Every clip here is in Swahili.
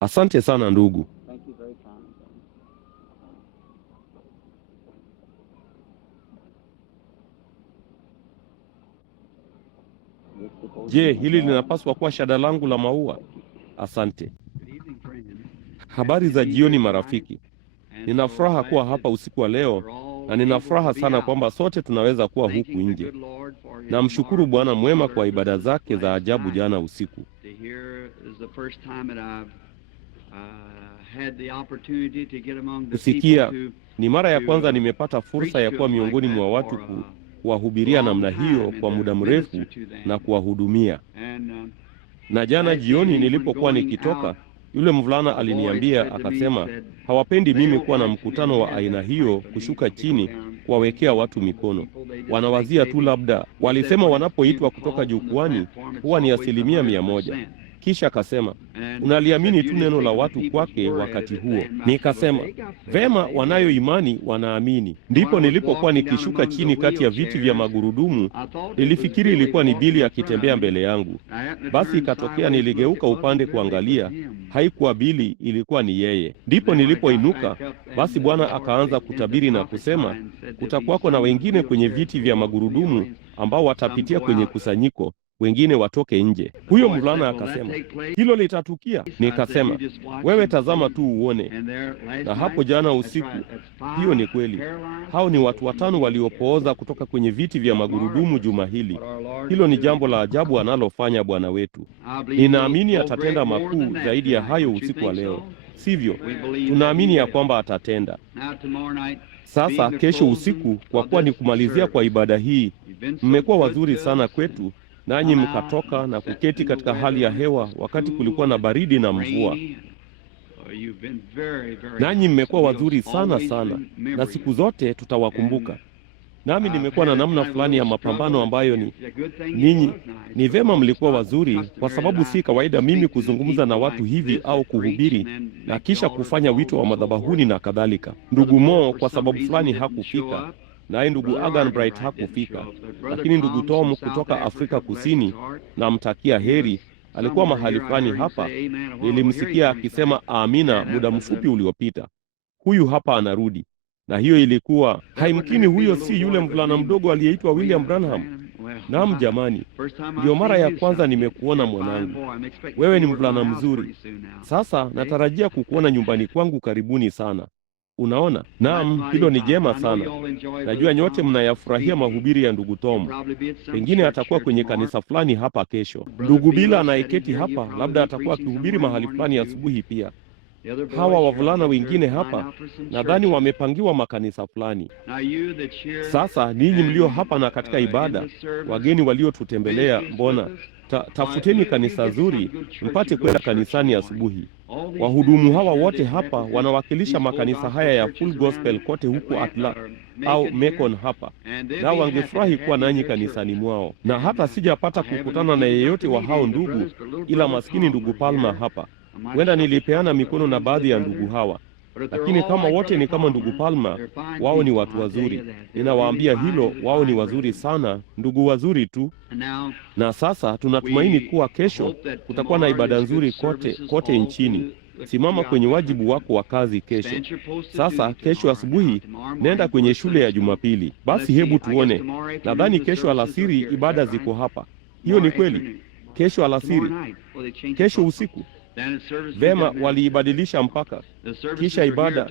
Asante sana ndugu. Thank you very kindly. This supposed Je, to be hili my linapaswa kuwa shada langu la maua? Asante. Good evening, friends. Habari za jioni marafiki. Nina furaha kuwa hapa usiku wa leo na nina furaha sana kwamba sote tunaweza kuwa huku nje. Namshukuru Bwana mwema kwa ibada zake za ajabu jana usiku. Kusikia ni mara ya kwanza nimepata fursa ya kuwa miongoni mwa watu kuwahubiria namna hiyo kwa muda mrefu na kuwahudumia. Na jana jioni nilipokuwa nikitoka, yule mvulana aliniambia akasema, hawapendi mimi kuwa na mkutano wa aina hiyo, kushuka chini kuwawekea watu mikono. Wanawazia tu labda, walisema wanapoitwa kutoka jukwani huwa ni 100%. Kisha akasema, unaliamini tu neno la watu kwake wakati huo. Nikasema, vema, wanayo imani, wanaamini. Ndipo nilipokuwa nikishuka chini kati ya viti vya magurudumu, nilifikiri ilikuwa ni Bili akitembea mbele yangu. Basi ikatokea niligeuka upande kuangalia, haikuwa Bili, ilikuwa ni yeye. Ndipo nilipoinuka, basi Bwana akaanza kutabiri na kusema, kutakuwako na wengine kwenye viti vya magurudumu ambao watapitia kwenye kusanyiko, wengine watoke nje. Huyo mvulana akasema, hilo litatukia. Nikasema, wewe tazama tu uone. Na hapo jana usiku, hiyo ni kweli. Hao ni watu 5 waliopooza kutoka kwenye viti vya magurudumu juma hili. Hilo ni jambo la ajabu analofanya Bwana wetu. Ninaamini atatenda makuu zaidi ya hayo usiku wa leo. Sivyo? Tunaamini ya kwamba atatenda. Sasa kesho usiku, kwa kuwa ni kumalizia kwa ibada hii, mmekuwa wazuri sana kwetu, nanyi mkatoka na kuketi katika hali ya hewa wakati kulikuwa na baridi na mvua. Nanyi mmekuwa wazuri sana sana, na siku zote tutawakumbuka. Nami nimekuwa na namna fulani ya mapambano ambayo ninyi ni vema mlikuwa wazuri, kwa sababu si kawaida mimi kuzungumza na watu hivi au kuhubiri na kisha kufanya wito wa madhabahuni na kadhalika. Ndugu Mo kwa sababu fulani hakufika, naye ndugu Agan Bright hakufika, lakini ndugu Tom kutoka Afrika Kusini, na mtakia heri, alikuwa mahali fulani hapa. Nilimsikia akisema amina muda mfupi uliopita. Huyu hapa anarudi. Na hiyo ilikuwa haimkini, huyo si yule mvulana mdogo aliyeitwa William Branham. Naam jamani, ndio mara ya kwanza nimekuona mwanangu. Wewe ni mvulana mzuri. Sasa natarajia kukuona nyumbani kwangu karibuni sana. Unaona? Naam, hilo ni jema sana. Najua nyote mnayafurahia mahubiri ya ndugu Tom. Pengine atakuwa kwenye kanisa fulani hapa kesho. Ndugu Bila anayeketi hapa labda atakuwa akihubiri mahali fulani asubuhi pia. Hawa wavulana wengine hapa nadhani wamepangiwa makanisa fulani. Sasa ninyi mlio hapa na katika ibada, wageni waliotutembelea, mbona tafuteni kanisa zuri mpate kwenda kanisani asubuhi. Wahudumu hawa wote hapa wanawakilisha makanisa haya ya Full Gospel kote huku au Macon hapa, na wangefurahi kuwa nanyi kanisani mwao. Na hata sijapata kukutana na yeyote wa hao ndugu, ila maskini ndugu Palma hapa. Wenda nilipeana mikono na baadhi ya ndugu hawa, lakini kama wote ni kama ndugu Palma, wao ni watu wazuri. Ninawaambia hilo, wao ni wazuri sana, ndugu wazuri tu. Na sasa tunatumaini kuwa kesho kutakuwa na ibada nzuri kote nchini. Simama kwenye wajibu wako wa kazi kesho. Sasa kesho asubuhi nenda kwenye shule ya Jumapili. Basi hebu tuone. Nadhani kesho alasiri ibada ziko hapa. Hiyo ni kweli. Kesho alasiri. Kesho usiku. Vema, waliibadilisha mpaka. Kisha ibada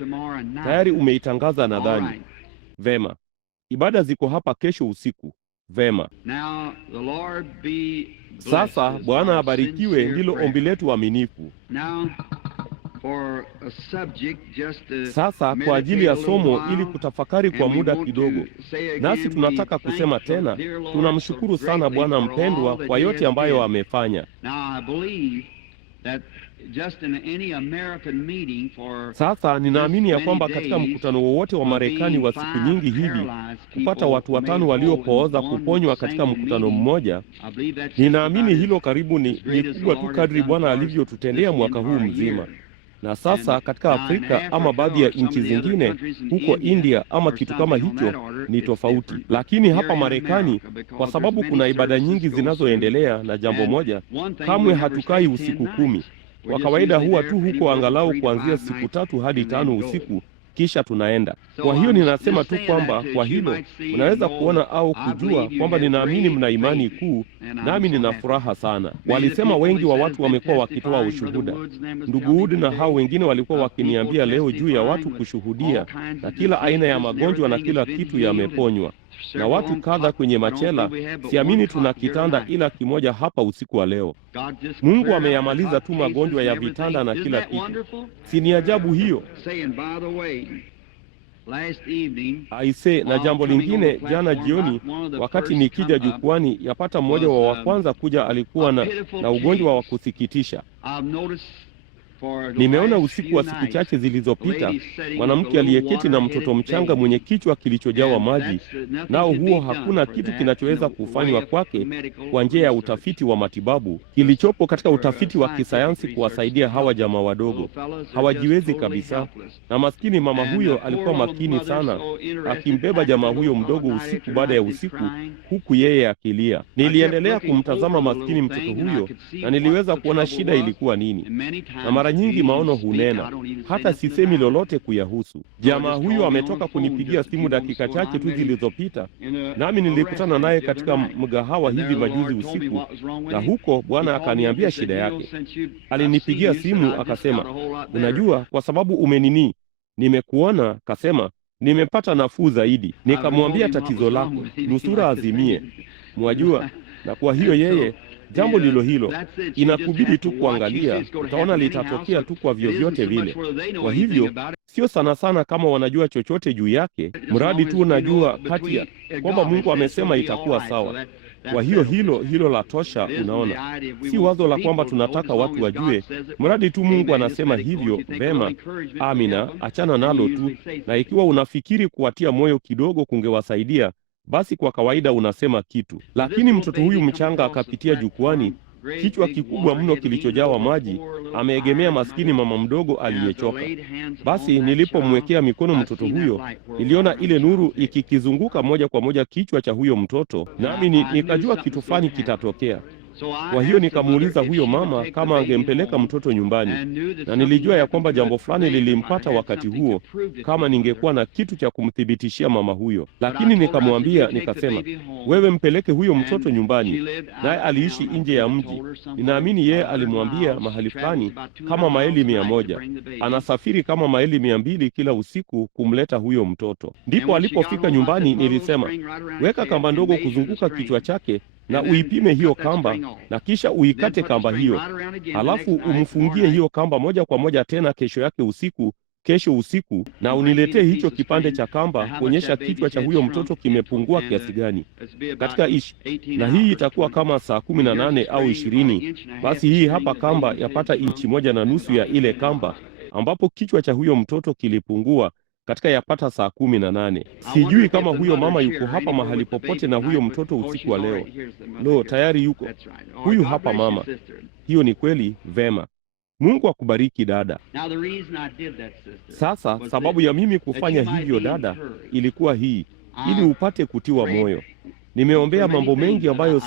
tayari umeitangaza nadhani. Vema. Ibada ziko hapa kesho usiku. Vema. Sasa Bwana abarikiwe, ndilo ombi letu aminifu. Sasa kwa ajili ya somo, ili kutafakari kwa muda kidogo, nasi tunataka kusema tena, tunamshukuru sana Bwana mpendwa kwa yote ambayo amefanya. Sasa ninaamini ya kwamba katika mkutano wowote wa Marekani wa siku nyingi hivi, kupata watu 5 waliopooza kuponywa katika mkutano mmoja, ninaamini hilo karibu ni kubwa tu kadri Bwana alivyotutendea mwaka huu mzima. Na sasa katika Afrika ama baadhi ya nchi zingine huko India ama kitu kama hicho ni tofauti, lakini hapa Marekani, kwa sababu kuna ibada nyingi zinazoendelea, na jambo moja, kamwe hatukai usiku 10. Kwa kawaida huwa tu huko angalau kuanzia siku 3 hadi 5 usiku, kisha tunaenda. Kwa hiyo ninasema tu kwamba kwa hilo mnaweza kuona au kujua kwamba ninaamini mna imani kuu, nami nina furaha sana. Walisema wengi wa watu wamekuwa wakitoa ushuhuda. Ndugu Wood na hao wengine walikuwa wakiniambia leo juu ya watu kushuhudia, na kila aina ya magonjwa na kila kitu yameponywa. Na watu kadha kwenye machela, siamini tuna kitanda ila kimoja hapa usiku wa leo. Mungu ameyamaliza tu magonjwa ya vitanda na kila kitu. Si ni ajabu hiyo? Aise, na jambo lingine, jana jioni wakati nikija jukwani, yapata mmoja wa kwanza kuja alikuwa na ugonjwa wa kusikitisha. Nimeona usiku wa siku chache zilizopita mwanamke aliyeketi na mtoto mchanga mwenye kichwa kilichojawa maji, nao huo hakuna kitu kinachoweza kufanywa kwake kwa njia ya utafiti wa matibabu kilichopo katika utafiti wa kisayansi kuwasaidia hawa jamaa wadogo. Hawajiwezi kabisa. Na maskini mama huyo alikuwa makini sana akimbeba jamaa huyo mdogo usiku baada ya usiku, huku yeye akilia. Niliendelea kumtazama maskini mtoto huyo na niliweza kuona shida ilikuwa nini. Na mara nyingi maono hunena, hata sisemi lolote kuyahusu. Jamaa huyu ametoka kunipigia simu dakika chache tu zilizopita, nami nilikutana naye katika mgahawa hivi majuzi usiku, na huko Bwana akaniambia shida yake. Alinipigia simu akasema, unajua kwa sababu nimekuona, kasema nimepata nafuu zaidi. Nikamwambia tatizo lako, nusura azimie, mwajua. Na kwa hiyo yeye jambo lilo hilo, inakubidi tu kuangalia, utaona litatokea tu kwa vyovyote vile. Kwa hivyo sio sana sana kama wanajua chochote juu yake, mradi tu unajua kati ya kwamba Mungu amesema itakuwa sawa. Kwa hiyo hilo la tosha. Unaona, si wazo la kwamba tunataka watu wajue, mradi tu Mungu anasema hivyo. Vema, amina, achana nalo tu. Na ikiwa unafikiri kuwatia moyo kidogo kungewasaidia, basi kwa kawaida unasema kitu. Lakini mtoto huyu mchanga akapitia jukwani, kichwa kikubwa mno kilichojawa maji, ameegemea maskini mama mdogo aliyechoka. Basi nilipomwekea mikono mtoto huyo, niliona ile nuru ikikizunguka moja kwa moja kichwa cha huyo mtoto, nami nikajua kitu fulani kitatokea. Kwa hiyo nikamuuliza huyo mama kama angempeleka mtoto nyumbani, na nilijua ya kwamba jambo fulani lilimpata wakati huo, kama ningekuwa na kitu cha kumthibitishia mama huyo. Lakini nikamwambia, nikasema, wewe mpeleke huyo mtoto nyumbani, naye aliishi nje ya mji. Ninaamini yeye alimwambia mahali fulani kama maili 100. Anasafiri kama maili 200 kila usiku kumleta huyo mtoto. Ndipo alipofika nyumbani nilisema, weka kamba ndogo kuzunguka kichwa chake na uipime hiyo kamba, na kisha uikate kamba hiyo. Halafu umfungie hiyo kamba moja kwa moja tena kesho usiku, na uniletee hicho kipande cha kamba kuonyesha kichwa cha huyo mtoto kimepungua kiasi gani katika na hii itakuwa kama saa 18 au 20. Basi hii hapa kamba yapata 1.5 ya ile kamba ambapo kichwa cha huyo mtoto kilipungua katika yapata saa 18. Sijui kama huyo mama yuko hapa mahali popote na huyo mtoto usiku wa leo. Lo, tayari yuko. Huyu hapa mama. Hiyo ni kweli. Vema. Mungu akubariki dada. Sasa sababu ya mimi kufanya hivyo dada ilikuwa hii, ili upate kutiwa moyo. Nimeombea mambo mengi ambayo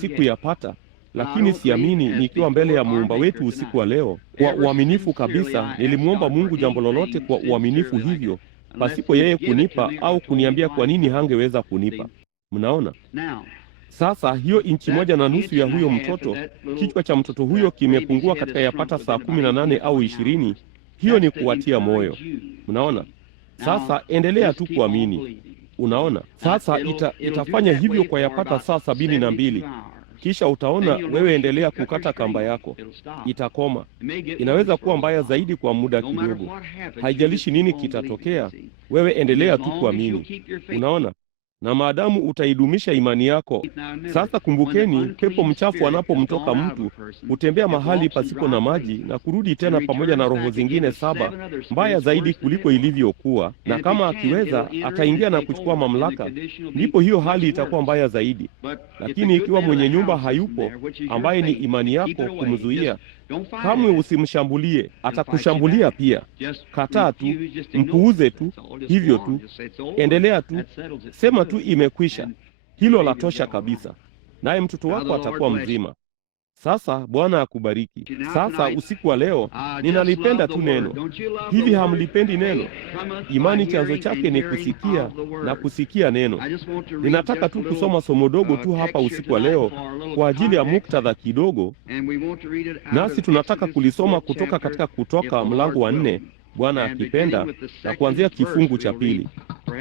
sikuyapata, lakini siamini nikiwa mbele ya Muumba wetu usiku wa leo. Kwa uaminifu kabisa, nilimwomba Mungu jambo lolote kwa uaminifu hivyo, pasipo yeye kunipa au kuniambia kwa nini hangeweza kunipa. Mnaona? Sasa hiyo 1.5 ya huyo mtoto, kichwa cha mtoto huyo kimepungua katika yapata saa 18 au 20. Hiyo ni kuwatia moyo. Mnaona? Sasa endelea tu kuamini. Unaona? Sasa itafanya hivyo kwa yapata saa 72. Kisha utaona wewe endelea kukata kamba yako. Itakoma. Inaweza kuwa mbaya zaidi kwa muda kidogo. Haijalishi nini kitatokea, wewe endelea tu kuamini. Unaona? Na maadamu utaidumisha imani yako. Sasa kumbukeni, pepo mchafu anapomtoka mtu hutembea mahali pasipo na maji na kurudi tena pamoja na roho zingine 7 mbaya zaidi kuliko ilivyokuwa, na kama akiweza ataingia na kuchukua mamlaka, ndipo hiyo hali itakuwa mbaya zaidi. Lakini ikiwa mwenye nyumba hayupo, ambaye ni imani yako kumzuia, kamwe usimshambulie, atakushambulia pia. Kataa tu, mpuuze tu, hivyo tu. Endelea tu, sema tu imekwisha. Hilo la tosha kabisa. Naye mtoto wako atakuwa mzima. Sasa Bwana akubariki. Sasa usiku wa leo ninalipenda tu neno. Hivi hamlipendi neno? Imani chanzo chake ni kusikia na kusikia neno. Ninataka tu kusoma somo dogo tu hapa usiku wa leo kwa ajili ya muktadha kidogo, nasi tunataka kulisoma kutoka katika Kutoka mlango wa 4, Bwana akipenda, na kuanzia kifungu cha 2.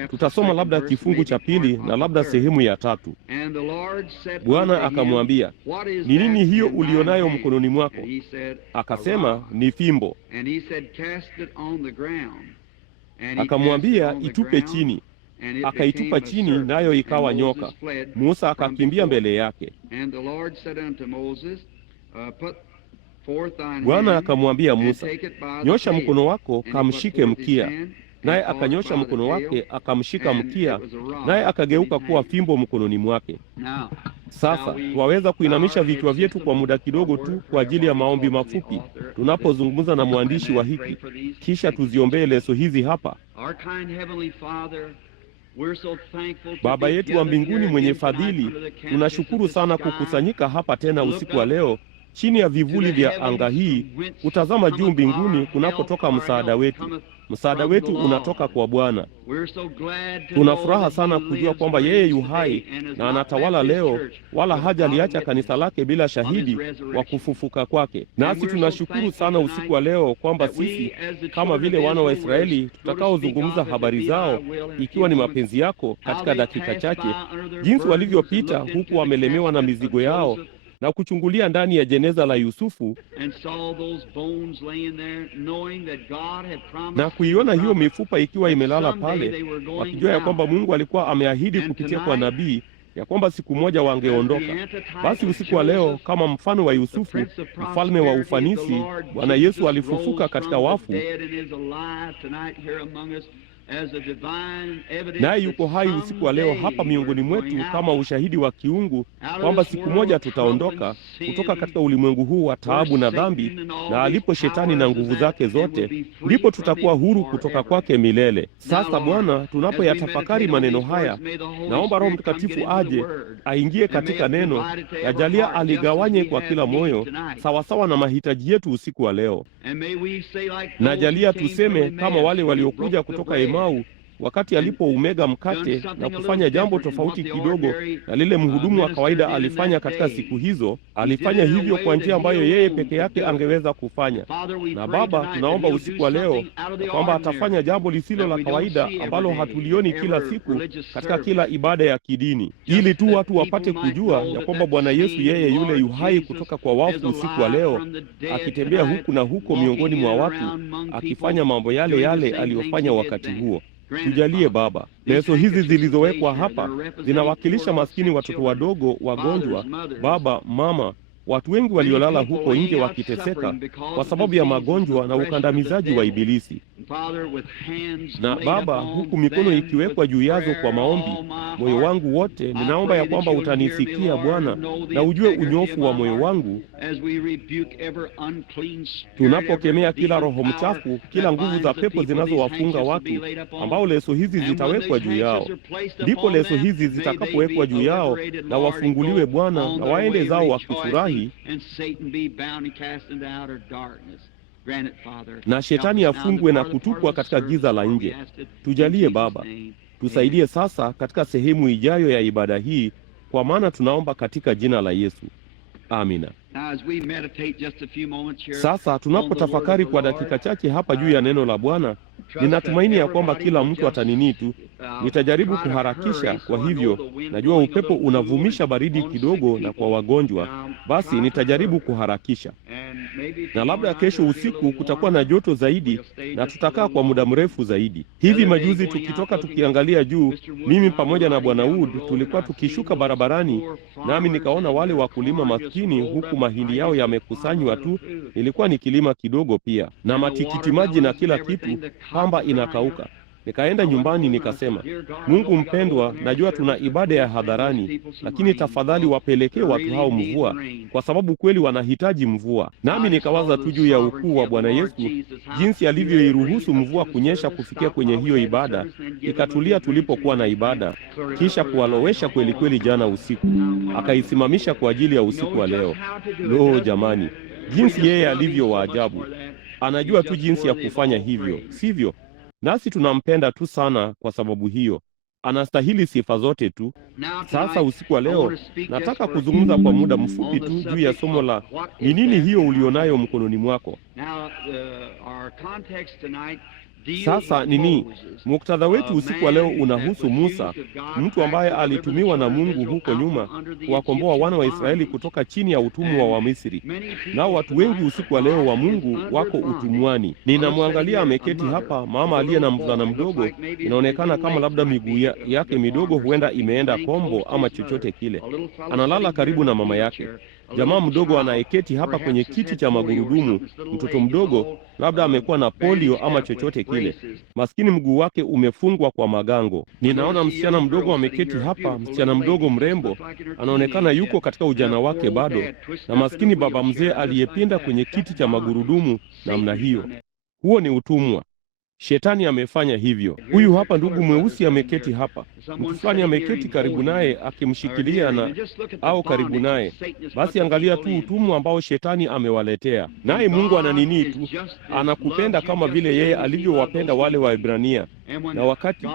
Tutasoma labda kifungu cha 2 na labda sehemu ya 3. Bwana akamwambia, ni nini hiyo ulionayo mkononi mwako? Akasema, ni fimbo. Akamwambia, itupe chini. Akaitupa chini, nayo ikawa nyoka. Musa akakimbia mbele yake. Bwana akamwambia Musa, nyosha mkono wako kamshike mkia. Naye akanyosha mkono wake akamshika mkia, naye akageuka kuwa fimbo mkononi mwake. Sasa twaweza kuinamisha vichwa vyetu kwa muda kidogo tu kwa ajili ya maombi mafupi tunapozungumza na mwandishi wa hiki, kisha tuziombee leso hizi hapa. Baba yetu wa mbinguni mwenye fadhili, tunashukuru sana kukusanyika hapa tena usiku wa leo chini ya vivuli vya anga hii, utazama juu mbinguni kunapotoka msaada wetu. Msaada wetu unatoka kwa Bwana. Tuna furaha sana kujua kwamba yeye yu hai na anatawala leo, wala hajaliacha kanisa lake bila shahidi wa kufufuka kwake. Nasi tunashukuru sana usiku wa leo kwamba sisi kama vile wana wa Israeli tutakaozungumza habari zao, ikiwa ni mapenzi yako, katika dakika chache, jinsi walivyopita huku wamelemewa na mizigo yao na kuchungulia ndani ya jeneza la Yusufu na kuiona hiyo mifupa ikiwa imelala pale, wakijua ya kwamba Mungu alikuwa ameahidi kupitia kwa nabii ya kwamba siku moja wangeondoka. Basi usiku wa leo, kama mfano wa Yusufu, mfalme wa ufanisi, Bwana Yesu alifufuka katika wafu, naye yuko hai usiku wa leo hapa miongoni mwetu kama ushahidi wa kiungu kwamba siku moja tutaondoka kutoka katika ulimwengu huu wa taabu na dhambi, na alipo shetani na nguvu zake zote, ndipo tutakuwa huru kutoka kwake milele. Sasa Bwana, tunapoyatafakari maneno haya, naomba Roho Mtakatifu aje aingie katika neno, yajalia aligawanye kwa kila moyo sawasawa na mahitaji yetu usiku wa leo. Najalia tuseme kama wale waliokuja kutoka Emau wakati alipoumega mkate na kufanya jambo tofauti kidogo na lile mhudumu wa kawaida alifanya katika siku hizo. Alifanya hivyo kwa njia ambayo yeye peke yake angeweza kufanya. Na Baba, tunaomba usiku wa leo kwamba atafanya jambo lisilo la kawaida ambalo hatulioni kila siku katika kila ibada ya kidini, ili tu watu wapate kujua ya kwamba Bwana Yesu yeye yule yuhai kutoka kwa wafu usiku wa leo, akitembea huku na huko miongoni mwa watu, akifanya mambo yale yale aliyofanya wakati huo. Tujalie Baba, leso hizi zilizowekwa hapa zinawakilisha maskini, watoto wadogo, wagonjwa, baba, mama, watu wengi waliolala huko nje wakiteseka kwa sababu ya magonjwa na ukandamizaji wa Ibilisi. Na Baba, huku mikono ikiwekwa juu yazo kwa maombi, moyo wangu wote ninaomba ya kwamba utanisikia Bwana, na ujue unyofu wa moyo wangu tunapokemea kila roho mchafu, kila nguvu za pepo zinazowafunga watu ambao leso hizi zitawekwa juu yao. Ndipo leso hizi zitakapowekwa juu yao na wafunguliwe Bwana, na waende zao wakifurahi, na shetani afungwe na kutupwa katika giza la nje. Tujalie Baba, tusaidie sasa katika sehemu ijayo ya ibada hii, kwa maana tunaomba katika jina la Yesu. Amina. Sasa tunapotafakari kwa dakika chache hapa juu ya neno la Bwana, ninatumaini ya kwamba kila mtu atanini tu. Nitajaribu kuharakisha, kwa hivyo najua upepo unavumisha baridi kidogo na kwa wagonjwa, basi nitajaribu kuharakisha. Na labda kesho usiku kutakuwa na joto zaidi na tutakaa kwa muda mrefu zaidi. Hivi majuzi tukitoka tukiangalia juu, mimi pamoja na Bwana Wood tulikuwa tukishuka barabarani, nami nikaona wale wakulima maskini huku mahindi yao yamekusanywa tu. Nilikuwa nikilima kidogo pia, na matikiti maji na kila kitu, pamba inakauka. Nikaenda nyumbani nikasema, Mungu mpendwa, najua tuna ibada ya hadharani, lakini tafadhali wapelekee watu hao mvua, kwa sababu kweli wanahitaji mvua. Nami nikawaza tu juu ya ukuu wa Bwana Yesu, jinsi alivyoiruhusu mvua kunyesha kufikia kwenye hiyo ibada, ikatulia tulipokuwa na ibada, kisha kuwalowesha kweli kweli jana usiku, akaisimamisha kwa ajili ya usiku wa leo. Lo jamani, jinsi yeye alivyo wa ajabu! Anajua tu jinsi ya kufanya hivyo, sivyo? Nasi tunampenda tu sana kwa sababu hiyo. Anastahili sifa zote tu. Sasa usiku wa leo nataka kuzungumza kwa muda mfupi tu juu ya somo la ni nini hiyo ulionayo mkononi mwako. Sasa nini? Muktadha wetu usiku wa leo unahusu Musa, mtu ambaye alitumiwa na Mungu huko nyuma kuwakomboa wana wa Israeli kutoka chini ya utumwa wa Misri. Nao watu wengi usiku wa leo wa Mungu wako utumwani. Ninamwangalia ameketi hapa mama aliye na mvulana mdogo, inaonekana kama labda miguu yake midogo huenda imeenda kombo ama chochote kile. Analala karibu na mama yake. Jamaa mdogo anayeketi hapa kwenye kiti cha magurudumu, mtoto mdogo, labda amekuwa na polio ama chochote kile. Maskini mguu wake umefungwa kwa magango. Ninaona msichana mdogo ameketi hapa, msichana mdogo mrembo, anaonekana yuko katika ujana wake bado, na maskini baba mzee aliyepinda kwenye kiti cha magurudumu namna hiyo. Huo ni utumwa. Shetani amefanya hivyo. Huyu hapa ndugu mweusi ameketi hapa. Mtu fulani ameketi karibu naye akimshikilia au karibu naye. Basi angalia tu utumwa ambao shetani amewaletea. Naye Mungu ana nini tu? Anakupenda kama vile yeye alivyowapenda wale Waebrania. Na wakati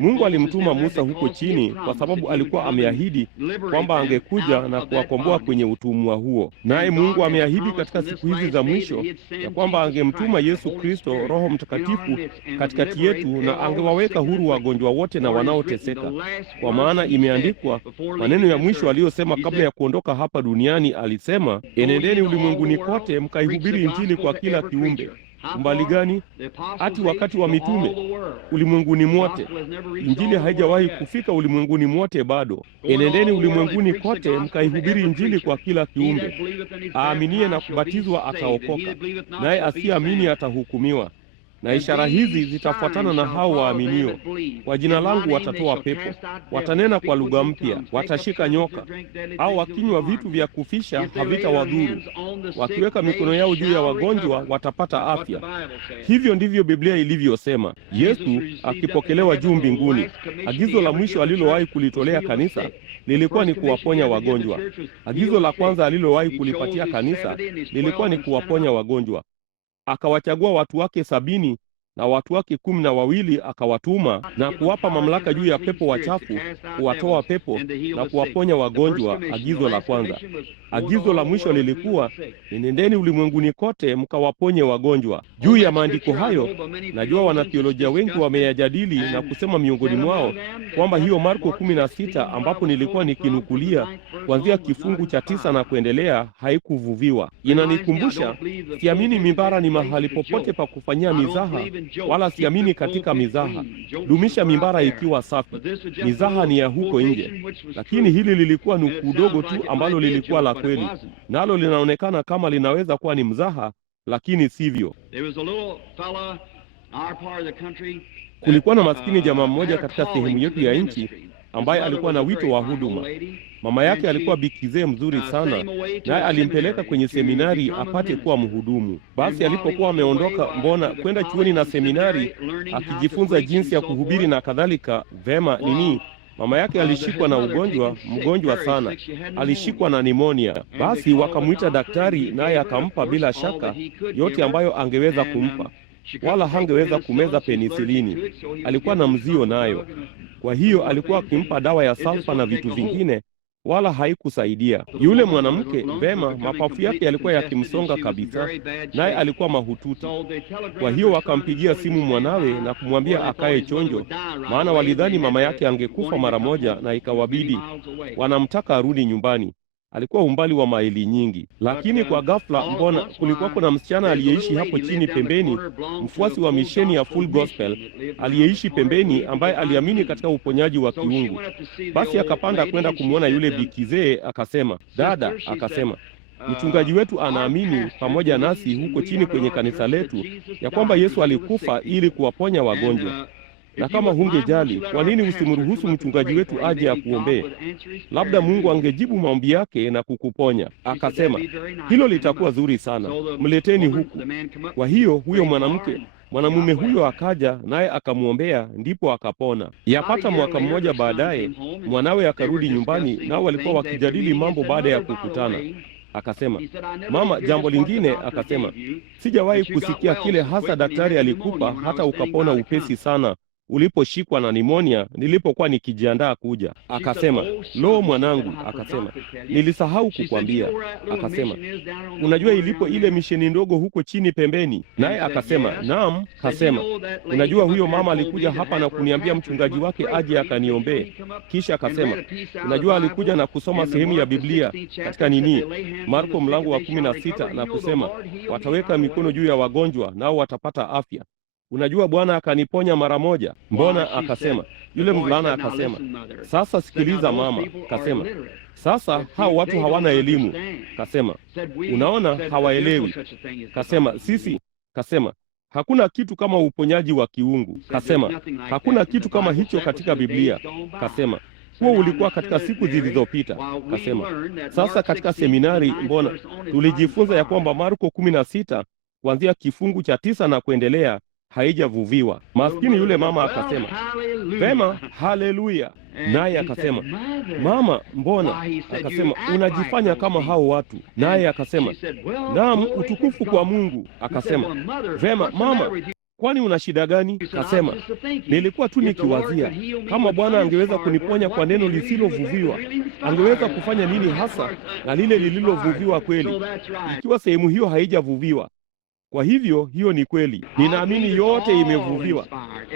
Mungu alimtuma Musa huko chini, kwa sababu alikuwa ameahidi kwamba angekuja na kuwakomboa kwenye utumwa huo. Naye Mungu ameahidi katika siku hizi za mwisho ya kwamba angemtuma Yesu Kristo, Roho Mtakatifu katikati yetu, na angewaweka huru wagonjwa wote na wanaoteseka. Kwa maana imeandikwa, maneno ya mwisho aliyosema kabla ya kuondoka hapa duniani, alisema, enendeni ulimwenguni kote mkaihubiri Injili kwa kila kiumbe. Umbali gani? Hati wakati wa mitume, ulimwenguni mwote. Injili haijawahi kufika ulimwenguni mwote bado. Enendeni ulimwenguni kote mkaihubiri Injili kwa kila kiumbe. Aaminie na kubatizwa ataokoka, naye asiyeamini atahukumiwa. Na ishara hizi zitafuatana na hao waaminio. Kwa jina langu watatoa pepo, watanena kwa lugha mpya, watashika nyoka, au wakinywa vitu vya kufisha havitawadhuru. Wakiweka mikono yao juu ya wagonjwa watapata afya. Hivyo ndivyo Biblia ilivyosema. Yesu akipokelewa juu mbinguni, agizo la mwisho alilowahi kulitolea kanisa lilikuwa ni kuwaponya wagonjwa. Agizo la kwanza alilowahi kulipatia kanisa lilikuwa ni kuwaponya wagonjwa. Akawachagua watu wake 70 na watu wake 12 akawatuma na kuwapa mamlaka juu ya pepo wachafu, kuwatoa pepo na kuwaponya wagonjwa. Agizo la kwanza. Agizo la mwisho lilikuwa, nendeni ulimwenguni kote mkawaponye wagonjwa. Juu ya maandiko hayo, najua wanatheolojia wengi wameyajadili na kusema miongoni mwao kwamba hiyo Marko 16 ambapo nilikuwa nikinukulia kuanzia kifungu cha 9 na kuendelea haikuvuviwa. Inanikumbusha, siamini mimbara ni mahali popote pa kufanyia mizaha, wala siamini katika mizaha. Dumisha mimbara ikiwa safi. Mizaha ni ya huko nje. Lakini hili lilikuwa nukuu dogo tu ambalo lilikuwa la kweli. Nalo linaonekana kama linaweza kuwa ni mzaha, lakini sivyo. Kulikuwa na maskini jamaa mmoja katika sehemu yetu ya nchi ambaye alikuwa na wito wa huduma. Mama yake alikuwa bikizee mzuri sana, naye alimpeleka kwenye seminari apate kuwa mhudumu. Basi alipokuwa ameondoka kwenda chuoni na seminari akijifunza jinsi ya kuhubiri na kadhalika, vema mama yake alishikwa na mgonjwa sana. Alishikwa na nimonia. Basi wakamuita daktari, naye akampa bila shaka yote ambayo angeweza kumpa, wala hangeweza kumeza penisilini. Alikuwa na mzio nayo. Kwa hiyo alikuwa akimpa dawa ya salfa na vitu vingine, wala haikusaidia. Yule mwanamke, mapafu yake yalikuwa yakimsonga kabisa, naye alikuwa mahututi. Kwa hiyo wakampigia simu mwanawe na kumwambia akae chonjo, maana walidhani mama yake angekufa mara moja, na ikawabidi wanamtaka arudi nyumbani. Alikuwa umbali wa maili nyingi. Lakini kwa ghafla, kulikuwa kuna msichana aliyeishi hapo chini pembeni, mfuasi wa misheni ya Full Gospel aliyeishi pembeni, ambaye aliamini katika uponyaji wa kiungu. Basi akapanda kwenda kumwona yule bikizee, akasema, dada, akasema, mchungaji wetu anaamini pamoja nasi huko chini kwenye kanisa letu ya kwamba Yesu alikufa ili kuwaponya wagonjwa. Na kama hungejali, kwa nini usimruhusu mchungaji wetu aje akuombee? Labda Mungu angejibu maombi yake na kukuponya. Akasema, hilo litakuwa zuri sana, mleteni huku. Kwa hiyo huyo mwanamume huyo akaja naye akamwombea, ndipo akapona. Yapata mwaka mmoja baadaye, mwanawe akarudi nyumbani, nao walikuwa wakijadili mambo baada ya kukutana. Akasema, mama, jambo lingine, akasema, sijawahi kusikia kile hasa daktari alikupa hata ukapona upesi sana uliposhikwa na nimonia nilipokuwa nikijiandaa kuja. Akasema, lo mwanangu, akasema, nilisahau kukwambia. Akasema, unajua ilipo ile misheni ndogo huko chini pembeni? Naye akasema, naam. Akasema, unajua huyo mama alikuja hapa na kuniambia mchungaji wake aje akaniombee. Kisha akasema, unajua alikuja na kusoma sehemu ya Biblia katika Marko mlango wa 16 na kusema, wataweka mikono juu ya wagonjwa nao watapata afya. Unajua Bwana akaniponya mara moja. Mbona? Akasema. Yule mvulana akasema, sasa sikiliza mama. Akasema, sasa hao watu hawana elimu. Akasema, unaona, hawaelewi. Akasema, kasema, hakuna kitu kama uponyaji wa kiungu. Kasema, hakuna kitu kama hicho katika Biblia. Kasema, huo ulikuwa katika siku zilizopita. Kasema, sasa katika seminari mbona tulijifunza ya kwamba Marko 16 kuanzia kifungu cha 9 na kuendelea haijavuviwa. Maskini yule mama akasema, vema, haleluya. Naye akasema, mama, mbona? Akasema, unajifanya kama hao watu. Naye akasema, naam, utukufu kwa Mungu. Akasema, vema mama, kwani una shida gani? Akasema, nilikuwa tu nikiwazia kama Bwana angeweza kuniponya kwa neno lisilovuviwa, angeweza kufanya nini hasa na lile lililovuviwa kweli, ikiwa sehemu hiyo haijavuviwa. Kwa hivyo hiyo ni kweli. Ninaamini yote imevuviwa,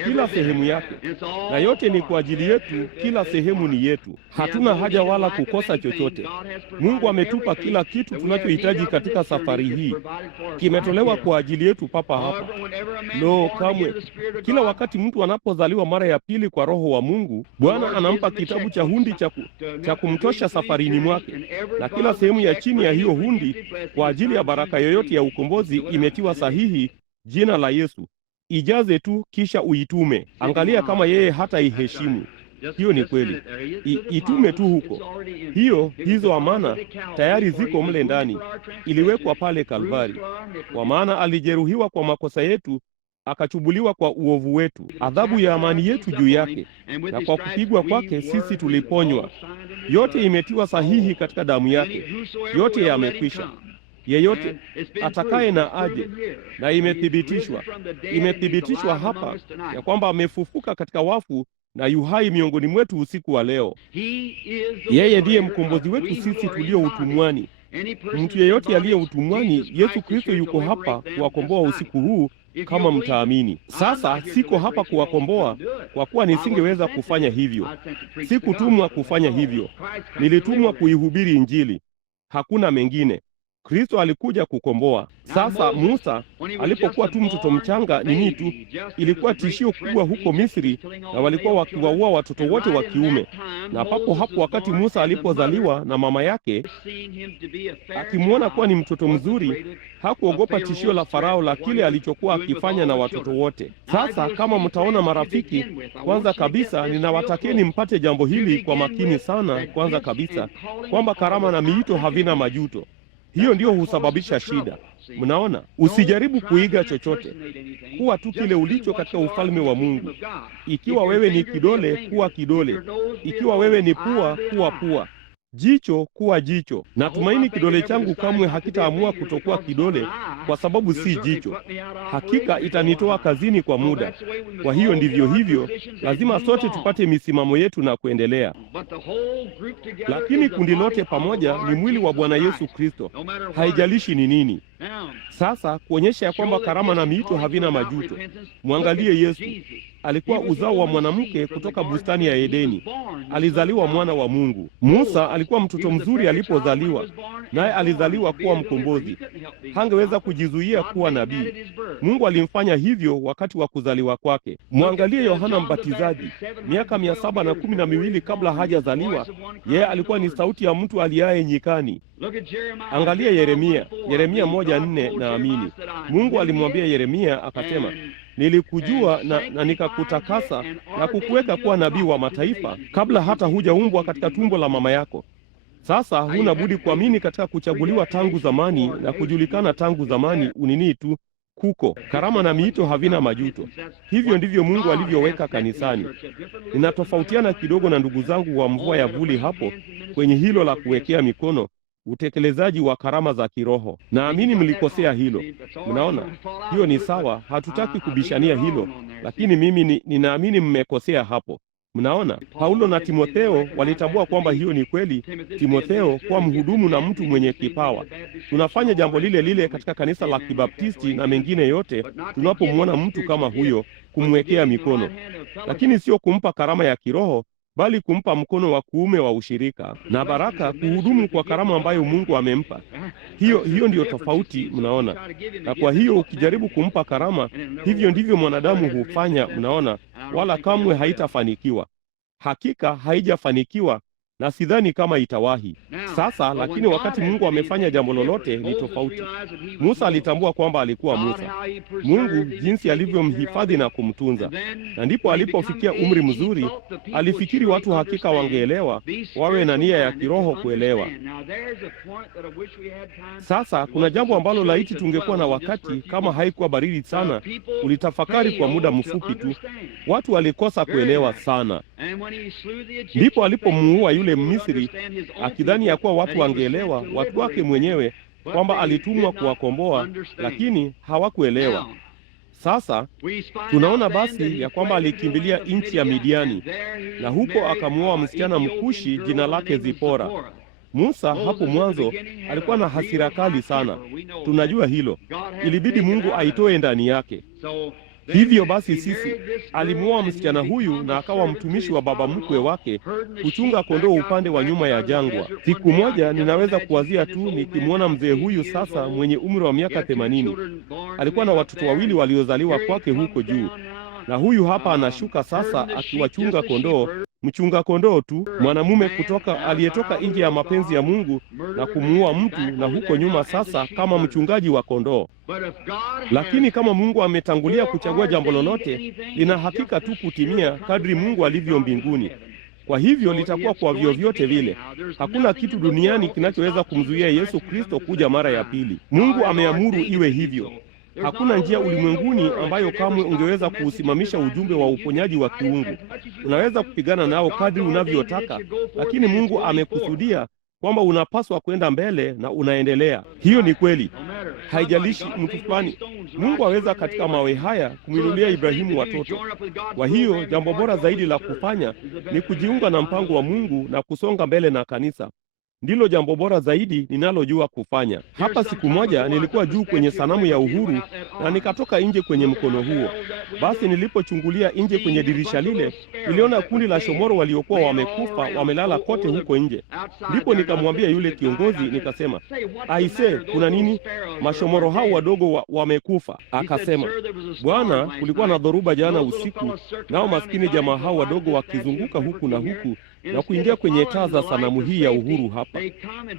kila sehemu yake, na yote ni kwa ajili yetu. Kila sehemu ni yetu, hatuna haja wala kukosa chochote. Mungu ametupa kila kitu tunachohitaji katika safari hii, kimetolewa kwa ajili yetu papa hapa. Kamwe, kila wakati mtu anapozaliwa mara ya pili kwa Roho wa Mungu, Bwana anampa kitabu cha hundi cha kumtosha safarini mwake, na kila sehemu ya chini ya hiyo hundi kwa ajili ya baraka yoyote ya ukombozi imetiwa sahihi jina la Yesu. Ijaze tu kisha uitume. Angalia kama yeye hata iheshimu. Hiyo ni kweli. Itume tu huko. Hizo amana tayari ziko mle ndani. Iliwekwa pale Kalvari. Kwa maana alijeruhiwa kwa makosa yetu, akachubuliwa kwa uovu wetu. Adhabu ya amani yetu juu yake, na kwa kupigwa kwake sisi tuliponywa. Yote imetiwa sahihi katika damu yake. Yote yamekwisha. Yeyote atakaye na aje, na imethibitishwa hapa ya kwamba amefufuka katika wafu na yuhai miongoni mwetu usiku wa leo. Yeye ndiye mkombozi wetu sisi tulio utumwani. Mtu yeyote aliye utumwani, Yesu Kristo yuko hapa kuwakomboa usiku huu kama mtaamini. Sasa siko hapa kuwakomboa, kwa kuwa nisingeweza kufanya hivyo. Sikutumwa kufanya hivyo, nilitumwa kuihubiri Injili. Hakuna mengine. Kristo alikuja kukomboa. Sasa Musa alipokuwa tu mtoto mchanga, ilikuwa tishio kubwa huko Misri, na walikuwa wakiwaua watoto wote wa kiume. Na papo hapo wakati Musa alipozaliwa na mama yake, akimwona kuwa ni mtoto mzuri, hakuogopa tishio la Farao la kile alichokuwa akifanya na watoto wote. Sasa kama mtaona marafiki, kwanza kabisa ninawatakeni mpate jambo hili kwa makini sana. Kwanza kabisa kwamba karama na miito havina majuto. Hiyo ndiyo husababisha shida. Mnaona, usijaribu kuiga chochote. Kuwa tu kile ulicho katika ufalme wa Mungu. Ikiwa wewe ni kidole, kuwa kidole. Ikiwa wewe ni pua, kuwa pua. Jicho, kuwa jicho. Natumaini kidole changu kamwe hakitaamua kutokuwa kidole, kwa sababu si jicho. Hakika itanitoa kazini kwa muda. Kwa hiyo ndivyo hivyo, lazima sote tupate misimamo yetu na kuendelea. Lakini kundi lote pamoja ni mwili wa Bwana Yesu Kristo, haijalishi ni nini. Sasa kuonyesha ya kwamba karama na miito havina majuto, mwangalie Yesu. Alikuwa uzao wa mwanamke kutoka bustani ya Edeni. Alizaliwa mwana wa Mungu. Musa alikuwa mtoto mzuri alipozaliwa, naye alizaliwa kuwa mkombozi. Hangeweza kujizuia kuwa nabii. Mungu alimfanya hivyo wakati wa kuzaliwa kwake. Mwangalie Yohana Mbatizaji. Miaka 712 kabla hajazaliwa, yeye alikuwa ni sauti ya mtu aliaye nyikani. Angalia Yeremia 1:4. Naamini Mungu alimwambia Yeremia akasema, nilikujua na nikakutakasa na kukuweka kuwa nabii wa mataifa kabla hata hujaumbwa katika tumbo la mama yako. Sasa huna budi kuamini katika kuchaguliwa tangu zamani na kujulikana tangu zamani. Unini tu kuko karama na miito havina majuto. Hivyo ndivyo Mungu alivyoweka kanisani. Ninatofautiana kidogo na ndugu zangu wa mvua ya vuli hapo kwenye hilo la kuwekea mikono, utekelezaji wa karama za kiroho. Naamini mlikosea hilo. Mnaona, hiyo ni sawa, hatutaki kubishania hilo, lakini mimi ninaamini mmekosea hapo. Mnaona, Paulo na Timotheo walitambua kwamba hiyo ni kweli. Timotheo kuwa mhudumu na mtu mwenye kipawa. Tunafanya jambo lile lile katika kanisa la Kibaptisti na mengine yote, tunapomwona mtu kama huyo kumwekea mikono, lakini sio kumpa karama ya kiroho, bali kumpa mkono wa kuume wa ushirika na baraka, kuhudumu kwa karama ambayo Mungu amempa. Hiyo ndiyo tofauti, mnaona. Na kwa hiyo ukijaribu kumpa karama, hivyo ndivyo mwanadamu hufanya, mnaona, wala kamwe haitafanikiwa. Hakika haijafanikiwa, na sidhani kama itawahi. Sasa lakini wakati Mungu amefanya jambo lolote ni tofauti. Musa alitambua kwamba alikuwa Musa. Mungu jinsi alivyomhifadhi na kumtunza. Na ndipo alipofikia umri mzuri, alifikiri watu hakika wangeelewa, wawe na nia ya kiroho kuelewa. Sasa kuna jambo ambalo laiti tungekuwa na wakati, kama haikuwa baridi sana, ulitafakari kwa muda mfupi tu. Watu walikosa kuelewa sana. Ndipo alipomuua yule Misri, akidhani ya kuwa watu wangeelewa, watu wake mwenyewe, kwamba alitumwa kuwakomboa, lakini hawakuelewa. Sasa tunaona basi ya kwamba alikimbilia nchi ya Midiani, na huko akamuoa msichana Mkushi jina lake Zipora. Musa hapo mwanzo alikuwa na hasira kali sana. Tunajua hilo. Ilibidi Mungu aitoe ndani yake. Hivyo basi sisi, alimuoa msichana huyu na akawa mtumishi wa baba mkwe wake, kuchunga kondoo upande wa nyuma ya jangwa. Siku moja ninaweza kuwazia tu nikimwona mzee huyu sasa mwenye umri wa miaka 80. Alikuwa na watoto wawili waliozaliwa kwake huko juu. Na huyu hapa anashuka sasa akiwachunga kondoo, mchunga kondoo tu, mwanamume aliyetoka nje ya mapenzi ya Mungu na kumuua mtu, na huko nyuma sasa kama mchungaji wa kondoo. Lakini kama Mungu ametangulia kuchagua jambo lolote, lina hakika tu kutimia kadri Mungu alivyo mbinguni. Kwa hivyo litakuwa kwa vyovyote vile. Hakuna kitu duniani kinachoweza kumzuia Yesu Kristo kuja mara ya pili. Mungu ameamuru iwe hivyo. Hakuna njia ulimwenguni ambayo kamwe ungeweza kuusimamisha ujumbe wa uponyaji wa kiungu. Unaweza kupigana nao kadri unavyotaka, lakini Mungu amekusudia kwamba unapaswa kwenda mbele na unaendelea. Hiyo ni kweli. Haijalishi mtu fulani. Mungu aweza katika mawe haya kumwinulia Ibrahimu watoto. Kwa hiyo jambo bora zaidi la kufanya ni kujiunga na mpango wa Mungu na kusonga mbele na kanisa. Ndilo jambo bora zaidi ninalojua kufanya. Hapa siku moja nilikuwa juu kwenye sanamu ya uhuru na nikatoka nje kwenye mkono huo. Basi nilipochungulia nje kwenye dirisha lile, niliona kundi la shomoro waliokuwa wamekufa wamelala kote huko nje. Ndipo nikamwambia yule kiongozi, nikasema, "Aise, kuna nini? Mashomoro hao wadogo wamekufa." Akasema, "Bwana, kulikuwa na dhoruba jana usiku, nao maskini jamaa hao wadogo wakizunguka huku na huku na kuingia kwenye taa za sanamu hii ya uhuru hapa.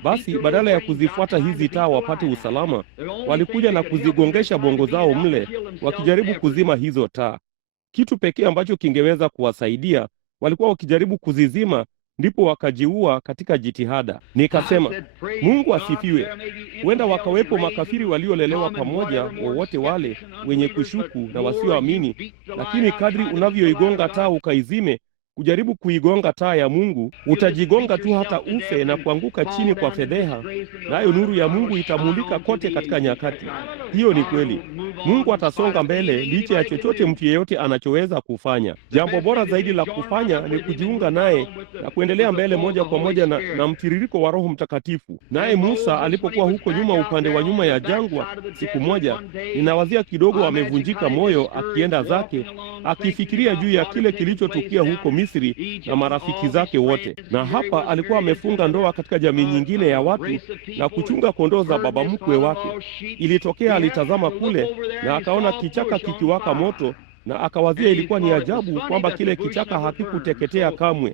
Basi badala ya kuzifuata hizi taa wapate usalama, walikuja na kuzigongesha bongo zao mle, wakijaribu kuzima hizo taa. Kitu pekee ambacho kingeweza kuwasaidia, walikuwa wakijaribu kuzizima, ndipo wakajiua katika jitihada." Nikasema, "Mungu asifiwe. Huenda wakawepo makafiri waliolelewa pamoja, wowote wale wenye kushuku na wasioamini, lakini kadri unavyoigonga taa ukaizime, kujaribu kuigonga taa ya Mungu, utajigonga tu hata ufe na kuanguka chini kwa fedheha, nayo nuru ya Mungu itamulika kote katika nyakati." Hiyo ni kweli. Mungu atasonga mbele licha ya chochote mtu yeyote anachoweza kufanya. Jambo bora zaidi la kufanya ni kujiunga naye na kuendelea mbele moja kwa moja na mtiririko wa Roho Mtakatifu. Naye Musa alipokuwa huko nyuma upande wa nyuma ya jangwa, siku moja ninawazia kidogo amevunjika moyo akienda zake, akifikiria juu ya kile kilichotukia huko Misri na marafiki zake wote. Na hapa alikuwa amefunga ndoa katika jamii nyingine ya watu na kuchunga kondoo za baba mkwe wake. Ilitokea alitazama kule na akaona kichaka kikiwaka moto, na akawazia ilikuwa ni ajabu kwamba kile kichaka hakikuteketea kamwe.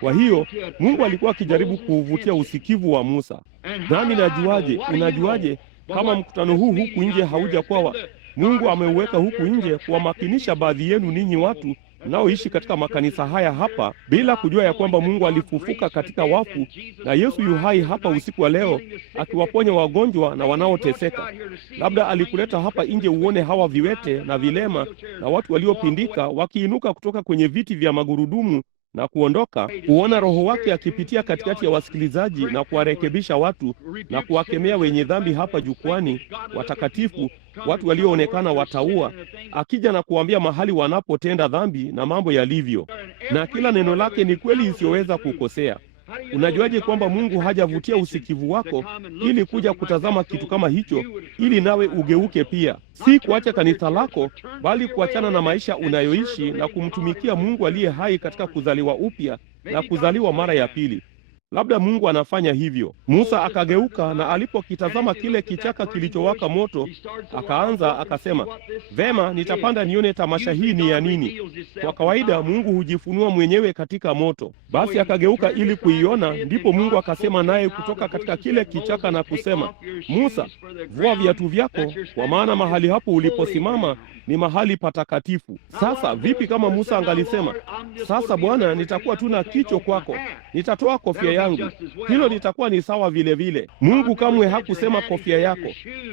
Kwa hiyo Mungu alikuwa akijaribu kuuvutia usikivu wa Musa. Nami unajuaje kama mkutano huu huku nje haujakuwa Mungu ameuweka huku nje kuwamakinisha baadhi yenu ninyi watu mnaoishi katika makanisa haya hapa bila kujua ya kwamba Mungu alifufuka katika wafu, na Yesu yu hai hapa usiku wa leo akiwaponya wagonjwa na wanaoteseka. Labda alikuleta hapa nje uone hawa viwete na vilema na watu waliopindika wakiinuka kutoka kwenye viti vya magurudumu na kuondoka, kuona Roho wake akipitia katikati ya wasikilizaji na kuwarekebisha watu na kuwakemea wenye dhambi hapa jukwani, watakatifu, watu walioonekana wataua, akija na kuambia mahali wanapotenda dhambi na mambo yalivyo. Na kila neno lake ni kweli isiyoweza kukosea. Unajuaje kwamba Mungu hajavutia usikivu wako ili kuja kutazama kitu kama hicho, ili nawe ugeuke pia? Si kuacha kanisa lako, bali kuachana na maisha unayoishi na kumtumikia Mungu aliye hai katika kuzaliwa upya na kuzaliwa mara ya pili. Labda Mungu anafanya hivyo. Musa akageuka, na alipokitazama kile kichaka kilichowaka moto, akaanza akasema, vema, nitapanda nione tamasha hii ni ya nini. Kwa kawaida Mungu hujifunua mwenyewe katika moto. Basi akageuka ili kuiona, ndipo Mungu akasema naye kutoka katika kile kichaka na kusema, Musa, vua viatu vyako, kwa maana mahali hapo uliposimama ni mahali patakatifu. Sasa vipi kama Musa angalisema, sasa Bwana, nitakuwa tu na kicho kwako, nitatoa kofia yangu? Hilo litakuwa ni sawa vile vile. Mungu kamwe hakusema kofia yako,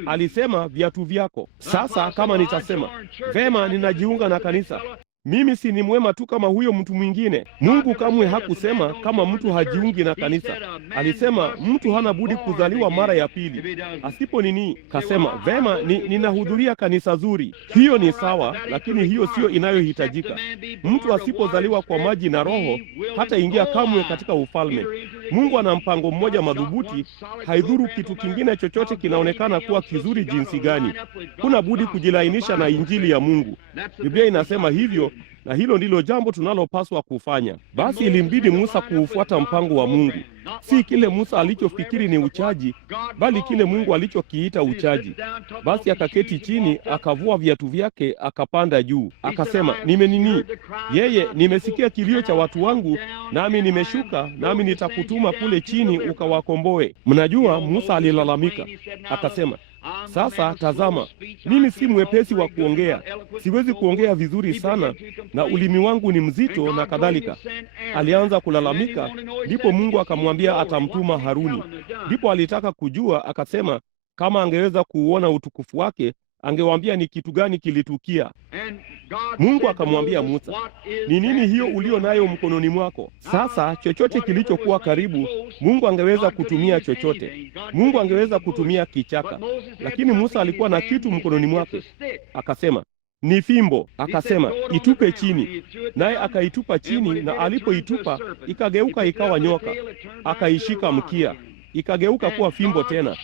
alisema viatu vyako. Sasa kama nitasema, vema, ninajiunga na kanisa, mimi si ni mwema tu kama huyo mtu mwingine? Mungu kamwe hakusema kama mtu hajiungi na kanisa. Alisema mtu hana budi kuzaliwa mara ya pili. Asipo nini, kasema vema, ninahudhuria kanisa zuri. Hiyo ni sawa, lakini hiyo sio inayohitajika. Mtu asipozaliwa kwa maji na Roho hata ingia kamwe katika ufalme. Mungu ana mpango mmoja madhubuti, haidhuru kitu kingine chochote kinaonekana kuwa kizuri jinsi gani. Kuna budi kujilainisha na Injili ya Mungu. Biblia inasema hivyo, na hilo ndilo jambo tunalopaswa kufanya. Basi ilimbidi Musa kuufuata mpango wa Mungu, si kile Musa alichofikiri ni uchaji, bali kile Mungu alichokiita uchaji. Basi akaketi chini, akavua viatu vyake, akapanda juu, akasema, nimesikia kilio cha watu wangu, nami nimeshuka, nami nitakutuma kule chini ukawakomboe. Mnajua Musa alilalamika, akasema, sasa tazama, mimi si mwepesi wa kuongea, siwezi kuongea vizuri sana, na ulimi wangu ni mzito na kadhalika. Alianza kulalamika, ndipo Mungu akamwambia atamtuma Haruni. Ndipo alitaka kujua, akasema kama angeweza kuuona utukufu wake, angewaambia ni kitu gani kilitukia. Mungu akamwambia Musa, ni nini hiyo ulio nayo mkononi mwako? Sasa chochote kilichokuwa karibu, Mungu angeweza kutumia chochote. Mungu angeweza kutumia kichaka, lakini Musa alikuwa na kitu mkononi mwake. Akasema, ni fimbo. Akasema, itupe chini. Naye akaitupa chini, na alipoitupa ikageuka ikawa nyoka. Akaishika mkia, ikageuka kuwa fimbo tena.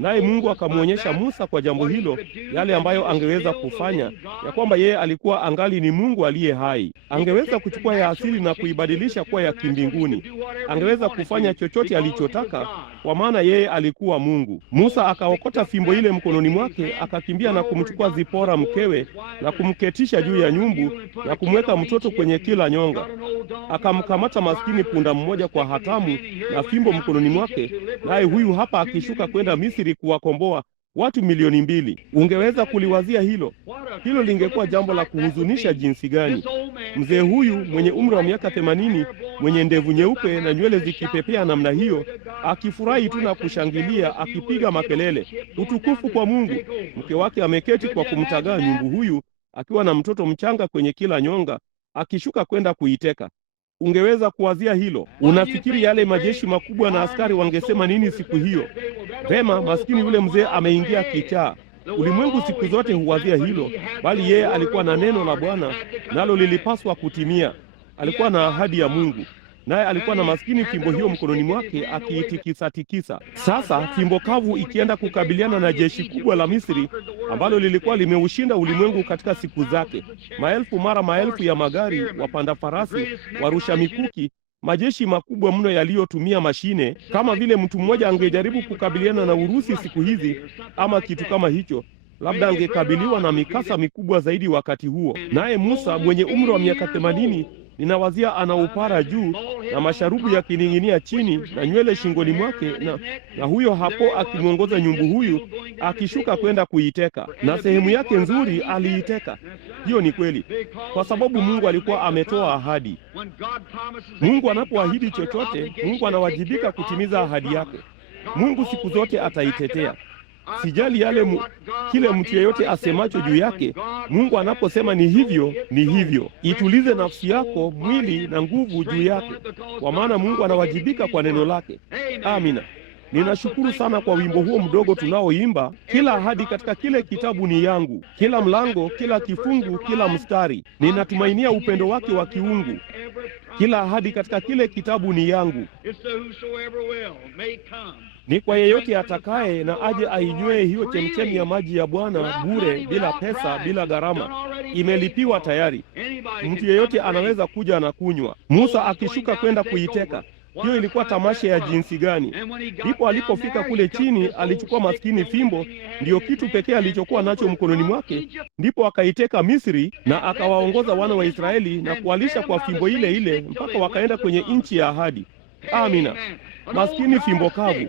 Naye Mungu akamwonyesha Musa kwa jambo hilo yale ambayo angeweza kufanya, ya kwamba yeye alikuwa angali ni Mungu aliye hai. Angeweza kuchukua ya asili na kuibadilisha kuwa ya kimbinguni. Angeweza kufanya chochote alichotaka, kwa maana yeye alikuwa Mungu. Musa akaokota fimbo ile mkononi mwake, akakimbia na kumchukua Zipora mkewe na kumketisha juu ya nyumbu na kumweka mtoto kwenye kila nyonga. Akamkamata maskini punda mmoja kwa hatamu na fimbo mkononi mwake, naye huyu hapa akishuka kwenda Misri kuwakomboa watu 2,000,000. Ungeweza kuliwazia hilo? Hilo lingekuwa jambo la kuhuzunisha jinsi gani. Mzee huyu mwenye umri wa miaka 80, mwenye ndevu nyeupe na nywele zikipepea namna hiyo, akifurahi tu na kushangilia, akipiga makelele, utukufu kwa Mungu. Mke wake ameketi kwa kumtagaa nyumbu huyu, akiwa na mtoto mchanga kwenye kila nyonga, akishuka kwenda kuiteka. Ungeweza kuwazia hilo? Unafikiri yale majeshi makubwa na askari wangesema nini siku hiyo? Vema, maskini yule mzee ameingia kichaa. Ulimwengu siku zote huwazia hilo, bali yeye alikuwa na neno la Bwana, nalo lilipaswa kutimia. Alikuwa na ahadi ya Mungu, naye alikuwa na maskini fimbo hiyo mkononi mwake, akiitikisa-tikisa. Sasa fimbo kavu ikienda kukabiliana na jeshi kubwa la Misri ambalo lilikuwa limeushinda ulimwengu katika siku zake. Maelfu mara maelfu ya magari, wapanda farasi, warusha mikuki, majeshi makubwa mno yaliyotumia mashine. Kama vile mtu mmoja angejaribu kukabiliana na Urusi siku hizi ama kitu kama hicho, labda angekabiliwa na mikasa mikubwa zaidi wakati huo. Naye Musa mwenye umri wa miaka 80 ninawazia ana upara juu na masharubu yakining'inia chini na nywele shingoni mwake, na huyo hapo akimwongoza nyumbu huyu akishuka kwenda kuiteka, na sehemu yake nzuri aliiteka. Hiyo ni kweli, kwa sababu Mungu alikuwa ametoa ahadi. Mungu anapoahidi chochote, Mungu anawajibika kutimiza ahadi yake. Mungu siku zote ataitetea. Sijali kile mtu yeyote asemacho juu yake. Mungu anaposema ni hivyo, ni hivyo. Itulize nafsi yako, mwili na nguvu juu yake, kwa maana Mungu anawajibika kwa neno lake. Amina. Ninashukuru sana kwa wimbo huo mdogo tunaoimba, kila ahadi katika kile kitabu ni yangu, kila mlango, kila kifungu, kila mstari. Ninatumainia upendo wake wa kiungu. Kila ahadi katika kile kitabu ni yangu. Ni kwa yeyote atakaye na aje ainywe hiyo chemchemi ya maji ya Bwana bure, bila pesa, bila gharama. Imelipiwa tayari. Mtu yeyote anaweza kuja na kunywa. Musa akishuka kwenda kuiteka, hiyo ilikuwa tamasha ya jinsi gani! Ndipo alipofika kule chini, alichukua maskini fimbo, ndiyo kitu pekee alichokuwa nacho mkononi mwake. Ndipo akaiteka Misri na akawaongoza wana wa Israeli na kuwalisha kwa fimbo ile ile mpaka wakaenda kwenye nchi ya ahadi. Amina. Maskini fimbo kavu.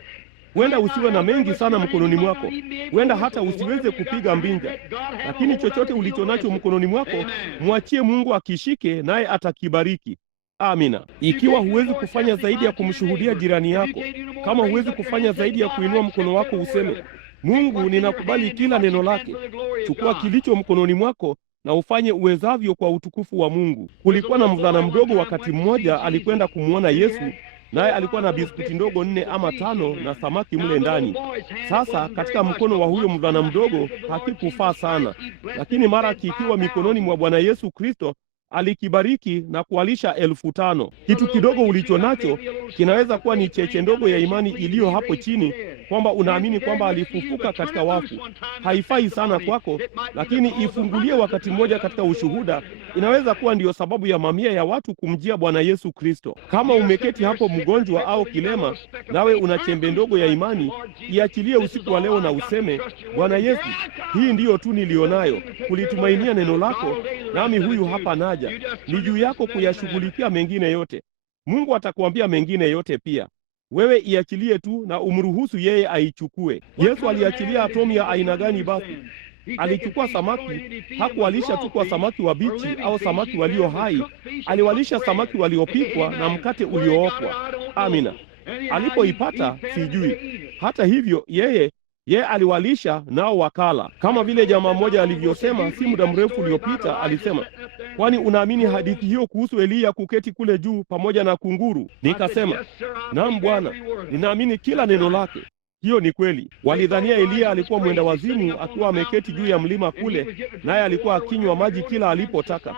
Huenda usiwe na mengi sana mkononi mwako, huenda hata usiweze kupiga mbinja, lakini chochote ulicho nacho mkononi mwako, mwachie Mungu akishike, naye atakibariki. Amina. Ikiwa huwezi kufanya zaidi ya kumshuhudia jirani yako, kama huwezi kufanya zaidi ya kuinua mkono wako useme, Mungu, ninakubali kila neno lake, chukua kilicho mkononi mwako na ufanye uwezavyo kwa utukufu wa Mungu. Kulikuwa na mvulana mdogo wakati mmoja alikwenda kumwona Yesu, naye alikuwa na biskuti ndogo 4 ama 5 na samaki mle ndani. Sasa katika mkono wa huyo mvulana mdogo hakikufaa sana, lakini mara kikiwa mikononi mwa Bwana Yesu Kristo, alikibariki na kuwalisha 5,000. Kitu kidogo ulicho nacho kinaweza kuwa ni cheche ndogo ya imani iliyo hapo chini, kwamba unaamini kwamba alifufuka katika wafu. Haifai sana kwako, lakini ifungulie wakati mmoja katika ushuhuda. Inaweza kuwa ndiyo sababu ya mamia ya watu kumjia Bwana Yesu Kristo. Kama umeketi hapo mgonjwa au kilema, nawe una chembe ndogo ya imani, iachilie usiku wa leo na useme, Bwana Yesu, hii ndiyo tu nilionayo, kulitumainia neno lako, nami huyu hapa naja. Ni juu yako kuyashughulikia mengine yote. Mungu atakuambia mengine yote pia. Wewe iachilie tu na umruhusu yeye aichukue. Yesu aliachilia atomi ya aina gani basi? Alichukua samaki, hakuwalisha tu kwa samaki wabichi au samaki walio hai, aliwalisha samaki waliopikwa na mkate uliookwa. Amina. Alipoipata sijui. Hata hivyo yeye aliwalisha nao wakala. Kama vile jamaa mmoja alivyosema si muda mrefu uliopita, alisema, kwani unaamini hadithi hiyo kuhusu Eliya kuketi kule juu pamoja na kunguru? Nikasema, naam Bwana, ninaamini kila neno lake. Hiyo ni kweli. Walidhania Eliya alikuwa mwenda wazimu akiwa ameketi juu ya mlima kule, naye alikuwa akinywa maji kila alipotaka.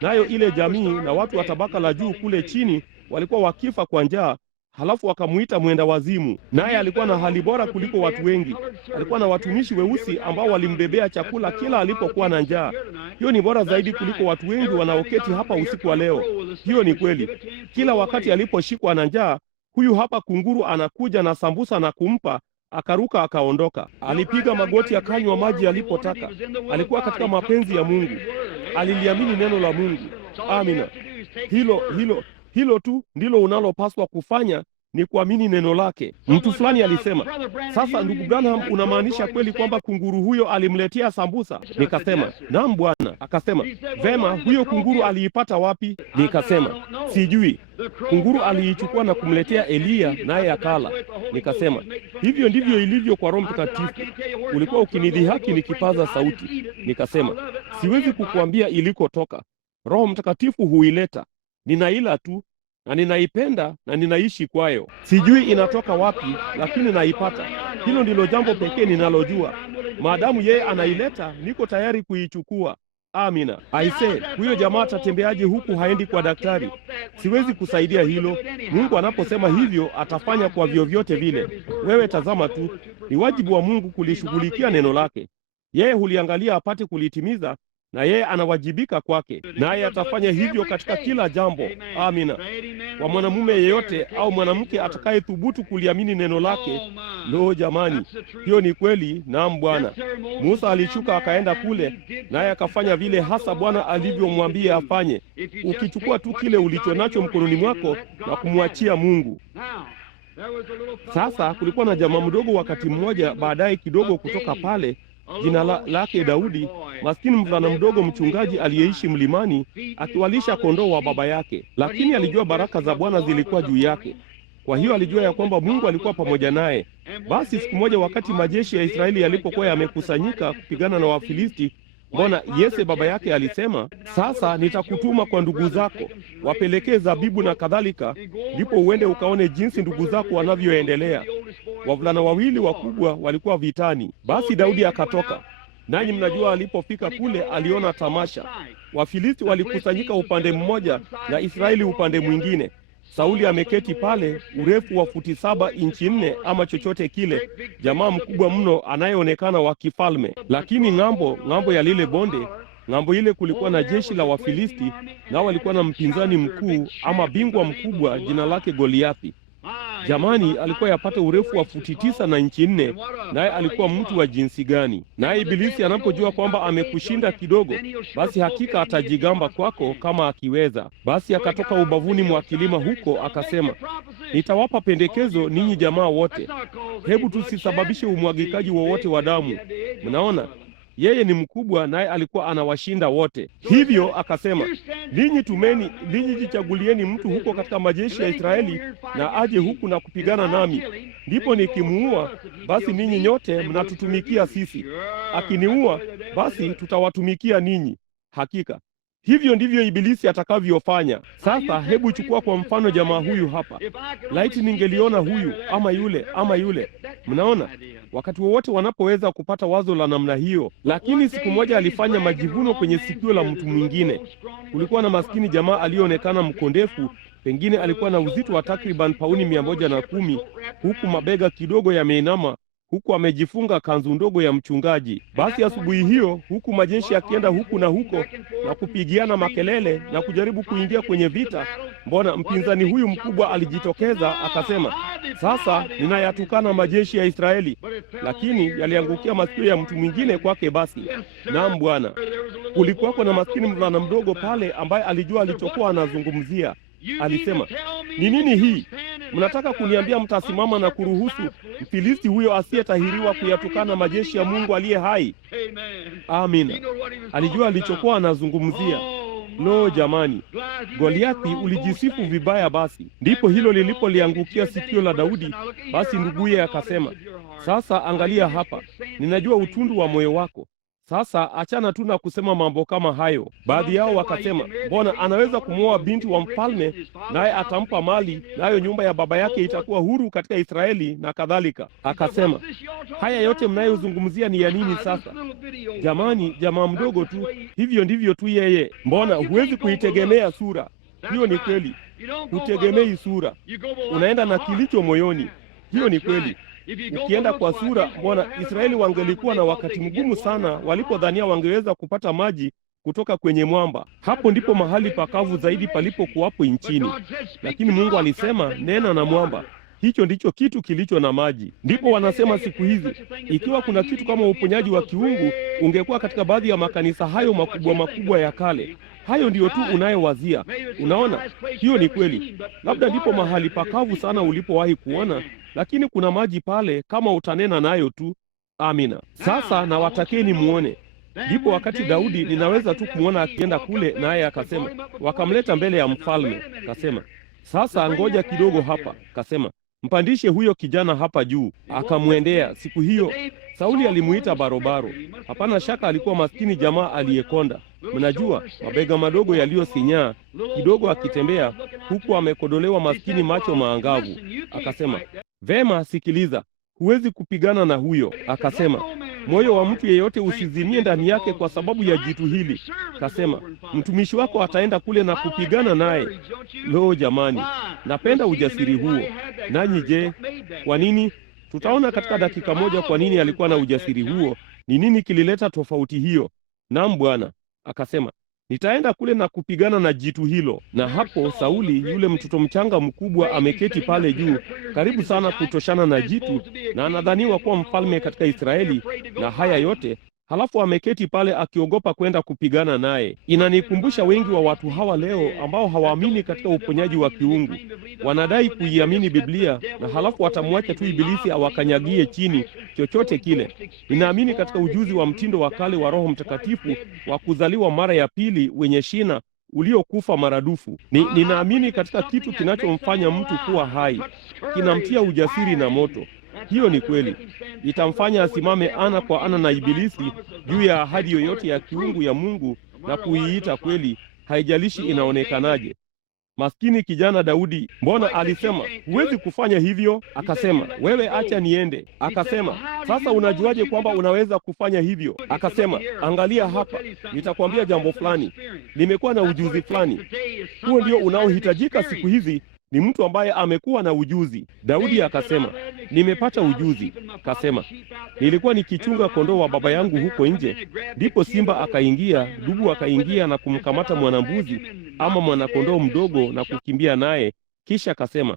Nayo ile jamii na watu wa tabaka la juu kule chini walikuwa wakifa kwa njaa, halafu wakamuita mwenda wazimu. Naye alikuwa na hali bora kuliko watu wengi. Alikuwa na watumishi weusi ambao walimbebea chakula kila alipokuwa na njaa. Hiyo ni bora zaidi kuliko watu wengi wanaoketi hapa usiku wa leo. Hiyo ni kweli. Kila wakati aliposhikwa na njaa, huyu hapa kunguru anakuja na sambusa na kumpa, akaruka akaondoka. Alipiga magoti akanywa maji alipotaka. Alikuwa katika mapenzi ya Mungu. Aliliamini neno la Mungu. Amina. Hilo tu ndilo unalopaswa kufanya, ni kuamini neno lake. Mtu fulani alisema, sasa ndugu Branham, unamaanisha kweli kwamba kunguru huyo alimletea sambusa? Nikasema, naam Bwana. Akasema, vema, huyo kunguru aliipata wapi? Nikasema, sijui. Kunguru aliichukua na kumletea Eliya, naye akala. Nikasema, hivyo ndivyo ilivyo kwa Roho Mtakatifu. Ulikuwa ukinidhihaki nikipaza sauti. Nikasema, siwezi kukuambia ilikotoka. Roho Mtakatifu huileta. Ninaila tu na ninaipenda na ninaishi kwayo. Sijui inatoka wapi, lakini naipata. Hilo ndilo jambo pekee ninalojua. Maadamu yeye anaileta, niko tayari kuichukua. Amina. Aise, huyo jamaa atatembeaje huku haendi kwa daktari? Siwezi kusaidia hilo. Mungu anaposema hivyo, atafanya kwa vyovyote vile. Wewe tazama tu. Ni wajibu wa Mungu kulishughulikia neno lake. Yeye huliangalia apate kulitimiza, na yeye anawajibika kwake, naye atafanya hivyo katika kila jambo. Amina. Kwa mwanamume yeyote au mwanamke atakayethubutu kuliamini neno lake, lo jamani, hiyo ni kweli. Naam Bwana. Musa alishuka akaenda kule, naye akafanya vile hasa Bwana alivyomwambia afanye, ukichukua tu kile ulicho nacho mkononi mwako na kumwachia Mungu. Sasa kulikuwa na jamaa mdogo wakati mmoja baadaye kidogo kutoka pale, jina lake Daudi, maskini mvulana mdogo mchungaji aliyeishi mlimani akiwalisha kondoo wa baba yake, lakini alijua baraka za Bwana zilikuwa juu yake. Kwa hiyo alijua ya kwamba Mungu alikuwa pamoja naye. Basi siku moja wakati majeshi ya Israeli yalipokuwa yamekusanyika kupigana na Wafilisti, mbona Yese baba yake alisema, sasa nitakutuma kwa ndugu zako, wapelekee zabibu na kadhalika, ndipo uende ukaone jinsi ndugu zako wanavyoendelea. Wavulana wawili wakubwa walikuwa vitani. Basi Daudi akatoka, nanyi mnajua alipofika kule aliona tamasha. Wafilisti walikusanyika upande mmoja na Israeli upande mwingine. Sauli ameketi pale, urefu wa futi 7 inchi 4 ama chochote kile, jamaa mkubwa mno anayeonekana wa kifalme. Lakini ng'ambo ya lile bonde, ng'ambo ile kulikuwa na jeshi la Wafilisti, nao walikuwa na mpinzani mkuu ama bingwa mkubwa, jina lake Goliathi. Jamani, alikuwa yapata urefu wa futi 9 na inchi 4, naye alikuwa mtu wa jinsi gani! Naye Ibilisi anapojua kwamba amekushinda kidogo, basi hakika atajigamba kwako kama akiweza. Basi akatoka ubavuni mwa kilima huko akasema, nitawapa pendekezo ninyi jamaa wote, hebu tusisababishe umwagikaji wowote wa damu. Mnaona, yeye ni mkubwa, naye alikuwa anawashinda wote. Hivyo akasema, ninyi jichagulieni mtu huko katika majeshi ya Israeli na aje huku na kupigana nami, ndipo nikimuua, basi ninyi nyote mnatutumikia sisi; akiniua, basi tutawatumikia ninyi. Hakika hivyo ndivyo Ibilisi atakavyofanya. Sasa hebu chukua kwa mfano jamaa huyu hapa. Laiti ningeliona huyu ama yule ama yule. Mnaona, wakati wowote wanapoweza kupata wazo la namna hiyo. Lakini siku moja alifanya majivuno kwenye sikio la mtu mwingine. Kulikuwa na maskini jamaa aliyeonekana mkondefu, pengine alikuwa na uzito wa takriban pauni 110, huku mabega kidogo yameinama, huku amejifunga kanzu ndogo ya mchungaji. Basi asubuhi hiyo, huku majeshi yakienda huku na huko na kupigiana makelele na kujaribu kuingia kwenye vita, mbona mpinzani huyu mkubwa alijitokeza akasema, sasa ninayatukana majeshi ya Israeli. Lakini yaliangukia masikio ya mtu mwingine kwake. Basi naam Bwana, kulikuwako na maskini mvulana mdogo pale ambaye alijua alichokuwa anazungumzia. Alisema, ni nini hii? Mnataka kuniambia mtasimama na kuruhusu Mfilisti huyo asiyetahiriwa kuyatukana majeshi ya Mungu aliye hai? Amina. Alijua alichokuwa anazungumzia. Lo jamani, Goliathi ulijisifu vibaya. Basi ndipo hilo lilipoliangukia sikio la Daudi. Basi nduguye akasema, sasa angalia hapa, ninajua utundu wa moyo wako. Sasa achana tu na kusema mambo kama hayo. Baadhi yao wakasema, mbona anaweza kumwoa binti wa mfalme, naye atampa mali, nayo nyumba ya baba yake itakuwa huru katika Israeli na kadhalika. Akasema, haya yote mnayozungumzia ni ya nini sasa? Jamani, jamaa mdogo tu, hivyo ndivyo tu yeye. Mbona huwezi kuitegemea sura? Hiyo ni kweli, hutegemei sura, unaenda na kilicho moyoni. Hiyo ni kweli. Ukienda kwa sura, mbona Israeli wangelikuwa na wakati mgumu sana walipodhania wangeweza kupata maji kutoka kwenye mwamba. Hapo ndipo mahali pakavu zaidi palipokuwapo nchini. Lakini Mungu alisema, nena na mwamba. Hicho ndicho kitu kilicho na maji. Ndipo wanasema siku hizi, ikiwa kuna kitu kama uponyaji wa kiungu, ungekuwa katika baadhi ya makanisa hayo makubwa ya kale. Hayo ndiyo tu unayowazia. Unaona, hiyo ni kweli. Labda ndipo mahali pakavu sana ulipowahi kuona, lakini kuna maji pale kama utanena nayo tu. Amina. Sasa na watakeni muone. Ndipo wakati Daudi, ninaweza tu kumwona akienda kule, naye akasema, wakamleta mbele ya mfalme. Kasema, sasa ngoja kidogo hapa. Kasema, mpandishe huyo kijana hapa juu. Akamwendea. Siku hiyo Sauli alimuita barobaro. Hapana shaka alikuwa maskini jamaa aliyekonda. Mnajua, mabega madogo yaliyosinyaa kidogo, akitembea huku amekodolewa, maskini, macho maangavu. Akasema, vema, sikiliza, huwezi kupigana na huyo. Akasema, moyo wa mtu yeyote usizimie ndani yake kwa sababu ya jitu hili. Kasema, mtumishi wako ataenda kule na kupigana naye. Lo jamani, napenda ujasiri huo. Nanyi je, kwa nini? Tutaona katika dakika moja kwa nini alikuwa na ujasiri huo, ni nini kilileta tofauti hiyo. Naam Bwana. Akasema, nitaenda kule na kupigana na jitu hilo. Na hapo Sauli, yule mtoto mchanga mkubwa, ameketi pale juu, karibu sana kutoshana na jitu, na anadhaniwa kuwa mfalme katika Israeli na haya yote. Halafu ameketi pale akiogopa kwenda kupigana naye. Inanikumbusha wengi wa watu hawa leo ambao hawaamini katika uponyaji wa kiungu. Wanadai kuiamini Biblia na halafu watamwacha tu ibilisi awakanyagie chini chochote kile. Ninaamini katika ujuzi wa mtindo wa kale wa Roho Mtakatifu wa kuzaliwa mara ya pili wenye shina uliokufa maradufu. Ninaamini katika kitu kinachomfanya mtu kuwa hai, kinamtia ujasiri na moto. Hiyo ni kweli. Itamfanya asimame ana kwa ana na ibilisi juu ya ahadi yoyote ya kiungu ya Mungu na kuiita kweli, haijalishi inaonekanaje. Maskini kijana Daudi, mbona alisema, huwezi kufanya hivyo? Akasema, wewe acha niende. Akasema, sasa unajuaje kwamba unaweza kufanya hivyo? Akasema, angalia hapa, nitakwambia jambo fulani. Nimekuwa na ujuzi fulani. Huo ndio unaohitajika siku hizi, ni mtu ambaye amekuwa na ujuzi. Daudi akasema, nimepata ujuzi. Akasema, nilikuwa nikichunga kondoo wa baba yangu huko nje, ndipo simba akaingia, dubu akaingia na kumkamata mwanambuzi ama mwanakondoo mdogo na kukimbia naye. Kisha akasema,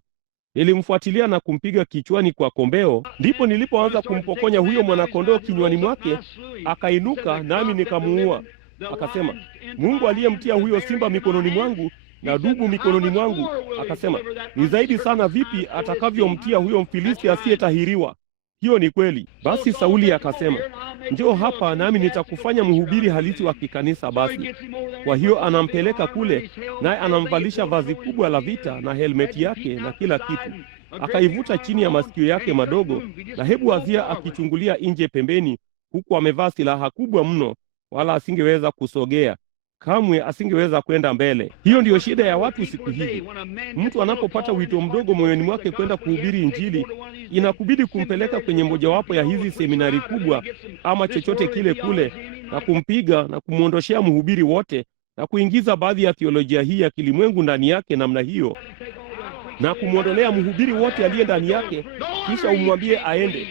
nilimfuatilia na kumpiga kichwani kwa kombeo, ndipo nilipoanza kumpokonya huyo mwanakondoo kinywani mwake, akainuka nami nikamuua. Akasema, Mungu aliyemtia huyo simba mikononi mwangu na dubu mikononi mwangu, akasema, ni zaidi sana vipi atakavyomtia huyo Mfilisti asiyetahiriwa. Hiyo ni kweli. Basi Sauli akasema, njoo hapa nami nitakufanya mhubiri halisi wa kikanisa. Basi kwa hiyo anampeleka kule, naye anamvalisha vazi kubwa la vita na helmeti yake na kila kitu, akaivuta chini ya masikio yake madogo, na hebu wazia akichungulia nje pembeni, huku amevaa silaha kubwa mno, wala asingeweza kusogea. Kamwe asingeweza kwenda mbele. Hiyo ndiyo shida ya watu siku hizi. Mtu anapopata wito mdogo moyoni mwake kwenda kuhubiri Injili, inakubidi kumpeleka kwenye mojawapo ya hizi seminari kubwa ama chochote kile kule, na kumpiga na kumwondoshea mhubiri wote na kuingiza baadhi ya theolojia hii ya kilimwengu ndani yake namna hiyo, na kumwondolea mhubiri wote aliye ndani yake, kisha umwambie aende.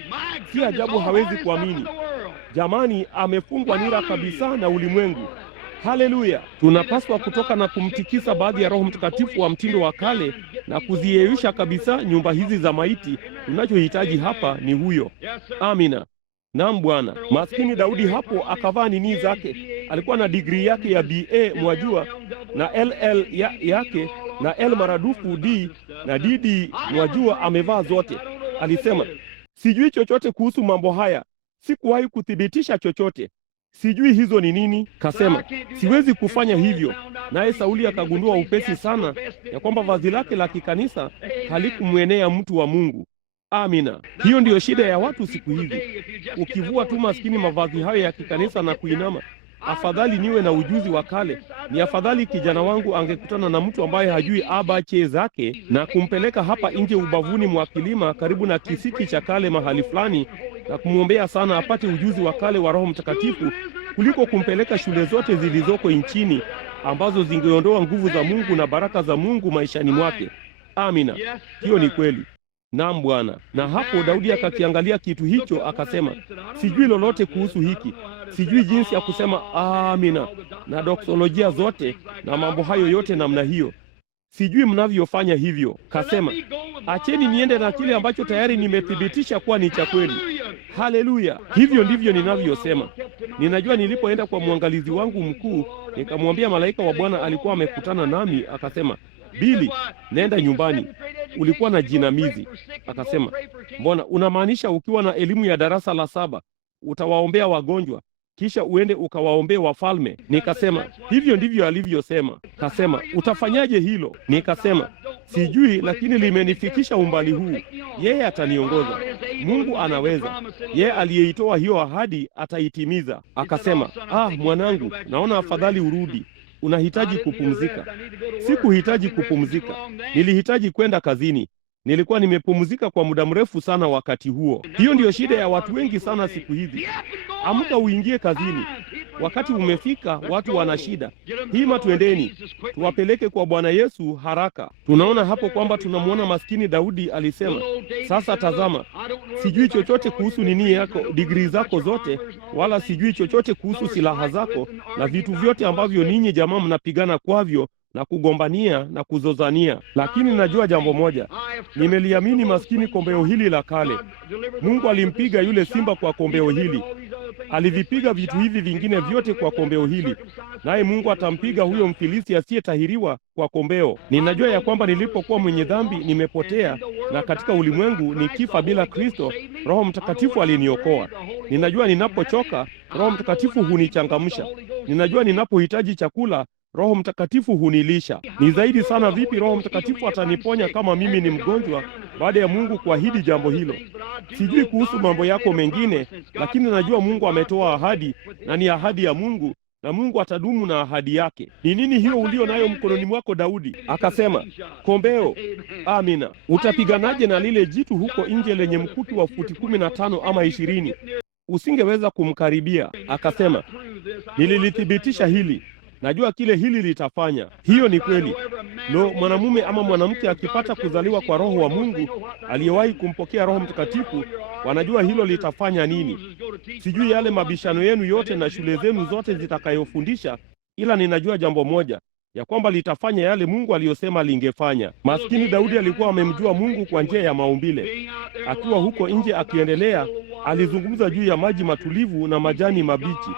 Si ajabu hawezi kuamini. Jamani, amefungwa nira kabisa na ulimwengu. Haleluya! Tunapaswa kutoka na kumtikisa baadhi ya Roho Mtakatifu wa mtindo wa kale na kuziyeyusha kabisa nyumba hizi za maiti. Tunachohitaji hapa ni huyo. Amina. Naam Bwana. Maskini Daudi hapo akavaa nini zake. Alikuwa na degree yake ya BA, mwajua, na LL yake na L maradufu D na DD, mwajua, amevaa zote. Alisema, sijui chochote kuhusu mambo haya. Sikuwahi kuthibitisha chochote. Sijui hizo ni nini. Kasema, siwezi kufanya hivyo. Naye Sauli akagundua upesi sana ya kwamba vazi lake la kikanisa halikumwenea mtu wa Mungu. Amina. Hiyo ndiyo shida ya watu siku hizi. Ukivua tu maskini mavazi hayo ya kikanisa na kuinama, afadhali niwe na ujuzi wa kale. Ni afadhali kijana wangu angekutana na mtu ambaye hajui abache zake na kumpeleka hapa nje ubavuni mwa kilima karibu na kisiki cha kale mahali fulani na kumwombea sana apate ujuzi wa kale wa Roho Mtakatifu, kuliko kumpeleka shule zote zilizoko nchini ambazo zingeondoa nguvu za Mungu na baraka za Mungu maishani mwake. Amina. Hiyo ni kweli. Naam Bwana. Na hapo Daudi akakiangalia kitu hicho akasema, sijui lolote kuhusu hiki. Sijui jinsi ya kusema amina na doksolojia zote na mambo hayo yote namna hiyo. Sijui mnavyofanya hivyo. Kasema, acheni niende na kile ambacho tayari nimethibitisha kuwa ni cha kweli. Haleluya. Hivyo ndivyo ninavyosema. Ninajua nilipoenda kwa mwangalizi wangu mkuu, nikamwambia malaika wa Bwana alikuwa amekutana nami, akasema, Bili, nenda nyumbani. Ulikuwa na jinamizi. Akasema, mbona unamaanisha ukiwa na elimu ya darasa la 7 utawaombea wagonjwa kisha uende ukawaombee wafalme? Nikasema, hivyo ndivyo alivyosema. Kasema, utafanyaje hilo? Nikasema, sijui, lakini limenifikisha umbali huu. Yeye ataniongoza. Mungu anaweza. Yeye aliyeitoa hiyo ahadi ataitimiza. Akasema, mwanangu, naona afadhali urudi. Unahitaji kupumzika. Sikuhitaji kupumzika. Nilihitaji kwenda kazini. Nilikuwa nimepumzika kwa muda mrefu sana wakati huo. Hiyo ndiyo shida ya watu wengi sana siku hizi. Amka uingie kazini. wakati umefika, watu wana shida. Hima, twendeni tuwapeleke kwa Bwana Yesu haraka. Tunaona hapo kwamba tunamwona maskini Daudi alisema, sasa tazama, sijui chochote kuhusu nini yako, digrii zako zote, wala sijui chochote kuhusu silaha zako na vitu vyote ambavyo ninyi jamaa mnapigana kwavyo na kugombania na kuzozania, lakini najua jambo moja, nimeliamini maskini kombeo hili la kale. Mungu alimpiga yule simba kwa kombeo hili, alivipiga vitu hivi vingine vyote kwa kombeo hili, naye Mungu atampiga huyo Mfilisti asiyetahiriwa kwa kombeo. Ninajua ya kwamba nilipokuwa mwenye dhambi nimepotea, na katika ulimwengu nikifa bila Kristo, Roho Mtakatifu aliniokoa. Ninajua ninapochoka, Roho Mtakatifu hunichangamsha. Ninajua ninapohitaji chakula, Roho Mtakatifu hunilisha. Ni zaidi sana vipi Roho Mtakatifu ataniponya kama mimi ni mgonjwa, baada ya Mungu kuahidi jambo hilo. Sijui kuhusu mambo yako mengine, lakini najua Mungu ametoa ahadi, na ni ahadi ya Mungu, na Mungu atadumu na ahadi yake. Ni nini hiyo ulio nayo mkononi mwako? Daudi akasema, kombeo. Amina. Utapiganaje na lile jitu huko nje lenye mkuki wa futi 15 ama 20? Usingeweza kumkaribia. Akasema, nililithibitisha hili, najua kile hili litafanya. Hiyo ni kweli. Mwanamume ama mwanamke akipata kuzaliwa kwa Roho wa Mungu, aliyewahi kumpokea Roho Mtakatifu, wanajua hilo litafanya nini. Sijui yale mabishano yenu yote na shule zenu zote zitakayofundisha, ila ninajua jambo moja, ya kwamba litafanya yale Mungu aliyosema lingefanya. Maskini Daudi alikuwa amemjua Mungu kwa njia ya maumbile. Akiwa huko nje akiendelea, alizungumza juu ya maji matulivu na majani mabichi.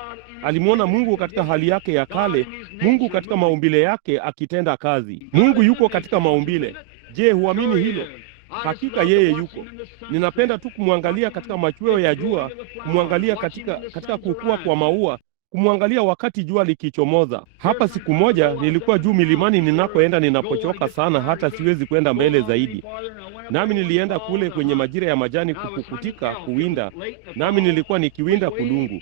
Alimwona Mungu katika hali yake ya kale, Mungu katika maumbile yake akitenda kazi. Mungu yuko katika maumbile. Je, huamini hilo? Hakika yeye yuko. Ninapenda tu kumwangalia katika machweo ya jua, kumwangalia katika kukua kwa maua, kumwangalia wakati jua likichomoza. Hapa siku moja nilikuwa juu milimani ninakoenda ninapochoka sana hata siwezi kwenda mbele zaidi. Nami nilienda kule kwenye majira ya majani kupukutika kuwinda, nami nilikuwa nikiwinda kulungu.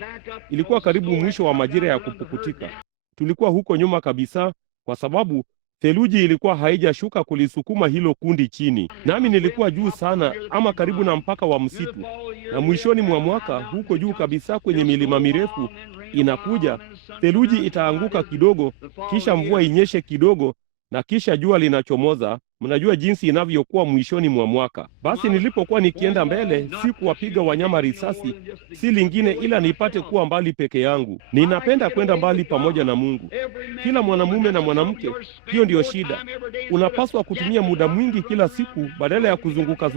Ilikuwa karibu mwisho wa majira ya kupukutika. Tulikuwa huko nyuma kabisa, kwa sababu theluji ilikuwa haijashuka kulisukuma hilo kundi chini. Nami nilikuwa juu sana, ama karibu na mpaka wa msitu. Na mwishoni mwa mwaka, huko juu kabisa kwenye milima mirefu, inakuja theluji itaanguka kidogo, kisha mvua inyeshe kidogo, na kisha jua linachomoza. Mnajua jinsi inavyokuwa mwishoni mwa mwaka. Basi nilipokuwa nikienda mbele, si kuwapiga wanyama risasi, si lingine ila nipate kuwa mbali peke yangu. Ninapenda kwenda mbali pamoja na Mungu. Kila mwanamume na mwanamke, hiyo ndiyo shida. Unapaswa kutumia muda mwingi kila siku badala ya kuzunguka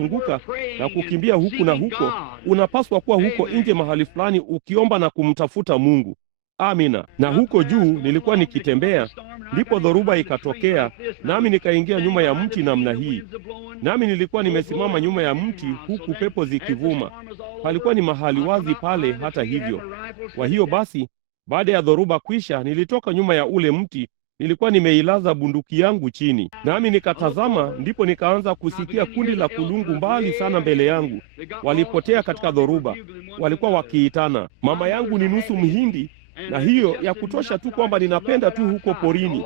na kukimbia huku na huko. Unapaswa kuwa huko nje mahali fulani ukiomba na kumtafuta Mungu. Amina. Na huko juu nilikuwa nikitembea, ndipo dhoruba ikatokea, nami nikaingia nyuma ya mti namna hii. Nami nilikuwa nimesimama nyuma ya mti huku pepo zikivuma. Palikuwa ni mahali wazi pale hata hivyo. Kwa hiyo basi, baada ya dhoruba kwisha, nilitoka nyuma ya ule mti, nilikuwa nimeilaza bunduki yangu chini. Nami nikatazama, ndipo nikaanza kusikia kundi la kulungu mbali sana mbele yangu. Walipotea katika dhoruba. Walikuwa wakiitana. Mama yangu ni nusu Mhindi, na hiyo ya kutosha tu kwamba ninapenda tu huko porini.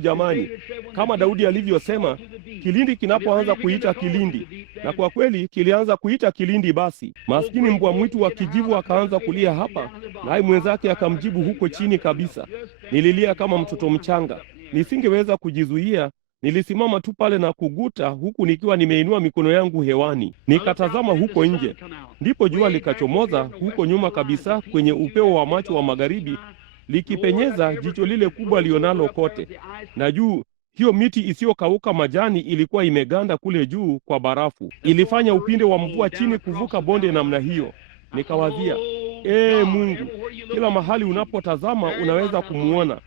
Jamani, kama Daudi alivyosema, kilindi kinapoanza kuita kilindi, na kwa kweli kilianza kuita kilindi. Basi maskini mbwa mwitu wa kijivu akaanza kulia hapa, naye mwenzake akamjibu huko chini kabisa. Nililia kama mtoto mchanga, nisingeweza kujizuia. Nilisimama tu pale na kuguta, huku nikiwa nimeinua mikono yangu hewani. Nikatazama huko nje, ndipo jua likachomoza huko nyuma kabisa kwenye upeo wa macho wa magharibi, likipenyeza jicho lile kubwa lionalo kote. Na juu, hiyo miti isiyokauka majani ilikuwa imeganda kule juu kwa barafu. Ilifanya upinde wa mvua chini kuvuka bonde namna hiyo. Nikawazia, Mungu, kila mahali unapotazama unaweza kumuona.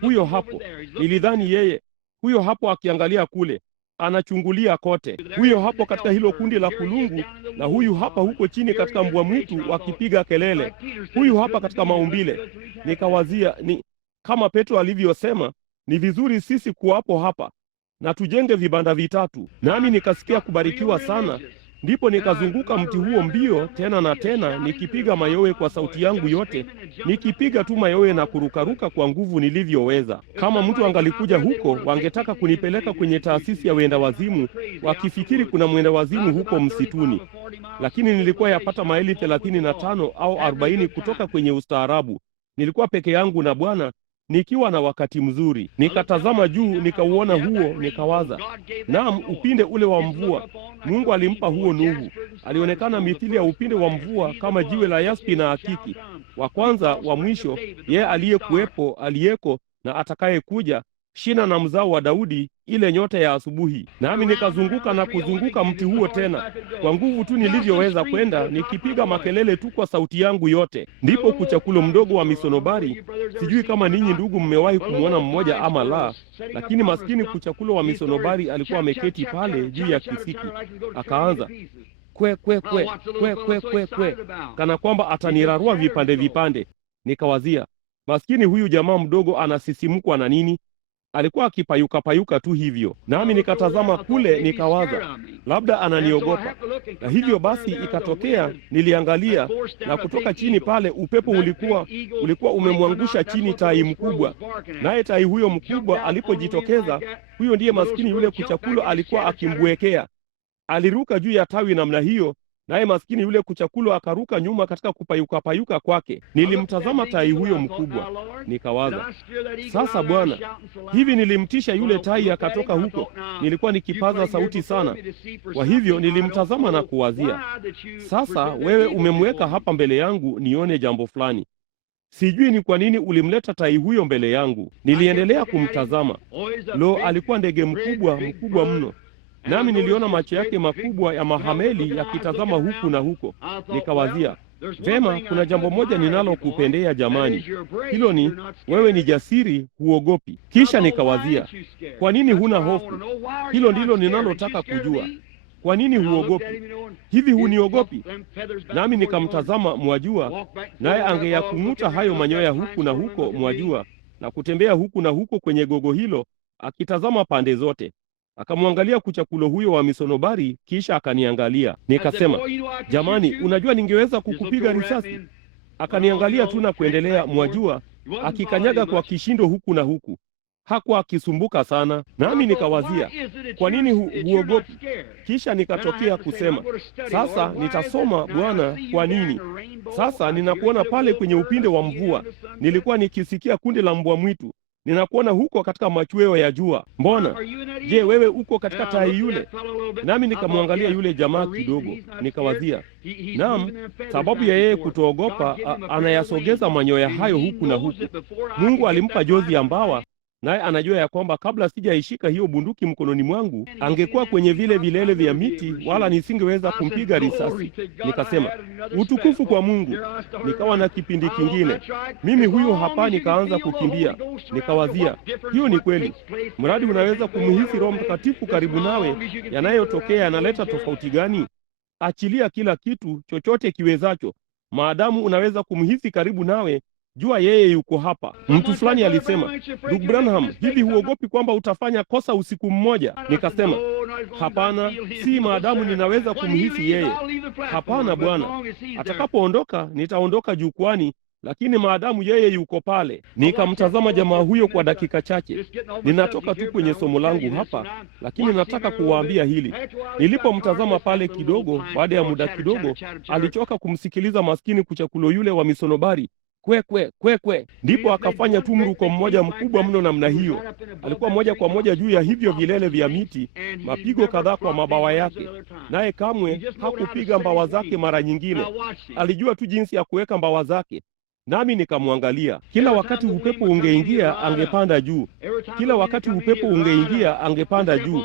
Huyo hapo. Nilidhani yeye huyo hapo akiangalia kule, anachungulia kote. Huyo hapo katika hilo kundi la kulungu, na huyu hapa huko chini katika mbwa mwitu wakipiga kelele. Huyu hapa katika maumbile. Nikawazia, ni kama Petro alivyosema, ni vizuri sisi kuwapo hapa na tujenge vibanda vitatu. Nami nikasikia kubarikiwa sana. Ndipo nikazunguka mti huo mbio tena na tena, nikipiga mayowe kwa sauti yangu yote, nikipiga tu mayowe na kurukaruka kwa nguvu nilivyoweza. Kama mtu angalikuja huko, wangetaka kunipeleka kwenye taasisi ya wenda wazimu, wakifikiri kuna mwenda wazimu huko msituni. Lakini nilikuwa yapata maili 35 au 40 kutoka kwenye ustaarabu. Nilikuwa peke yangu na Bwana, nikiwa na wakati mzuri. Nikatazama juu, nikauona huo, nikawaza, naam, upinde ule wa mvua. Mungu alimpa huo Nuhu. Alionekana mithili ya upinde wa mvua, kama jiwe la yaspi na akiki, wa kwanza wa mwisho, yeye aliyekuwepo, aliyeko na atakaye kuja, shina na mzao wa Daudi, ile nyota ya asubuhi. Nami nikazunguka na kuzunguka mti huo tena, kwa nguvu tu nilivyoweza kwenda, nikipiga makelele tu kwa sauti yangu yote. Ndipo kuchakulo mdogo wa misonobari, sijui kama ninyi ndugu mmewahi kumwona mmoja ama la, lakini maskini kuchakulo wa misonobari alikuwa ameketi pale juu ya kisiki, akaanza kwe kwe kwe kwe kwe kwe kwe, kana kwamba atanirarua vipande vipande. Nikawazia, maskini huyu jamaa mdogo anasisimkwa na nini? Alikuwa akipayuka payuka tu hivyo. Nami nikatazama kule, nikawaza, labda ananiogopa. Na hivyo basi ikatokea, niliangalia, na kutoka chini pale upepo ulikuwa umemwangusha chini tai mkubwa. Naye tai huyo mkubwa alipojitokeza, huyo ndiye maskini yule kuchakulo alikuwa akimbwekea. Aliruka juu ya tawi namna hiyo, naye maskini yule kuchakulo akaruka nyuma katika kupayuka payuka kwake. Nilimtazama tai huyo mkubwa, nikawaza, sasa Bwana, hivi nilimtisha yule tai akatoka huko. Nilikuwa nikipaza sauti sana. Kwa hivyo nilimtazama na kuwazia, sasa wewe umemweka hapa mbele yangu nione jambo fulani. Sijui ni kwa nini ulimleta tai huyo mbele yangu. Niliendelea kumtazama. Lo, alikuwa ndege mkubwa mno. Nami niliona macho yake makubwa ya mahameli yakitazama huku na huko. Nikawazia, vema, kuna jambo moja ninalokupendea jamani. Hilo ni, wewe ni jasiri, huogopi. Kisha nikawazia, kwa nini huna hofu? Hilo ndilo ninalotaka kujua. Kwa nini huogopi? Hivi huniogopi? Nami nikamtazama, mwajua, naye angeyakung'uta hayo manyoya huku na huko, mwajua, na kutembea huku na huko kwenye gogo hilo, akitazama pande zote. Akamwangalia kuchakulo huyo wa misonobari, kisha akaniangalia. Nikasema, jamani, unajua ningeweza kukupiga risasi. Akaniangalia tu na kuendelea, mwajua, akikanyaga kwa kishindo huku na huku. Hakuwa akisumbuka sana. Nami nikawazia, kwa nini huogopi? Kisha nikatokea kusema, sasa nitasoma Bwana, kwa nini? Sasa ninakuona pale kwenye upinde wa mvua. Nilikuwa nikisikia kundi la mbwa mwitu. Ninakuona huko katika machweo ya jua. Mbona? Je, wewe uko katika tai yule? Nami nikamwangalia yule jamaa kidogo, nikawazia, naam, sababu ya yeye kutoogopa, anayasogeza manyoya hayo huku na huku. Mungu alimpa jozi ya mbawa, naye anajua ya kwamba kabla sijaishika hiyo bunduki mkononi mwangu, angekuwa kwenye vile vilele vya miti, wala nisingeweza kumpiga risasi. Nikasema, utukufu kwa Mungu. Nikawa na kipindi kingine, mimi huyo hapa, nikaanza kukimbia. Nikawazia, hiyo ni kweli. Mradi unaweza kumhisi Roho Mtakatifu karibu nawe, yanayotokea yanaleta tofauti gani? Achilia kila kitu, chochote kiwezacho. Maadamu unaweza kumhisi karibu nawe, jua yeye yuko hapa. Mtu fulani alisema, Ndugu Branham, hivi huogopi kwamba utafanya kosa usiku mmoja? Nikasema, hapana, si maadamu ninaweza kumhisi yeye. Hapana Bwana, atakapoondoka nitaondoka jukwani, lakini maadamu yeye yuko pale. Nikamtazama jamaa huyo kwa dakika chache. Ninatoka tu kwenye somo langu hapa, lakini nataka kuwaambia hili. Nilipomtazama pale kidogo, baada ya muda kidogo, alichoka kumsikiliza maskini kuchakulo yule wa misonobari. Kwe kwe kwe kwe. Ndipo akafanya tu mruko mmoja mkubwa mno namna hiyo. Alikuwa moja kwa moja juu ya hivyo vilele vya miti, mapigo kadhaa kwa mabawa yake. Naye kamwe hakupiga mbawa zake mara nyingine. Alijua tu jinsi ya kuweka mbawa zake. Nami nikamwangalia. Kila wakati upepo ungeingia, angepanda juu. Kila wakati upepo ungeingia, angepanda juu.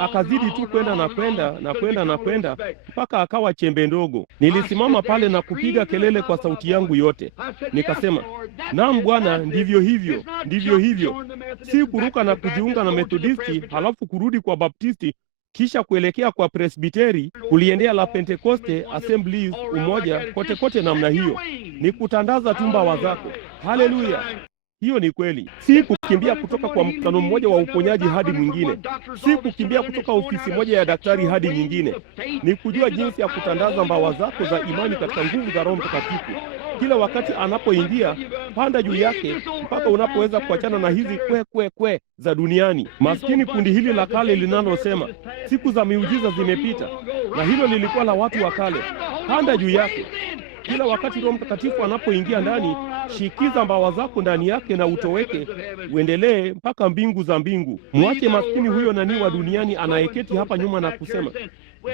Akazidi tu kwenda na kwenda na kwenda na kwenda mpaka akawa chembe ndogo. Nilisimama pale na kupiga kelele kwa sauti yangu yote. Nikasema, naam Bwana, ndivyo hivyo, ndivyo hivyo. Si kuruka na kujiunga na Methodisti halafu kurudi kwa Baptisti, kisha kuelekea kwa Presbiteri, kuliendea la Pentekoste, Assemblies, umoja, kote kote namna hiyo. Ni kutandaza tu mbawa zako. Haleluya! Hiyo ni kweli. Si kukimbia kutoka kwa mkutano mmoja wa uponyaji hadi mwingine. Si kukimbia kutoka ofisi moja ya daktari hadi nyingine. Ni kujua jinsi ya kutandaza mbawa zako za imani katika nguvu za Roho Mtakatifu. Kila wakati anapoingia, panda juu yake mpaka unapoweza kuachana na hizi kwe kwe kwe za duniani. Maskini kundi hili la kale linalosema siku za miujiza zimepita, na hilo lilikuwa la watu wa kale. Panda juu yake. Kila wakati Roho Mtakatifu anapoingia ndani, shikiza mbawa zako ndani yake na utoweke, uendelee mpaka mbingu za mbingu. Mwache maskini huyo nani wa duniani anayeketi hapa nyuma na kusema,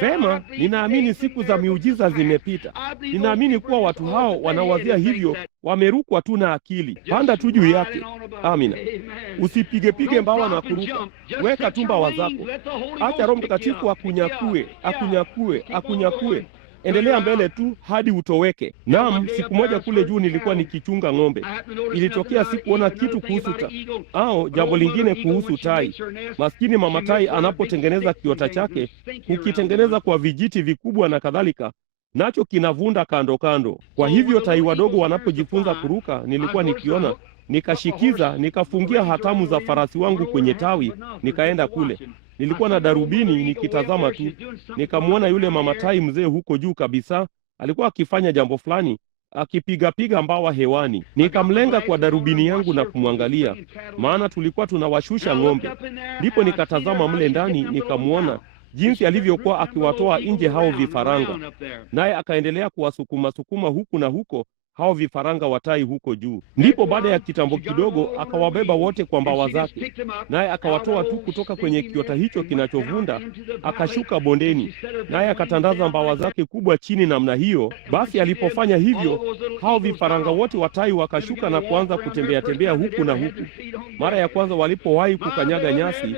vema, ninaamini siku za miujiza zimepita. Ninaamini kuwa watu hao wanawazia hivyo, wamerukwa tu na akili. Panda tu juu yake. Amina. Usipige mbawa na kuruka. Weka tu mbawa zako. Acha Roho Mtakatifu akunyakue. Endelea mbele tu hadi utoweke. Naam, siku moja kule juu nilikuwa nikichunga ng'ombe. Ilitokea sikuona kitu kuhusu jambo lingine kuhusu tai. Maskini mama tai anapotengeneza kiota chake, hukitengeneza kwa vijiti vikubwa na kadhalika, nacho kinavunda kando kando. Kwa hivyo tai wadogo wanapojifunza kuruka, nilikuwa nikiona, nikashikiza, nikafungia hatamu za farasi wangu kwenye tawi, nikaenda kule. Nilikuwa na darubini nikitazama tu. Nikamwona yule mama tai mzee huko juu kabisa, alikuwa akifanya jambo fulani, akipiga mbawa hewani. Nikamlenga kwa darubini yangu na kumwangalia, maana tulikuwa tunawashusha ng'ombe. Ndipo nikatazama mle ndani, nikamwona jinsi alivyokuwa akiwatoa nje hao vifaranga. Naye akaendelea kuwasukuma huku na huko hao vifaranga wa tai huko juu. Ndipo baada ya kitambo kidogo akawabeba wote kwa mbawa zake, naye akawatoa tu kutoka kwenye kiota hicho kinachovunda, akashuka bondeni, naye akatandaza mbawa zake kubwa chini namna hiyo. Basi alipofanya hivyo, hao vifaranga wote wa tai wakashuka na kuanza kutembea huku na huku. Mara ya kwanza walipowahi kukanyaga nyasi,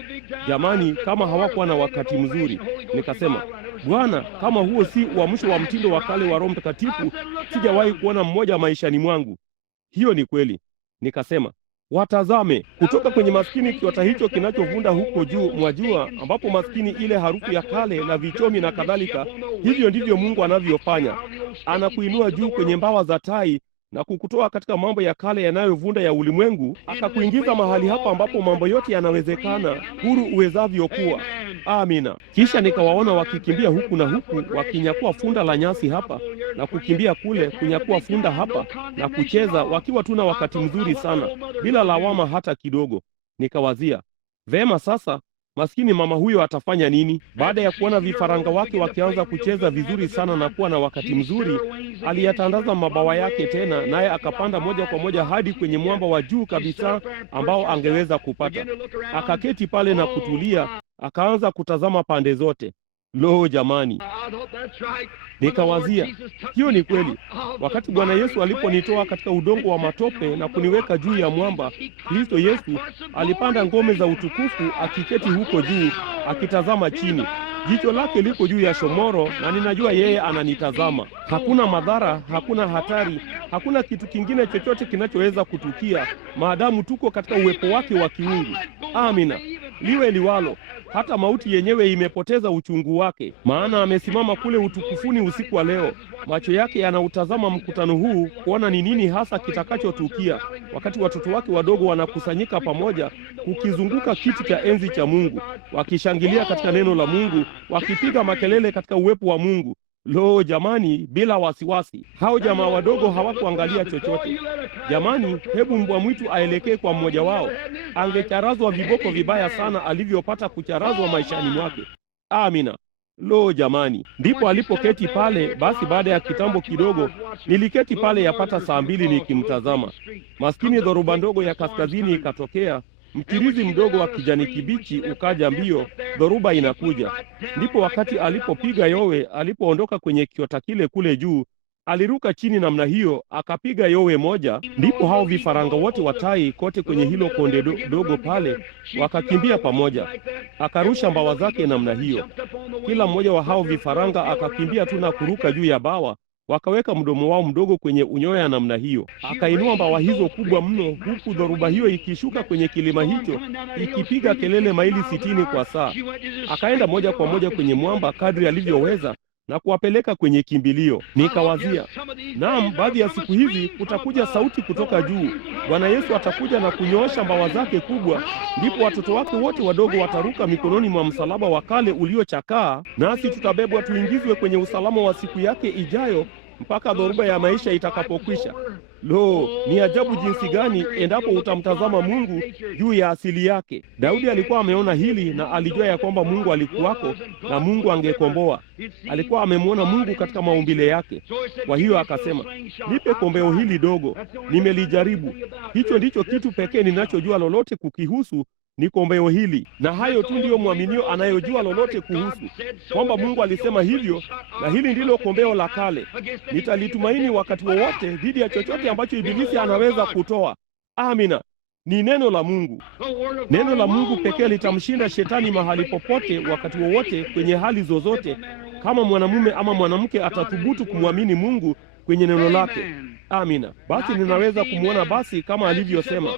jamani, kama hawakuwa na wakati mzuri. Nikasema, Bwana, kama huo si uamsho wa mtindo wa kale wa Roho Mtakatifu, sijawahi kuona mmoja maishani mwangu. Hiyo ni kweli. Nikasema, watazame kutoka kwenye maskini kiota hicho kinachovunda huko juu, mwajua, ambapo maskini ile harufu ya kale na vichomi na kadhalika. Hivyo ndivyo Mungu anavyofanya. Anakuinua juu kwenye mbawa za tai na kukutoa katika mambo ya kale yanayovunda ya ulimwengu, akakuingiza mahali hapa ambapo mambo yote yanawezekana, huru uwezavyo kuwa. Amina. Kisha nikawaona wakikimbia huku na huku, wakinyakua funda la nyasi hapa na kukimbia kule, kunyakua funda hapa na kucheza, wakiwa tuna wakati mzuri sana, bila lawama hata kidogo. Nikawazia, vema, sasa maskini mama huyo atafanya nini? Baada ya kuona vifaranga wake wakianza kucheza vizuri sana na kuwa na wakati mzuri, aliyatandaza mabawa yake tena, naye akapanda moja kwa moja hadi kwenye mwamba wa juu kabisa ambao angeweza kupata. Akaketi pale na kutulia, akaanza kutazama pande zote. Lo, jamani! Nikawazia, hiyo ni kweli. Wakati Bwana Yesu aliponitoa katika udongo wa matope na kuniweka juu ya mwamba, Kristo Yesu alipanda ngome za utukufu, akiketi huko juu, akitazama chini. Jicho lake liko juu ya shomoro, na ninajua yeye ananitazama. Hakuna madhara, hakuna hatari, hakuna kitu kingine chochote kinachoweza kutukia, maadamu tuko katika uwepo wake wa kiungu. Amina. Liwe liwalo, hata mauti yenyewe imepoteza uchungu wake, maana amesimama kule utukufuni usiku wa leo. Macho yake yanautazama mkutano huu kuona ni nini hasa kitakachotukia wakati watoto wake wadogo wanakusanyika pamoja kukizunguka kiti cha enzi cha Mungu, wakishangilia katika neno la Mungu, wakipiga makelele katika uwepo wa Mungu. Lo, jamani, bila wasiwasi. Hao jamaa wadogo hawakuangalia chochote. Jamani, hebu mbwa mwitu aelekee kwa mmoja wao, angecharazwa viboko vibaya sana alivyopata kucharazwa maishani mwake. Amina. Lo, jamani! Ndipo alipoketi pale. Basi baada ya kitambo kidogo, niliketi pale yapata saa 2 nikimtazama. Maskini dhoruba ndogo ya kaskazini ikatokea, mtirizi mdogo wa kijani kibichi ukaja mbio, dhoruba inakuja. Ndipo wakati alipopiga yowe, alipoondoka kwenye kiota kile kule juu, aliruka chini namna hiyo, akapiga yowe moja. Ndipo hao vifaranga wote wa tai kote kwenye hilo konde dogo pale wakakimbia pamoja. Akarusha mbawa zake namna hiyo. Kila mmoja wa hao vifaranga akakimbia tu na kuruka juu ya bawa, wakaweka mdomo wao mdogo kwenye unyoya namna hiyo. Akainua mbawa hizo kubwa mno, huku dhoruba hiyo ikishuka kwenye kilima hicho, ikipiga kelele maili 60 kwa saa. Akaenda moja kwa moja kwenye mwamba kadri alivyoweza na kuwapeleka kwenye kimbilio. Nikawazia, naam, baadhi ya siku hizi kutakuja sauti kutoka juu. Bwana Yesu atakuja na kunyoosha mbawa zake kubwa, ndipo watoto wake wote wadogo wataruka mikononi mwa msalaba wa kale uliochakaa, nasi tutabebwa tuingizwe kwenye usalama wa siku yake ijayo mpaka dhoruba ya maisha itakapokwisha. Lo, ni ajabu jinsi gani endapo utamtazama Mungu juu ya asili yake. Daudi alikuwa ameona hili na alijua ya kwamba Mungu alikuwako na Mungu angekomboa. Alikuwa amemwona Mungu katika maumbile yake. Kwa hiyo akasema, nipe kombeo hili dogo, nimelijaribu. Hicho ndicho kitu pekee ninachojua lolote kukihusu, ni kombeo hili. Na hayo tu ndiyo mwaminio anayojua lolote kuhusu, kwamba Mungu alisema hivyo, na hili ndilo kombeo la kale. Nitalitumaini wakati wowote dhidi ya chochote ambacho ibilisi anaweza kutoa. Amina. Ni neno la Mungu. Neno la Mungu pekee litamshinda shetani mahali popote, wakati wowote, kwenye hali zozote, kama mwanamume ama mwanamke atathubutu kumwamini Mungu kwenye neno lake. Amina. Basi ninaweza kumwona basi kama alivyosema,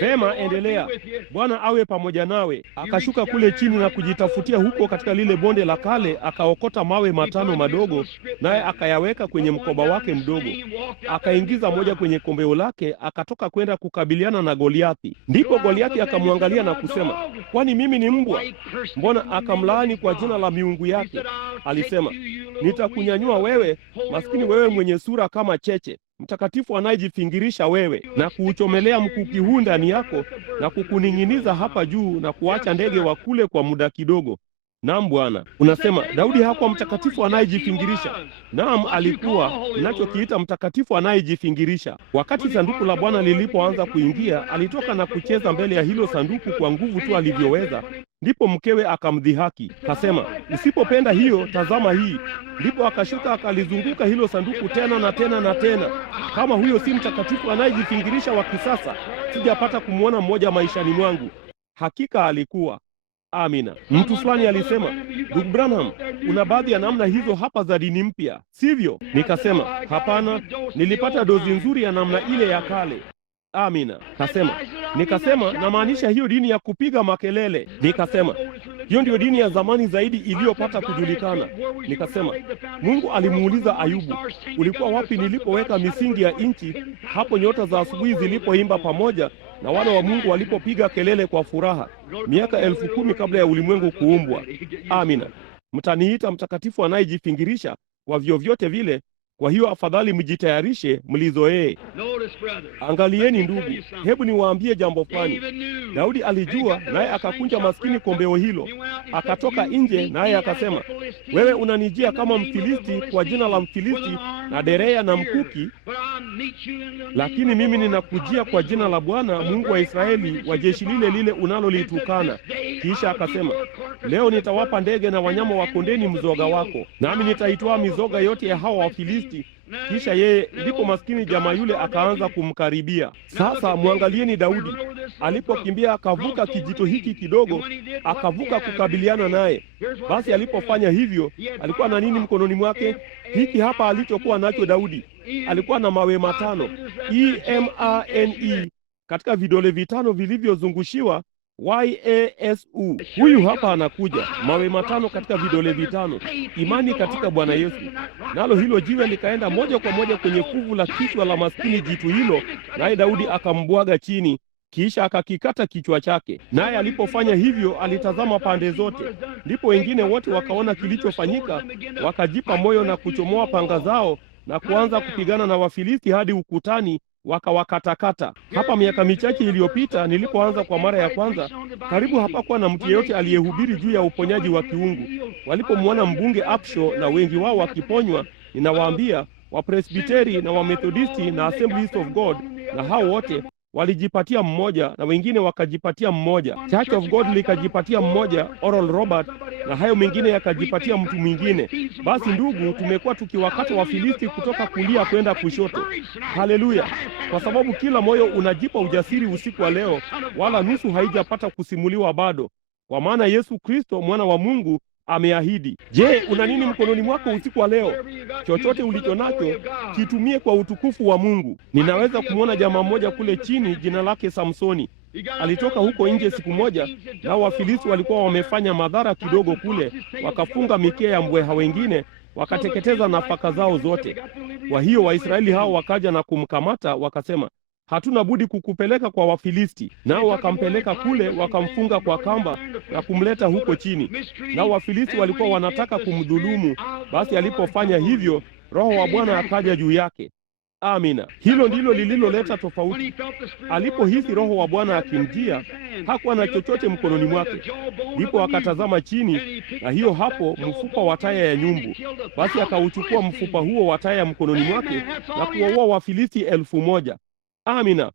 vema, endelea, Bwana awe pamoja nawe. Akashuka kule chini na kujitafutia huko katika lile bonde la kale, akaokota mawe 5 madogo, naye akayaweka kwenye mkoba wake mdogo, akaingiza moja kwenye kombeo lake, akatoka kwenda kukabiliana na Goliathi. Ndipo Goliathi akamwangalia na kusema, kwani mimi ni mbwa? Mbona akamlaani kwa jina la miungu yake. Alisema, nitakunyanyua wewe, maskini wewe mwenye sura kama cheche, mtakatifu anayejifingirisha wewe, na kuuchomelea mkuki huu ndani yako na kukuning'iniza hapa juu na kuacha ndege wa kule kwa muda kidogo. Naam Bwana. Unasema Daudi hakuwa mtakatifu anayejifingirisha. Naam, alikuwa ninachokiita mtakatifu anayejifingirisha. Wakati sanduku la Bwana lilipoanza kuingia, alitoka na kucheza mbele ya hilo sanduku kwa nguvu tu alivyoweza. Ndipo mkewe akamdhihaki, kasema, usipopenda hiyo, tazama hii. Ndipo akashuka akalizunguka hilo sanduku tena na tena na tena. Kama huyo si mtakatifu anayejifingirisha wa kisasa, sijapata kumwona mmoja maishani mwangu. Hakika alikuwa. Amina. Mtu fulani alisema, ndugu Branham, una baadhi ya namna hizo hapa za dini mpya, sivyo? Nikasema, hapana, nilipata dozi nzuri ya namna ile ya kale. Amina. Nikasema, namaanisha hiyo dini ya kupiga makelele. Nikasema, hiyo ndiyo dini ya zamani zaidi iliyopata kujulikana. Nikasema, Mungu alimuuliza Ayubu, ulikuwa wapi nilipoweka misingi ya nchi, hapo nyota za asubuhi zilipoimba pamoja na wana wa Mungu walipopiga kelele kwa furaha, miaka 10,000 kabla ya ulimwengu kuumbwa. Amina. Mtaniita mtakatifu anayejifingirisha kwa vyovyote vile. Kwa hiyo afadhali mjitayarishe, mlizoee. Angalieni ndugu, hebu niwaambie jambo fulani. Daudi alijua, naye akakunja maskini kombeo hilo, akatoka nje, naye akasema, wewe unanijia kama Mfilisti kwa jina la Mfilisti na derea na mkuki, lakini mimi ninakujia kwa jina la Bwana Mungu wa Israeli, wa jeshi lile lile unalolitukana. Kisha akasema, leo nitawapa ndege na wanyama wa kondeni mzoga wako, nami nitaitoa mizoga yote ya hawa Wafilisti. Kisha ndipo maskini jamaa yule akaanza kumkaribia. Sasa mwangalieni Daudi alipokimbia, akavuka kijito hiki kidogo, akavuka kukabiliana naye. Basi alipofanya hivyo, alikuwa na nini mkononi mwake? Hiki hapa alichokuwa nacho Daudi. Alikuwa na mawe 5, EMANE, katika vidole 5 vilivyozungushiwa YASU. Huyu hapa anakuja, mawe 5 katika vidole 5, imani katika Bwana Yesu. Nalo hilo jiwe likaenda moja kwa moja kwenye fuvu la kichwa la maskini jitu hilo, naye Daudi akambwaga chini, kisha akakikata kichwa chake. Naye alipofanya hivyo, alitazama pande zote. Ndipo wengine wote wakaona kilichofanyika, wakajipa moyo na kuchomoa panga zao na kuanza kupigana na Wafilisti hadi ukutani, wakawakatakata. Hapa miaka michache iliyopita nilipoanza kwa mara ya kwanza, karibu hapakuwa na mtu yeyote aliyehubiri juu ya uponyaji wa kiungu. Walipomwona mbunge Upshaw na wengi wao wakiponywa, ninawaambia, Wapresbiteri na Wamethodisti na Assemblies of God, na hao wote walijipatia mmoja na wengine wakajipatia mmoja. Church of God likajipatia mmoja, Oral Robert, na hayo mengine yakajipatia mtu mwingine. Basi ndugu, tumekuwa tukiwakata Wafilisti kutoka kulia kwenda kushoto. Haleluya! Kwa sababu kila moyo unajipa ujasiri usiku wa leo, wala nusu haijapata kusimuliwa bado, kwa maana Yesu Kristo mwana wa Mungu ameahidi. Je, una nini mkononi mwako usiku wa leo? Chochote ulicho nacho kitumie kwa utukufu wa Mungu. Ninaweza kumwona jamaa mmoja kule chini, jina lake Samsoni. Alitoka huko nje siku moja, na Wafilisti walikuwa wamefanya madhara kidogo kule, wakafunga mikia ya mbweha wengine, wakateketeza nafaka zao zote. Kwa hiyo Waisraeli hao wakaja na kumkamata, wakasema, hatuna budi kukupeleka kwa Wafilisti. Nao wakampeleka kule, wakamfunga kwa kamba na kumleta huko chini. Nao Wafilisti walikuwa wanataka kumdhulumu. Basi alipofanya hivyo, Roho wa Bwana akaja juu yake. Amina. Hilo ndilo lililoleta tofauti. Alipohisi Roho wa Bwana akimjia, hakuwa na chochote mkononi mwake. Ndipo akatazama chini, na hiyo hapo mfupa wa taya ya nyumbu. Basi akauchukua mfupa huo wa taya mkononi mwake na kuwaua Wafilisti 1,000. Amina.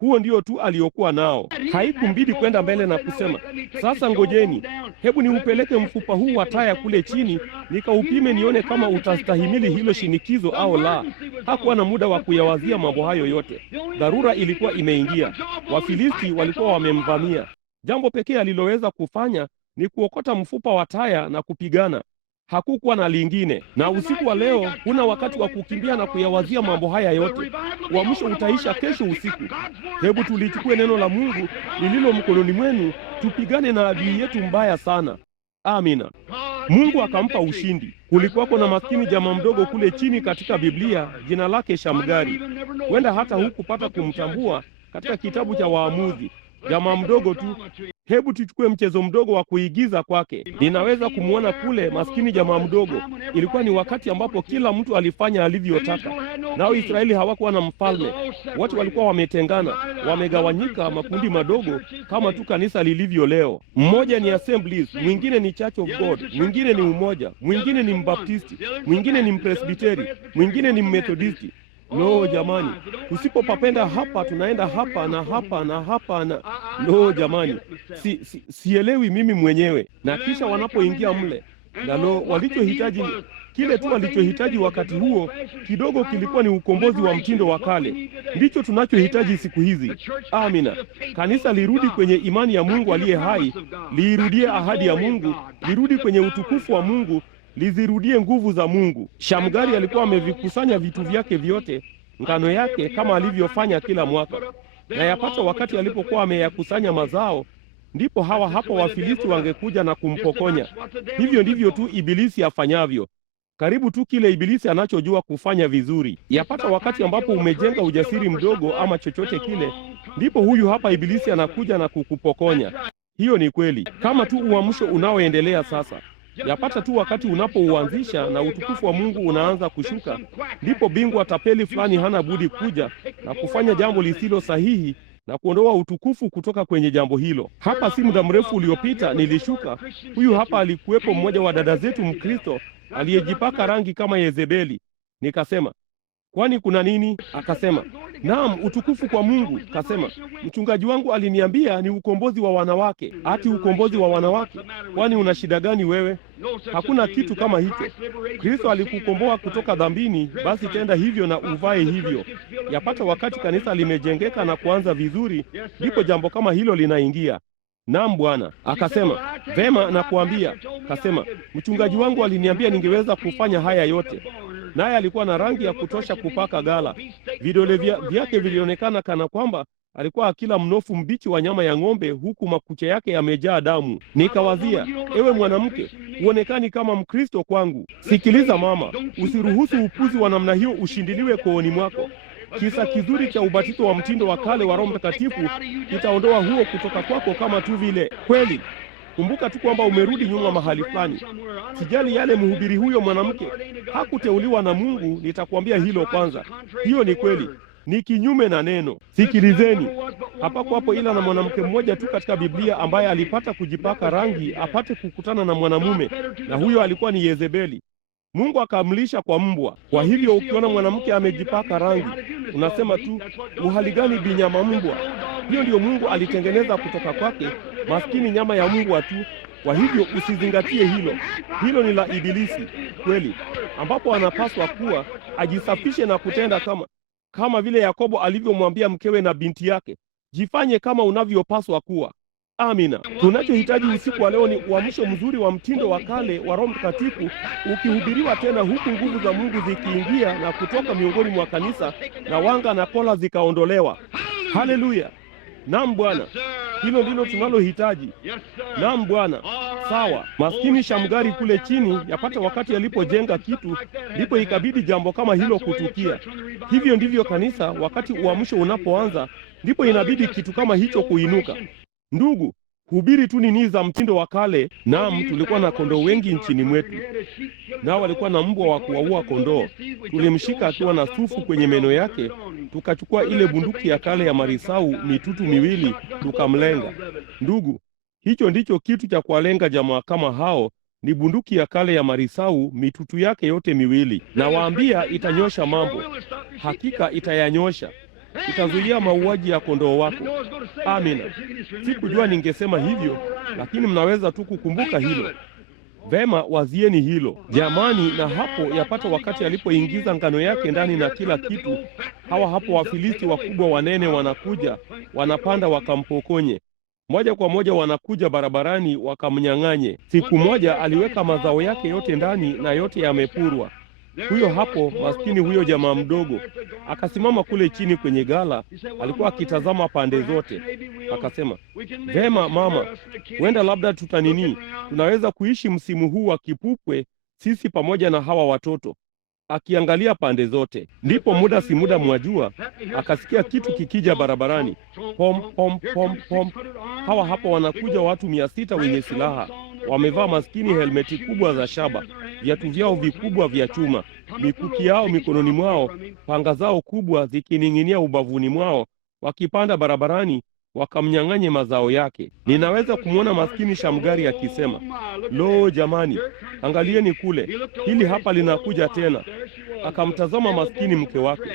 Huo ndio tu aliokuwa nao. Haikumbidi kwenda mbele na kusema, sasa ngojeni, hebu niupeleke mfupa huu wa taya kule chini, nikaupime nione kama utastahimili hilo shinikizo au la. Hakuwa na muda wa kuyawazia mambo hayo yote. Dharura ilikuwa imeingia. Wafilisti walikuwa wamemvamia. Jambo pekee aliloweza kufanya ni kuokota mfupa wa taya na kupigana. Hakukuwa na lingine. Na usiku wa leo huna wakati wa kukimbia na kuyawazia mambo haya yote. Uamsho utaisha kesho usiku. Hebu tulichukue neno la Mungu lililo mkononi mwenu, tupigane na adui yetu mbaya sana. Amina. Mungu akampa ushindi. Kulikuwako na maskini jamaa mdogo kule chini katika Biblia, jina lake Shamgari. Wenda hata hukupata kumtambua katika kitabu cha Waamuzi. Jamaa mdogo tu. Hebu tuchukue mchezo mdogo wa kuigiza kwake. Ninaweza kumwona kule maskini jamaa mdogo. Ilikuwa ni wakati ambapo kila mtu alifanya alivyotaka. Nao Israeli hawakuwa na mfalme. Watu walikuwa wametengana, wamegawanyika makundi madogo kama tu kanisa lilivyo leo. Mmoja ni Assemblies, mwingine ni Church of God, mwingine ni Umoja, mwingine ni Mbaptisti, mwingine ni Mpresbiteri, mwingine ni Methodisti. No jamani, tusipopapenda hapa tunaenda hapa na hapa na hapa na no jamani, sielewi mimi mwenyewe. Na kisha wanapoingia mle, na walichohitaji kile tu walichohitaji wakati huo kidogo kilikuwa ni ukombozi wa mtindo wa kale. Ndicho tunachohitaji siku hizi. Amina. Kanisa lirudi kwenye imani ya Mungu aliye hai, liirudie ahadi ya Mungu, lirudi kwenye utukufu wa Mungu, lizirudie nguvu za Mungu. Shamgari alikuwa amevikusanya vitu vyake vyote, ngano yake kama alivyofanya kila mwaka. Na yapata wakati alipokuwa ameyakusanya mazao, ndipo hawa hapo Wafilisti wangekuja na kumpokonya. Hivyo ndivyo tu Ibilisi afanyavyo. Karibu tu kile Ibilisi anachojua kufanya vizuri. Yapata wakati ambapo umejenga ujasiri mdogo ama chochote kile, ndipo huyu hapa Ibilisi anakuja na kukupokonya. Hiyo ni kweli. Kama tu uamsho unaoendelea sasa. Yapata tu wakati unapouanzisha na utukufu wa Mungu unaanza kushuka, ndipo bingwa tapeli fulani hana budi kuja na kufanya jambo lisilo sahihi na kuondoa utukufu kutoka kwenye jambo hilo. Hapa si muda mrefu uliopita nilishuka. Huyu hapa alikuwepo mmoja wa dada zetu Mkristo aliyejipaka rangi kama Yezebeli. Nikasema, kwani kuna nini? Akasema, naam, utukufu kwa Mungu. Kasema, mchungaji wangu aliniambia ni ukombozi wa wanawake. Ati ukombozi wa wanawake? Kwani una shida gani wewe? Hakuna kitu kama hicho. Kristo alikukomboa kutoka dhambini, basi tenda hivyo na uvae hivyo. Yapata wakati kanisa limejengeka na kuanza vizuri, ndipo jambo kama hilo linaingia. Naam Bwana. Akasema, vema na kuambia. Kasema, mchungaji wangu aliniambia ningeweza kufanya haya yote. Naye alikuwa na rangi ya kutosha kupaka gala. Vidole vyake vilionekana kana kwamba alikuwa akila mnofu mbichi wa nyama ya ng'ombe, huku makucha yake yamejaa damu. Nikawazia, ewe mwanamke, huonekani kama Mkristo kwangu. Sikiliza mama, usiruhusu upuzi wa namna hiyo ushindiliwe kooni mwako. Kisa kizuri cha ubatizo wa mtindo wa kale wa Roho Mtakatifu kitaondoa huo kutoka kwako kama tu vile kweli. Kumbuka tu kwamba umerudi nyuma mahali fulani. Sijali yale mhubiri huyo mwanamke hakuteuliwa na Mungu, nitakwambia hilo kwanza. Hiyo ni kweli. Ni kinyume na neno. Sikilizeni. Hapakuwapo ila na mwanamke mmoja tu katika Biblia ambaye alipata kujipaka rangi apate kukutana na mwanamume, na huyo alikuwa ni Yezebeli. Mungu akamlisha kwa mbwa. Kwa hivyo ukiona mwanamke amejipaka rangi, unasema tu, uhali gani binyama mbwa? Hiyo ndiyo Mungu alitengeneza kutoka kwake, maskini nyama ya mbwa tu. Kwa hivyo usizingatie hilo. Hilo ni la Ibilisi kweli, ambapo anapaswa kuwa ajisafishe na kutenda kama vile Yakobo alivyomwambia mkewe na binti yake, jifanye kama unavyopaswa kuwa. Amina. Tunachohitaji usiku wa leo ni uamsho mzuri wa mtindo wa kale wa Roho Mtakatifu ukihubiriwa tena, huku nguvu za Mungu zikiingia na kutoka miongoni mwa kanisa na wanga na kola zikaondolewa. Haleluya. Naam Bwana. Hilo ndilo tunalohitaji. Naam Bwana. Sawa. Maskini Shamgari kule chini, yapata wakati alipojenga kitu, ndipo ikabidi jambo kama hilo kutukia. Hivyo ndivyo kanisa, wakati uamsho unapoanza, ndipo inabidi kitu kama hicho kuinuka. Ndugu, hubiri tu nini za mtindo wa kale. Naam, tulikuwa na kondoo wengi nchini mwetu, nao walikuwa na mbwa wa kuwaua kondoo. Tulimshika akiwa na sufu kwenye meno yake, tukachukua ile bunduki ya kale ya marisau mitutu miwili, tukamlenga. Ndugu, hicho ndicho kitu cha kuwalenga jamaa kama hao, ni bunduki ya kale ya marisau mitutu yake yote miwili. Na waambia itanyosha mambo, hakika itayanyosha, itazuia mauaji ya kondoo wako. Amina. Sikujua ningesema hivyo, lakini mnaweza tu kukumbuka hilo. Vema, wazieni hilo jamani. Na hapo yapata wakati alipoingiza ngano yake ndani na kila kitu, hapo Wafilisti wakubwa wanene wanakuja, wanapanda wakampokonye. Moja kwa moja wanakuja barabarani wakamnyang'anye. Siku moja aliweka mazao yake yote ndani na yote yamepurwa. Huyo hapo maskini huyo jamaa mdogo akasimama kule chini kwenye gala, alikuwa akitazama pande zote. Akasema, vema mama, huenda labda tunaweza kuishi msimu huu wa kipupwe, sisi pamoja na hawa watoto. Akiangalia pande zote, ndipo muda si muda, mwajua, akasikia kitu kikija barabarani. Pom pom pom pom. Hawa hapo wanakuja watu 600 wenye silaha, wamevaa maskini helmeti kubwa za shaba, viatu vyao vikubwa vya chuma, mikuki yao mikononi mwao, panga zao kubwa zikining'inia ubavuni mwao, wakipanda barabarani wakamnyang'anye mazao yake. Ninaweza kumwona maskini Shamgari akisema, lo jamani, angalieni kule, hili hapa linakuja tena. Akamtazama maskini mke wake,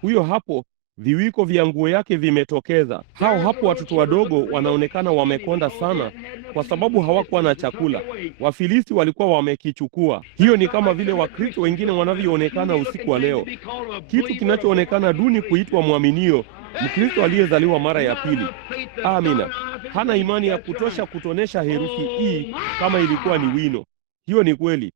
huyo hapo viwiko vya nguo yake vimetokeza. Hao hapo watoto wadogo wanaonekana wamekonda sana, kwa sababu hawakuwa na chakula. Wafilisti walikuwa wamekichukua. Hiyo ni kama vile Wakristo wengine wanavyoonekana usiku wa leo, kitu kinachoonekana duni kuitwa mwaminio, Mkristo aliyezaliwa mara ya pili. Amina. Hana imani ya kutosha kutonesha herufi E kama ilikuwa ni wino. Hiyo ni kweli.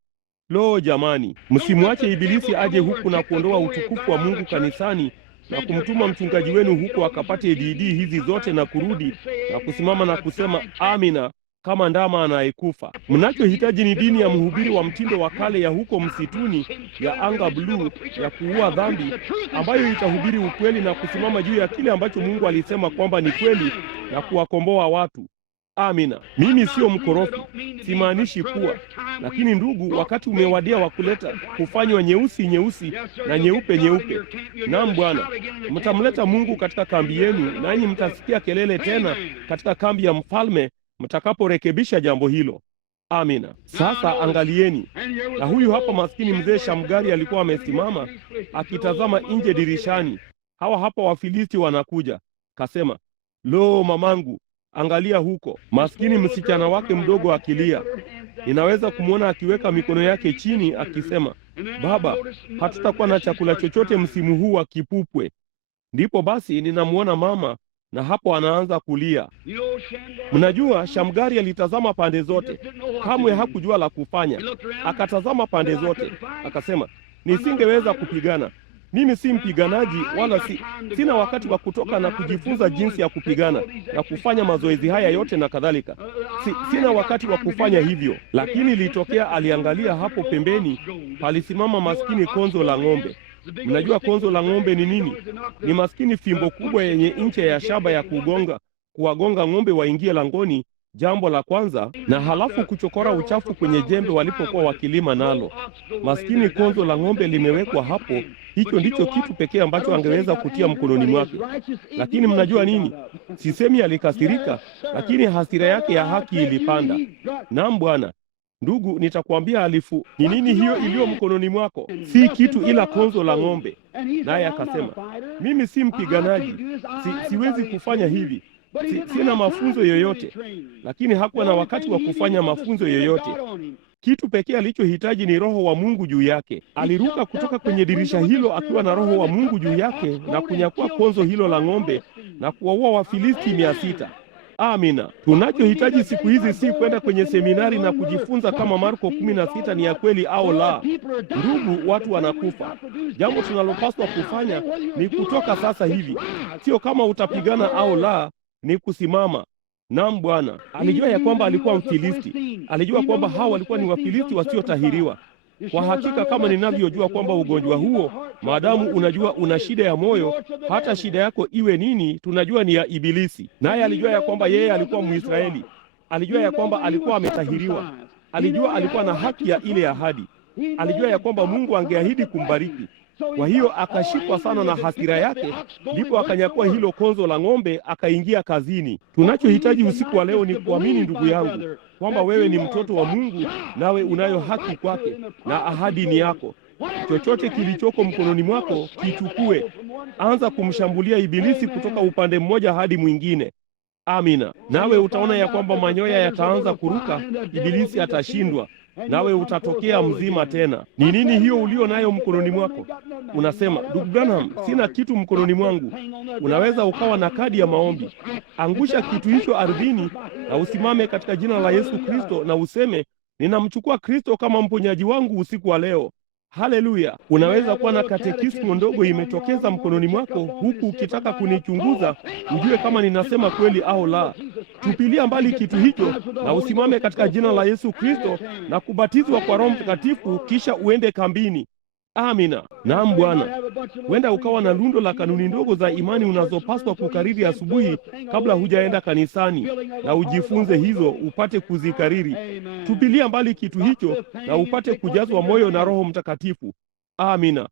Lo jamani, msimwache ibilisi aje huku na kuondoa utukufu wa Mungu kanisani na kumtuma mchungaji wenu huko akapate DD hizi zote na kurudi na kusimama na kusema amina kama ndama anayekufa. Mnachohitaji ni dini ya mhubiri wa mtindo wa kale ya huko msituni, ya anga bluu, ya kuua dhambi, ambayo itahubiri ukweli na kusimama juu ya kile ambacho Mungu alisema kwamba ni kweli na kuwakomboa watu. Amina. Mimi sio mkorofi, simaanishi kuwa, lakini ndugu, wakati umewadia wa kuleta kufanywa nyeusi nyeusi na nyeupe nyeupe. Naam Bwana, mtamleta Mungu katika kambi yenu, nanyi mtasikia kelele tena katika kambi ya mfalme mtakaporekebisha jambo hilo. Amina. Sasa angalieni, na huyu hapa maskini mzee Shamgari alikuwa amesimama akitazama nje dirishani. Hawa hapa Wafilisti wanakuja. Kasema, lo mamangu, angalia huko. Maskini msichana wake mdogo akilia. Ninaweza kumwona akiweka mikono yake chini akisema, baba, hatutakuwa na chakula chochote msimu huu wa kipupwe. Ndipo basi ninamwona mama, na hapo anaanza kulia. Mnajua, Shamgari alitazama pande zote, kamwe hakujua la kufanya. Akatazama pande zote, akasema, nisingeweza kupigana. Mimi si mpiganaji, wala sina wakati wa kutoka na kujifunza jinsi ya kupigana na kufanya mazoezi haya yote na kadhalika. Sina wakati wa kufanya hivyo. Lakini ilitokea, aliangalia hapo pembeni, palisimama maskini konzo la ng'ombe. Mnajua konzo la ng'ombe ni nini? Ni maskini fimbo kubwa yenye ncha ya shaba ya kuwagonga ng'ombe waingie langoni, jambo la kwanza, na halafu kuchokora uchafu kwenye jembe walipokuwa wakilima nalo. Maskini konzo la ng'ombe limewekwa hapo. Hicho ndicho kitu pekee ambacho angeweza kutia mkononi mwake. Lakini mnajua nini? Sisemi alikasirika, lakini hasira yake ya haki ilipanda. Naam Bwana. Ndugu, nitakwambia ni nini hiyo iliyo mkononi mwako? Si kitu ila konzo la ng'ombe. Naye akasema, mimi si mpiganaji, siwezi kufanya hivi. Sina mafunzo yoyote. Lakini hakuwa na wakati wa kufanya mafunzo yoyote. Kitu pekee alichohitaji ni Roho wa Mungu juu yake. Aliruka kutoka kwenye dirisha hilo akiwa na Roho wa Mungu juu yake na kunyakua konzo hilo la ng'ombe na kuwaua Wafilisti 600. Amina. Tunachohitaji siku hizi si kwenda kwenye seminari na kujifunza kama Marko 16 ni ya kweli au la. Ndugu, watu wanakufa. Jambo tunalopaswa kufanya ni kutoka sasa hivi. Sio kama utapigana au la, ni kusimama. Naam Bwana. Alijua ya kwamba alikuwa Mfilisti. Alijua kwamba hao walikuwa ni Wafilisti wasiotahiriwa. Kwa hakika kama ninavyojua kwamba ugonjwa huo, maadamu unajua una shida ya moyo, hata shida yako iwe nini, tunajua ni ya Ibilisi. Naye alijua ya kwamba yeye alikuwa Mwisraeli. Alijua ya kwamba alikuwa ametahiriwa. Alijua alikuwa na haki ya ile ahadi. Alijua ya kwamba Mungu angeahidi kumbariki. Kwa hiyo akashikwa sana na hasira yake, ndipo akanyakua hilo konzo la ng'ombe, akaingia kazini. Tunachohitaji usiku wa leo ni kuamini, ndugu yangu, kwamba wewe ni mtoto wa Mungu, nawe unayo haki kwake, na ahadi ni yako. Chochote kilichoko mkononi mwako kichukue. Anza kumshambulia Ibilisi kutoka upande mmoja hadi mwingine. Amina. Nawe utaona ya kwamba manyoya yataanza kuruka, Ibilisi atashindwa, nawe utatokea mzima tena. Ni nini hiyo ulio nayo mkononi mwako? Unasema, ndugu Branham, sina kitu mkononi mwangu. Unaweza ukawa na kadi ya maombi. Angusha kitu hicho ardhini na usimame katika jina la Yesu Kristo na useme, ninamchukua Kristo kama mponyaji wangu usiku wa leo. Haleluya. Unaweza kuwa na katekismo ndogo imetokeza mkononi mwako, huku ukitaka kunichunguza ujue kama ninasema kweli au la. Tupilia mbali kitu hicho na usimame katika jina la Yesu Kristo na kubatizwa kwa Roho Mtakatifu, kisha uende kambini. Amina. Naam Bwana. Wenda ukawa na lundo la kanuni ndogo za imani unazopaswa kukariri asubuhi kabla hujaenda kanisani, na ujifunze hizo upate kuzikariri. Tupilia mbali kitu hicho na upate kujazwa moyo na Roho Mtakatifu. Amina.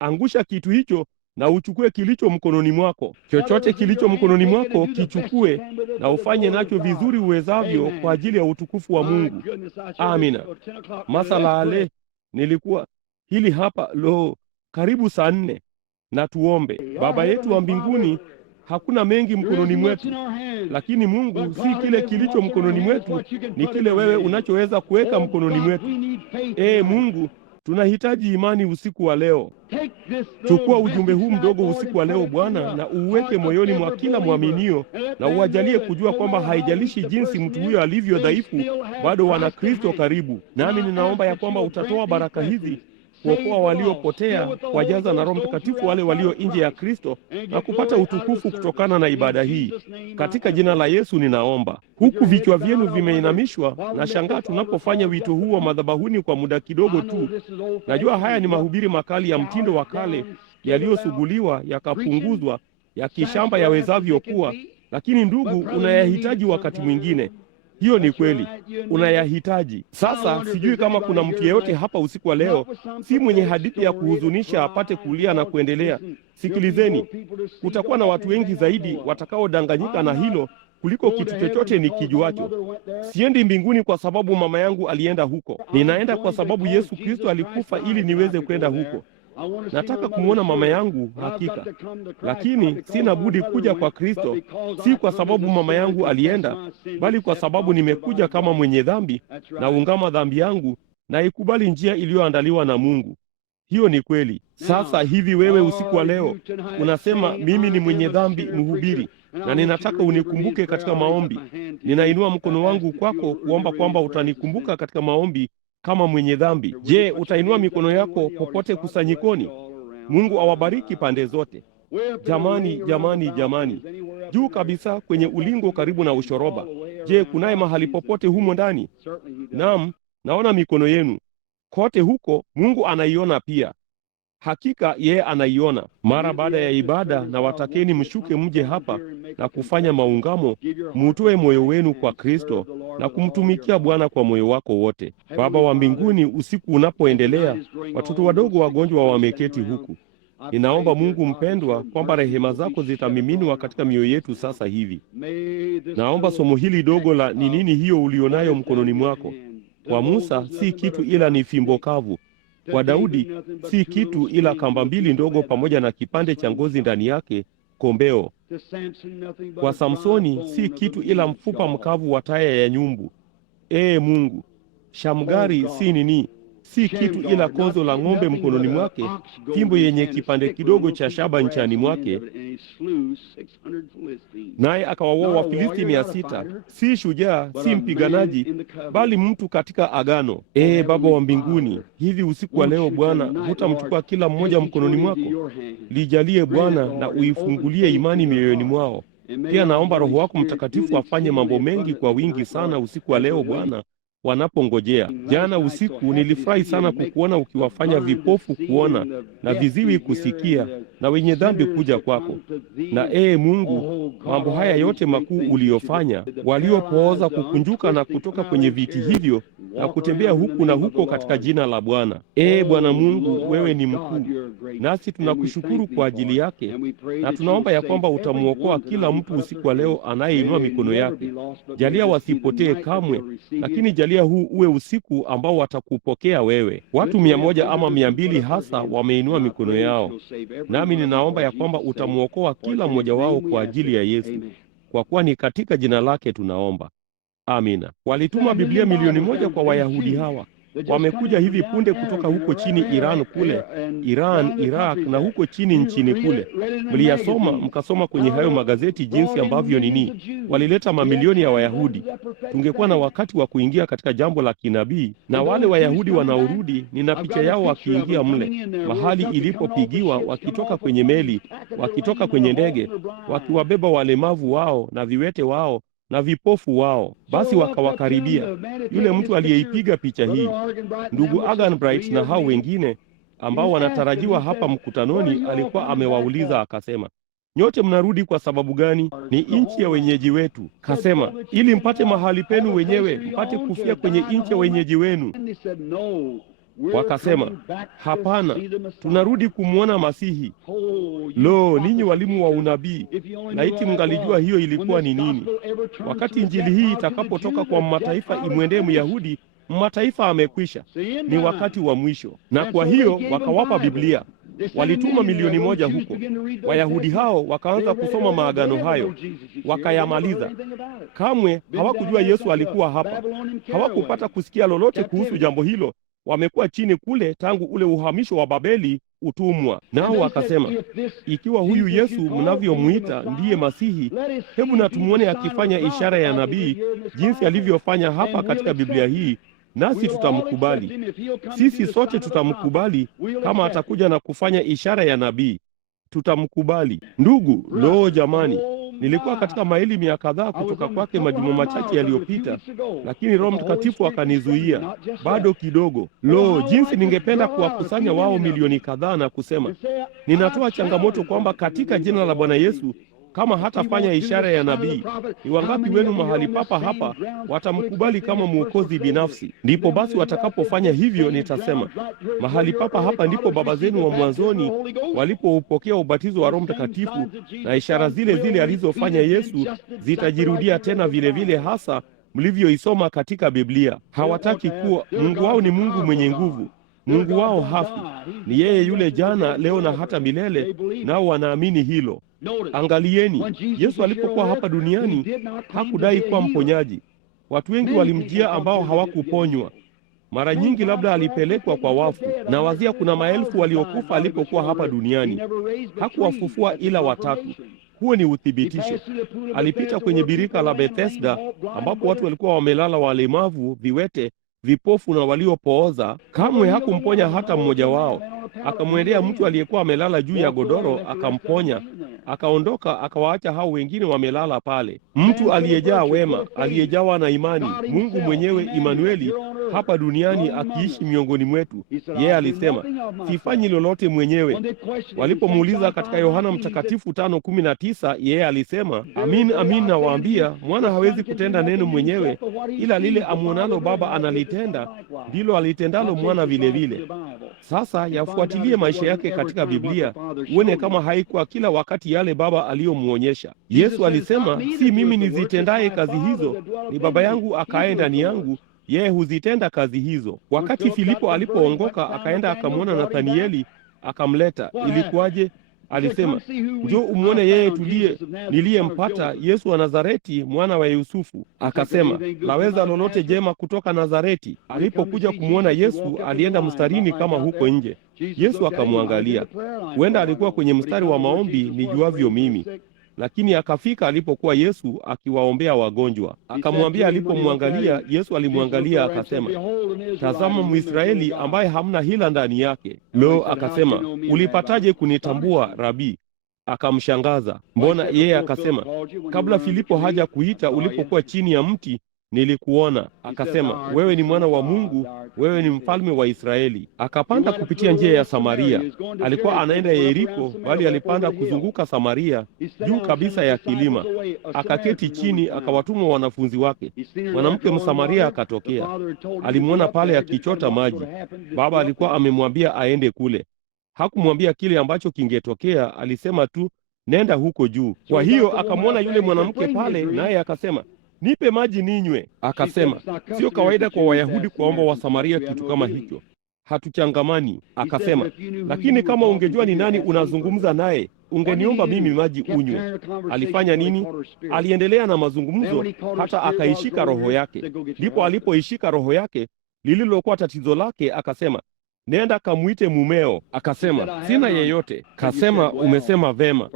Angusha kitu hicho na uchukue kilicho mkononi mwako. Chochote kilicho mkononi mwako kichukue na ufanye nacho vizuri uwezavyo kwa ajili ya utukufu wa Mungu. Amina. Masala ale nilikuwa hili hapa karibu saa 4, na tuombe. Baba yetu wa mbinguni, hakuna mengi mkononi mwetu, lakini Mungu, si kile kilicho mkononi mwetu, ni kile wewe unachoweza kuweka mkononi mwetu. Mungu, tunahitaji imani usiku wa leo. Chukua ujumbe huu mdogo usiku wa leo Bwana, na uweke moyoni mwa kila mwaminio, na uwajalie kujua kwamba haijalishi jinsi mtu huyo alivyo dhaifu, bado wana Kristo karibu. Nami ninaomba ya kwamba utatoa baraka hizi kuokoa waliopotea, kuwajaza na Roho Mtakatifu wale walio nje ya Kristo, na kupata utukufu kutokana na ibada hii. Katika jina la Yesu ninaomba. Huku vichwa vyenu vimeinamishwa, na shangaa tunapofanya wito huu wa madhabahuni kwa muda kidogo tu. Najua haya ni mahubiri makali ya mtindo wa kale, yaliyosuguliwa yakapunguzwa, yakishamba yawezavyo kuwa, lakini ndugu, unayahitaji wakati mwingine. Hiyo ni kweli, unayahitaji. Sasa sijui kama kuna mtu yeyote hapa usiku wa leo si mwenye hadithi ya kuhuzunisha apate kulia na kuendelea. Sikilizeni, kutakuwa na watu wengi zaidi watakaodanganyika na hilo kuliko kitu chochote nikijuacho. Siendi mbinguni kwa sababu mama yangu alienda huko. Ninaenda kwa sababu Yesu Kristo alikufa ili niweze kwenda huko. Nataka kumwona mama yangu hakika, lakini sina budi kuja kwa Kristo, si kwa sababu mama yangu alienda, bali kwa sababu nimekuja kama mwenye dhambi na ungama dhambi yangu na ikubali njia iliyoandaliwa na Mungu. Hiyo ni kweli. Sasa hivi wewe usiku wa leo unasema, mimi ni mwenye dhambi mhubiri, na ninataka unikumbuke katika maombi. Ninainua mkono wangu kwako kuomba kwamba utanikumbuka katika maombi kama mwenye dhambi. Je, utainua mikono yako popote kusanyikoni? Mungu awabariki pande zote. Jamani, jamani, jamani. Juu kabisa kwenye ulingo karibu na ushoroba. Je, kunaye mahali popote humo ndani? Naam, naona mikono yenu. Kote huko Mungu anaiona pia. Hakika yeye anaiona. Mara baada ya ibada, na watakeni mshuke mje hapa na kufanya maungamo, mutoe moyo wenu kwa Kristo na kumtumikia Bwana kwa moyo wako wote. Baba wa mbinguni, usiku unapoendelea, watoto wadogo wagonjwa wameketi huku. Ninaomba Mungu mpendwa kwamba rehema zako zitamiminwa katika mioyo yetu sasa hivi. Naomba somo hili dogo la ni nini hiyo ulionayo mkononi mwako. Kwa Musa si kitu ila ni fimbo kavu. Kwa Daudi si kitu ila kamba mbili ndogo pamoja na kipande cha ngozi ndani yake, kombeo. Kwa Samsoni si kitu ila mfupa mkavu wa taya ya nyumbu. Mungu, Shamgari si kitu ila konzo la ng'ombe mkononi mwake, fimbo yenye kipande kidogo cha shaba nchani mwake, naye akawaua Wafilisti 600. Si shujaa, si mpiganaji, bali mtu katika agano. Baba wa mbinguni, hivi usiku wa leo Bwana, hutamchukua kila mmoja mkononi mwako? Lijalie Bwana na uifungulie imani mioyoni mwao. Pia naomba Roho wako Mtakatifu afanye mambo mengi kwa wingi sana usiku wa leo Bwana, wanapongojea. Jana usiku nilifurahi sana kukuona ukiwafanya vipofu kuona na viziwi kusikia na wenye dhambi kuja kwako. Na Mungu, mambo haya yote makuu uliyofanya, waliopooza kukunjuka na kutoka kwenye viti hivyo na kutembea huku na huko katika jina la Bwana. Bwana Mungu, wewe ni mkuu, nasi tunakushukuru kwa ajili yake, na tunaomba ya kwamba utamwokoa kila mtu usiku wa leo anayeinua mikono yake. Jalia wasipotee kamwe, lakini jalia huu uwe usiku ambao watakupokea wewe. Watu 100 ama 200 hasa wameinua mikono yao, nami ninaomba ya kwamba utamwokoa kila mmoja wao kwa ajili ya Yesu, kwa kuwa ni katika jina lake tunaomba. Amina. Walituma Biblia milioni 1 kwa Wayahudi hawa. Wamekuja hivi punde kutoka huko chini Iran, Iraq na huko chini nchini kule. Mliyasoma, mkasoma kwenye hayo magazeti jinsi ambavyo walileta mamilioni ya Wayahudi. Tungekuwa na wakati wa kuingia katika jambo la kinabii, na wale Wayahudi wanaorudi, nina picha yao wakiingia mle mahali ilipopigiwa, wakitoka kwenye meli, wakitoka kwenye ndege, wakiwabeba walemavu wao na viwete wao na vipofu wao. Basi wakawakaribia. Yule mtu aliyeipiga picha hii, ndugu Agan Bright, na hao wengine ambao wanatarajiwa hapa mkutanoni, alikuwa amewauliza akasema, nyote mnarudi kwa sababu gani? Ni nchi ya wenyeji wetu. Kasema, ili mpate mahali penu wenyewe, mpate kufia kwenye nchi ya wenyeji wenu. Wakasema, hapana, tunarudi kumwona Masihi. Lo, ninyi walimu wa unabii, laiti mngalijua hiyo ilikuwa ni nini. Wakati injili hii itakapotoka kwa mataifa imwendee Myahudi, mataifa amekwisha. Ni wakati wa mwisho. Na kwa hiyo wakawapa Biblia. Walituma milioni 1 huko. Wayahudi hao wakaanza kusoma maagano hayo, wakayamaliza. Kamwe hawakujua Yesu alikuwa hapa. Hawakupata kusikia lolote kuhusu jambo hilo. Wamekuwa chini kule tangu ule uhamisho wa Babeli, utumwa. Nao wakasema, ikiwa huyu Yesu mnavyomwita ndiye Masihi, hebu na tumuone akifanya ishara ya nabii jinsi alivyofanya hapa katika Biblia hii, nasi tutamkubali. Sisi sote tutamkubali kama atakuja na kufanya ishara ya nabii. Tutamkubali. Ndugu, lo jamani, nilikuwa katika maili 100 kadhaa kutoka kwake majuma machache yaliyopita, lakini Roho Mtakatifu akanizuia bado kidogo. Lo, jinsi ningependa kuwakusanya wao milioni kadhaa na kusema, ninatoa changamoto kwamba katika jina la Bwana Yesu, kama hatafanya ishara ya nabii, ni wangapi wenu mahali papa hapa watamkubali kama mwokozi binafsi? Ndipo basi watakapofanya hivyo, nitasema, mahali papa hapa ndipo baba zenu wa mwanzoni walipoupokea ubatizo wa Roho Mtakatifu, na ishara zile zile alizofanya Yesu zitajirudia tena vile vile, hasa mlivyoisoma katika Biblia. Hawataki kuwa, Mungu wao ni Mungu mwenye nguvu. Mungu wao hafi. Ni yeye yule jana, leo na hata milele, nao wanaamini hilo. Angalieni, Yesu alipokuwa hapa duniani hakudai kuwa mponyaji. Watu wengi walimjia ambao hawakuponywa. Mara nyingi labda alipelekwa kwa wafu, na wazia kuna maelfu waliokufa alipokuwa hapa duniani. Hakuwafufua ila 3. Huo ni uthibitisho. Alipita kwenye birika la Bethesda ambapo watu walikuwa wamelala, walemavu, viwete, vipofu na waliopooza. Kamwe hakumponya hata mmoja wao. Akamwendea mtu aliyekuwa amelala juu ya godoro, akamponya. Akaondoka akawaacha hao wengine wamelala pale. Mtu aliyejaa wema, aliyejawa na imani, Mungu mwenyewe Imanueli hapa duniani akiishi miongoni mwetu. Yeye alisema, sifanyi lolote mwenyewe. Walipomuuliza katika Yohana Mtakatifu 5:19, yeye alisema, amin amin nawaambia, mwana hawezi kutenda neno mwenyewe, ila lile amuonalo Baba analitenda, ndilo alitendalo mwana vile vile. Sasa yafuatilie maisha yake katika Biblia, uone kama haikuwa kila wakati yale Baba aliyomuonyesha. Yesu alisema, si mimi nizitendaye kazi hizo, ni Baba yangu akae ndani yangu, yeye huzitenda kazi hizo. Wakati Filipo alipoongoka akaenda akamwona Nathanieli, akamleta. Ilikuwaje? Alisema, njoo umwone yeye niliyempata, Yesu wa Nazareti, mwana wa Yusufu. Akasema, laweza lolote jema kutoka Nazareti? Alipokuja kumwona Yesu, alienda mstarini kama huko nje. Yesu akamwangalia. Huenda alikuwa kwenye mstari wa maombi, nijuavyo mimi. Lakini akafika alipokuwa Yesu akiwaombea wagonjwa. Akamwambia, alipomwangalia Yesu alimwangalia akasema, tazama Mwisraeli ambaye hamna hila ndani yake. Lo, akasema, ulipataje kunitambua Rabi? Akamshangaza. Mbona? Yeye akasema, kabla Filipo haja kuita, ulipokuwa chini ya mti nilikuona. Akasema, wewe ni mwana wa Mungu, wewe ni mfalme wa Israeli. Akapanda kupitia njia ya Samaria. Alikuwa anaenda Yeriko, bali alipanda kuzunguka Samaria juu kabisa ya kilima. Akaketi chini, akawatuma wanafunzi wake. Mwanamke Msamaria akatokea, alimwona pale akichota maji. Baba alikuwa amemwambia aende kule. Hakumwambia kile ambacho kingetokea, alisema tu nenda huko juu. Kwa hiyo akamwona yule mwanamke pale, naye akasema, nipe maji ninywe. Akasema, sio kawaida kwa Wayahudi kuomba Wasamaria kitu kama hicho, hatuchangamani. Akasema, lakini kama ungejua ni nani unazungumza naye, ungeniomba mimi maji unywe. Alifanya nini? Aliendelea na mazungumzo hata akaishika roho yake. Ndipo alipoishika roho yake, lililokuwa tatizo lake, akasema, nenda kamuite mumeo. Akasema, sina yeyote. Kasema, umesema vema,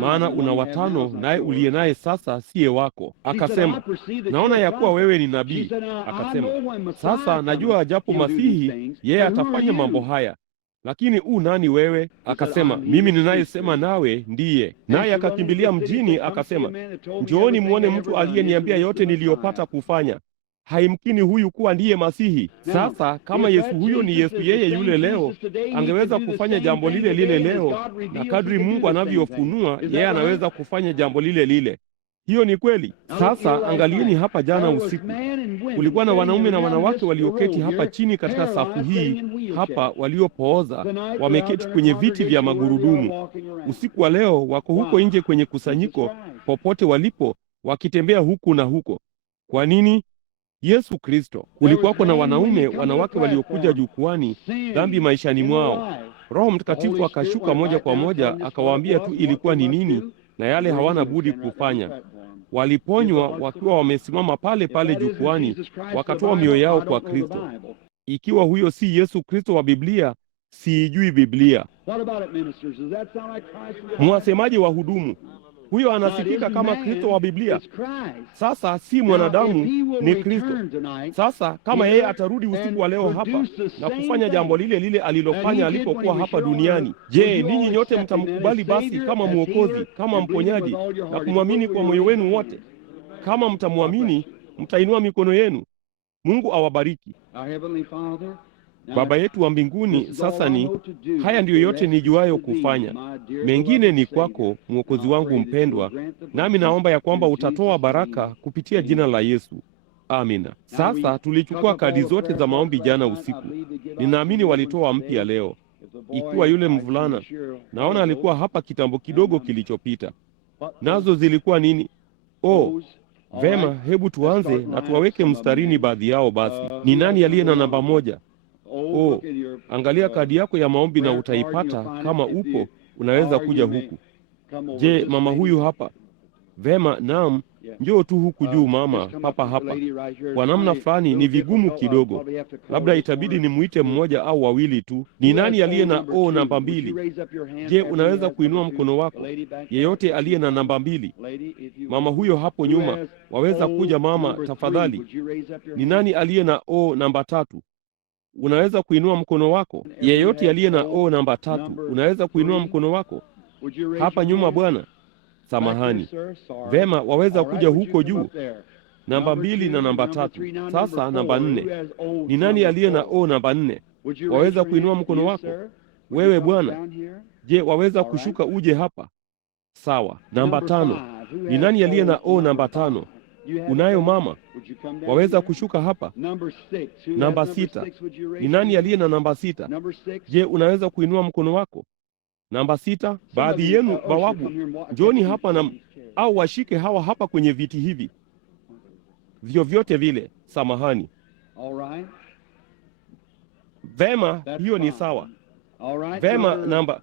maana una watano, naye uliye naye sasa siye wako. Akasema, naona ya kuwa wewe ni nabii. Akasema, sasa najua japo Masihi yeye atafanya mambo haya, lakini nani wewe? Akasema, mimi ninayesema nawe ndiye. Naye akakimbilia mjini, akasema, njooni muone mtu aliyeniambia yote niliyopata kufanya. Haimkini huyu kuwa ndiye Masihi. Sasa kama Yesu huyo ni Yesu yeye yule leo, angeweza kufanya jambo lile lile leo, na kadri Mungu anavyofunua, yeye anaweza kufanya jambo lile lile. Hiyo ni kweli. Sasa angalieni hapa, jana usiku kulikuwa na wanaume na wanawake walioketi hapa chini katika safu hii hapa, waliopooza, wameketi kwenye viti vya magurudumu. Usiku wa leo wako huko nje kwenye kusanyiko, popote walipo, wakitembea huku na huko. Kwa nini? Yesu Kristo. Kulikuwako na wanaume, wanawake waliokuja jukwani, dhambi maishani mwao. Roho Mtakatifu akashuka moja kwa moja, akawaambia tu ilikuwa ni nini na yale hawana budi kufanya. Waliponywa wakiwa wamesimama pale pale jukwani, wakatoa mioyo yao kwa Kristo. Ikiwa huyo si Yesu Kristo wa Biblia, siijui Biblia. Mwasemaji wa hudumu huyo anasikika kama Kristo wa Biblia. Sasa si mwanadamu, ni Kristo. Sasa kama yeye atarudi usiku wa leo hapa na kufanya jambo lile lile alilofanya alipokuwa hapa duniani, je, ninyi nyote mtamkubali basi kama Mwokozi, kama mponyaji, na kumwamini kwa moyo wenu wote? Kama mtamwamini, mtainua mikono yenu. Mungu awabariki. Baba yetu wa mbinguni, sasa haya ndiyo yote nijuayo kufanya. Mengine ni kwako, Mwokozi wangu mpendwa, nami naomba ya kwamba utatoa baraka kupitia jina la Yesu. Amina. Sasa tulichukua kadi zote za maombi jana usiku. Ninaamini walitoa mpya leo. Ikiwa yule mvulana, naona alikuwa hapa kitambo kidogo kilichopita. Nazo zilikuwa nini? Vema, hebu tuanze na tuwaweke mstarini baadhi yao basi. Ni nani aliye na namba 1? Angalia kadi yako ya maombi na utaipata. Kama upo, unaweza kuja huku. Je, mama huyu hapa? Vema, naam, njoo tu huku juu mama, papa hapa. Kwa namna fulani ni vigumu kidogo, labda itabidi nimuite mmoja au wawili tu. Ni nani aliye na namba 2? Je, unaweza kuinua mkono wako? Yeyote aliye na namba 2? Mama huyo hapo nyuma, waweza kuja mama, tafadhali. Ni nani aliye na namba 3? Unaweza kuinua mkono wako. Yeyote aliye na namba 3, unaweza kuinua mkono wako. Hapa nyuma bwana. Samahani. Vema, waweza kuja huko juu. Namba 2 na namba 3. Sasa namba 4. Ni nani aliye na namba 4? Waweza kuinua mkono wako. Wewe bwana. Je, waweza kushuka uje hapa? Sawa. Namba 5. Ni nani aliye na namba 5? Unayo mama. Waweza kushuka hapa. Namba 6. Ni nani aliye na namba 6? Je, unaweza kuinua mkono wako? Namba 6. Baadhi yenu bawabu, njoni hapa au washike hawa hapa kwenye viti hivi. Vyovyote vile, samahani. Vema, hiyo ni sawa. Vema, namba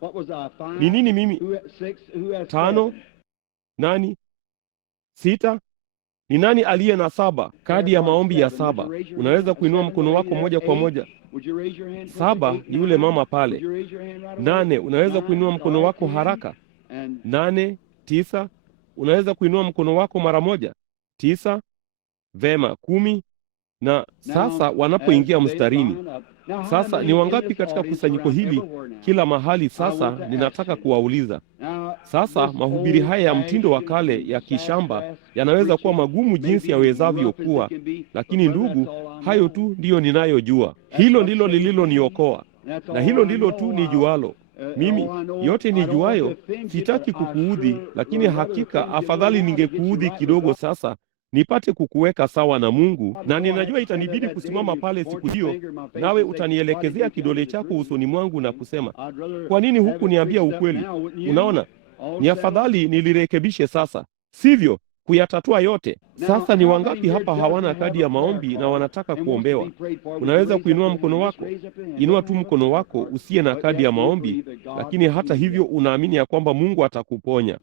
ni nini mimi? 5. Nani? 6. Ni nani aliye na 7? Kadi ya maombi ya 7. Unaweza kuinua mkono wako moja kwa moja. 7, yule mama pale. 8, unaweza kuinua mkono wako haraka. 8, 9, unaweza kuinua mkono wako mara moja. 9. Vema, 10. Na sasa wanapoingia mstarini. Sasa ni wangapi katika kusanyiko hili kila mahali? Sasa ninataka kuwauliza, Sasa mahubiri haya ya mtindo wa kale ya kishamba yanaweza kuwa magumu jinsi yawezavyo kuwa, lakini ndugu, hayo tu ndiyo ninayojua. Hilo ndilo lililoniokoa, na hilo ndilo tu nijualo. Mimi yote nijuayo, sitaki kukuudhi, lakini hakika afadhali ningekuudhi kidogo sasa nipate kukuweka sawa na Mungu, na ninajua itanibidi kusimama pale siku hiyo, nawe utanielekezea kidole chako usoni mwangu na kusema, kwa nini hukuniambia ukweli? Unaona, ni afadhali nilirekebishe sasa, sivyo? Kuyatatua yote. Sasa ni wangapi hapa hawana kadi ya maombi na wanataka kuombewa? Unaweza kuinua mkono wako. Inua tu mkono wako usiye na kadi ya maombi, lakini hata hivyo unaamini ya kwamba Mungu atakuponya.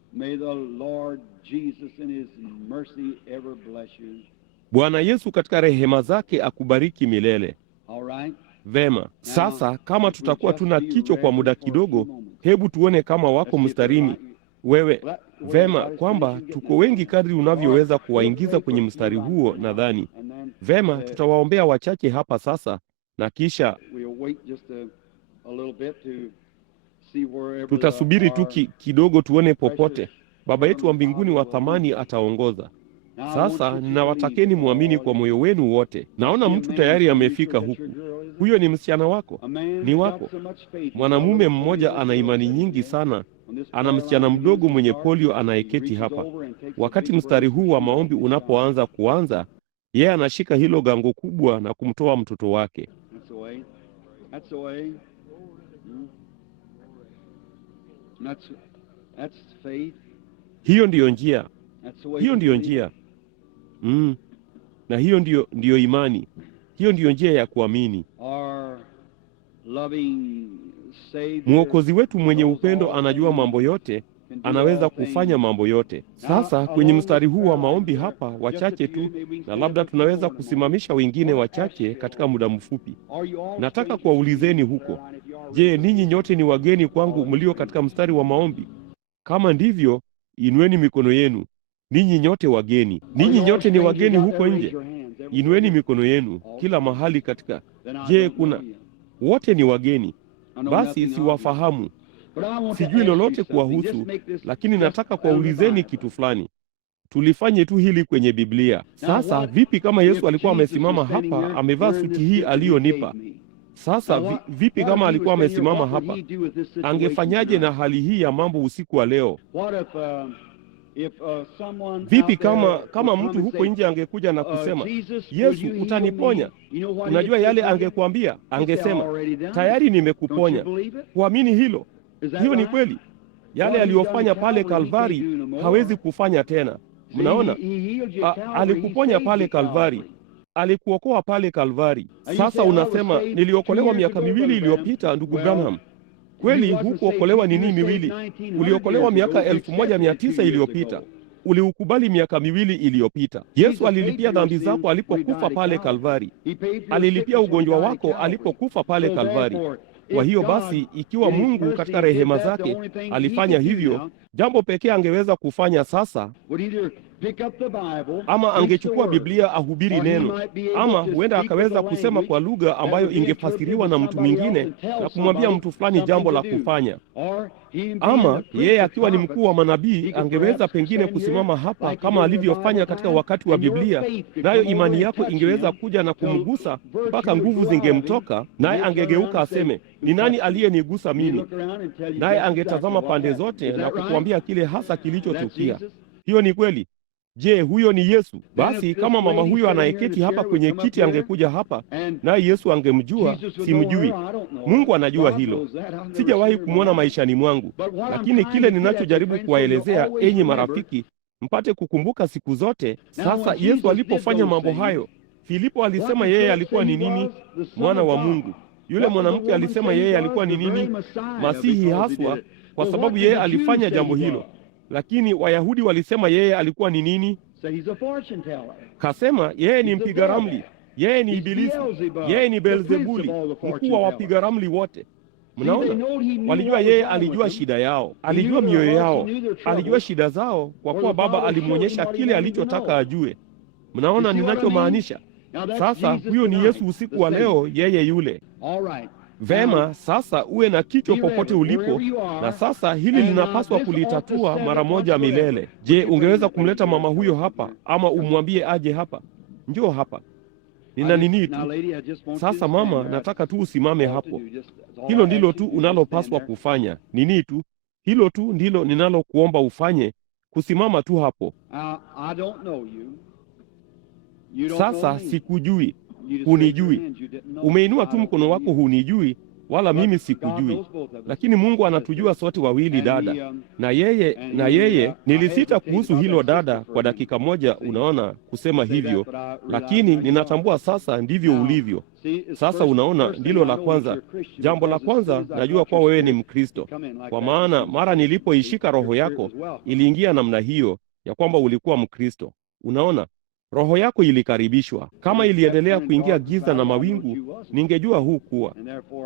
Bwana Yesu katika rehema zake akubariki milele. Vema, sasa kama tutakuwa tuna kicho kwa muda kidogo, hebu tuone kama wako mstarini. Wewe vema, kwamba tuko wengi kadri unavyoweza kuwaingiza kwenye mstari huo. Nadhani vema, tutawaombea wachache hapa sasa, na kisha tutasubiri tu kidogo tuone popote Baba yetu wa mbinguni wa thamani ataongoza. Sasa ninawatakeni muamini kwa moyo wenu wote. Naona mtu tayari amefika huku. Huyo ni msichana wako, ni wako. Mwanamume mmoja ana imani nyingi sana, ana msichana mdogo mwenye polio anayeketi hapa. Wakati mstari huu wa maombi unapoanza yeye anashika hilo gango kubwa na kumtoa mtoto wake. Hiyo ndiyo njia. Hiyo ndiyo njia. Na hiyo ndiyo imani. Hiyo ndiyo njia ya kuamini. Mwokozi wetu mwenye upendo anajua mambo yote, anaweza kufanya mambo yote. Sasa kwenye mstari huu wa maombi hapa, wachache tu, na labda tunaweza kusimamisha wengine wachache katika muda mfupi. Nataka kuwaulizeni huko, je, ninyi nyote ni wageni kwangu mlio katika mstari wa maombi? Kama ndivyo, inueni mikono yenu. Ninyi nyote wageni. Ninyi nyote ni wageni huko nje. Inueni mikono yenu kila mahali katika. Je, kuna wote ni wageni? Basi siwafahamu. Sijui lolote kuwahusu, lakini nataka kuwaulizeni kitu fulani. Tulifanye tu hili kwenye Biblia. Sasa vipi kama Yesu alikuwa amesimama hapa amevaa suti hii aliyonipa? Sasa vipi kama alikuwa amesimama hapa? Angefanyaje na hali hii ya mambo usiku wa leo? Vipi kama mtu huko nje angekuja na kusema, Yesu utaniponya? Unajua yale angekuambia? Angesema, tayari nimekuponya. Kuamini hilo? Hiyo ni kweli. Yale aliyofanya pale Kalvari hawezi kufanya tena. Mnaona? Alikuponya pale Kalvari. Alikuokoa pale Kalvari. Sasa unasema, niliokolewa miaka 2 iliyopita, ndugu Branham. Kweli hukuokolewa nini miwili? Uliokolewa miaka 1900 iliyopita. Uliukubali miaka 2 iliyopita. Yesu alilipia dhambi zako alipokufa pale Kalvari. Alilipia ugonjwa wako alipokufa pale Kalvari. Kwa hiyo basi, ikiwa Mungu katika rehema zake alifanya hivyo, jambo pekee angeweza kufanya sasa, ama angechukua Biblia ahubiri neno, ama huenda akaweza kusema kwa lugha ambayo ingefasiriwa na mtu mwingine na kumwambia mtu fulani jambo la kufanya. Ama yeye akiwa ni mkuu wa manabii angeweza pengine kusimama hapa kama alivyofanya katika wakati wa Biblia, nayo imani yako ingeweza kuja na kumgusa mpaka nguvu zingemtoka, naye angegeuka aseme, ni nani aliyenigusa mimi? Naye angetazama pande zote na kukuambia kile hasa kilichotukia. Hiyo ni kweli. Je, huyo ni Yesu? Basi kama mama huyo anayeketi hapa kwenye kiti angekuja hapa, naye Yesu angemjua, simjui. Mungu anajua hilo. Sijawahi kumwona maishani mwangu, lakini kile ninachojaribu kuwaelezea enyi marafiki, mpate kukumbuka siku zote. Sasa Yesu alipofanya mambo hayo, Filipo alisema yeye alikuwa ni nini? Mwana wa Mungu. Yule mwanamke alisema yeye alikuwa ni nini? Masihi haswa, kwa sababu yeye alifanya jambo hilo. Lakini Wayahudi walisema yeye alikuwa ni nini? Kasema yeye ni mpiga ramli, yeye ni Ibilisi, yeye ni Beelzebuli, mkuu wa wapiga ramli wote. Mnaona, walijua yeye alijua shida yao, alijua mioyo yao, alijua shida zao, kwa kuwa Baba alimwonyesha kile alichotaka ajue. Mnaona ninachomaanisha? Sasa huyo ni Yesu usiku wa leo, yeye yule. Vema, sasa uwe na kichwa popote ulipo, na sasa hili linapaswa kulitatua mara moja milele. Je, ungeweza kumleta mama huyo hapa, ama umwambie aje hapa? Njoo hapa. Nina nini tu. Sasa mama, nataka tu usimame hapo. Hilo ndilo tu unalopaswa kufanya. Nini tu. Hilo tu ndilo ninalokuomba ufanye, kusimama tu hapo. Sasa sikujui, hunijui. Umeinua tu mkono wako, hunijui, wala mimi sikujui. Lakini Mungu anatujua sote wawili, dada. Na yeye nilisita kuhusu hilo dada kwa dakika moja, unaona, kusema hivyo, lakini ninatambua sasa ndivyo ulivyo. Sasa unaona, ndilo la kwanza. Jambo la kwanza, najua kwa wewe ni Mkristo, kwa maana mara nilipoishika roho yako iliingia namna hiyo ya kwamba ulikuwa Mkristo. Unaona, roho yako ilikaribishwa. Kama iliendelea kuingia giza na mawingu, ningejua hukuwa.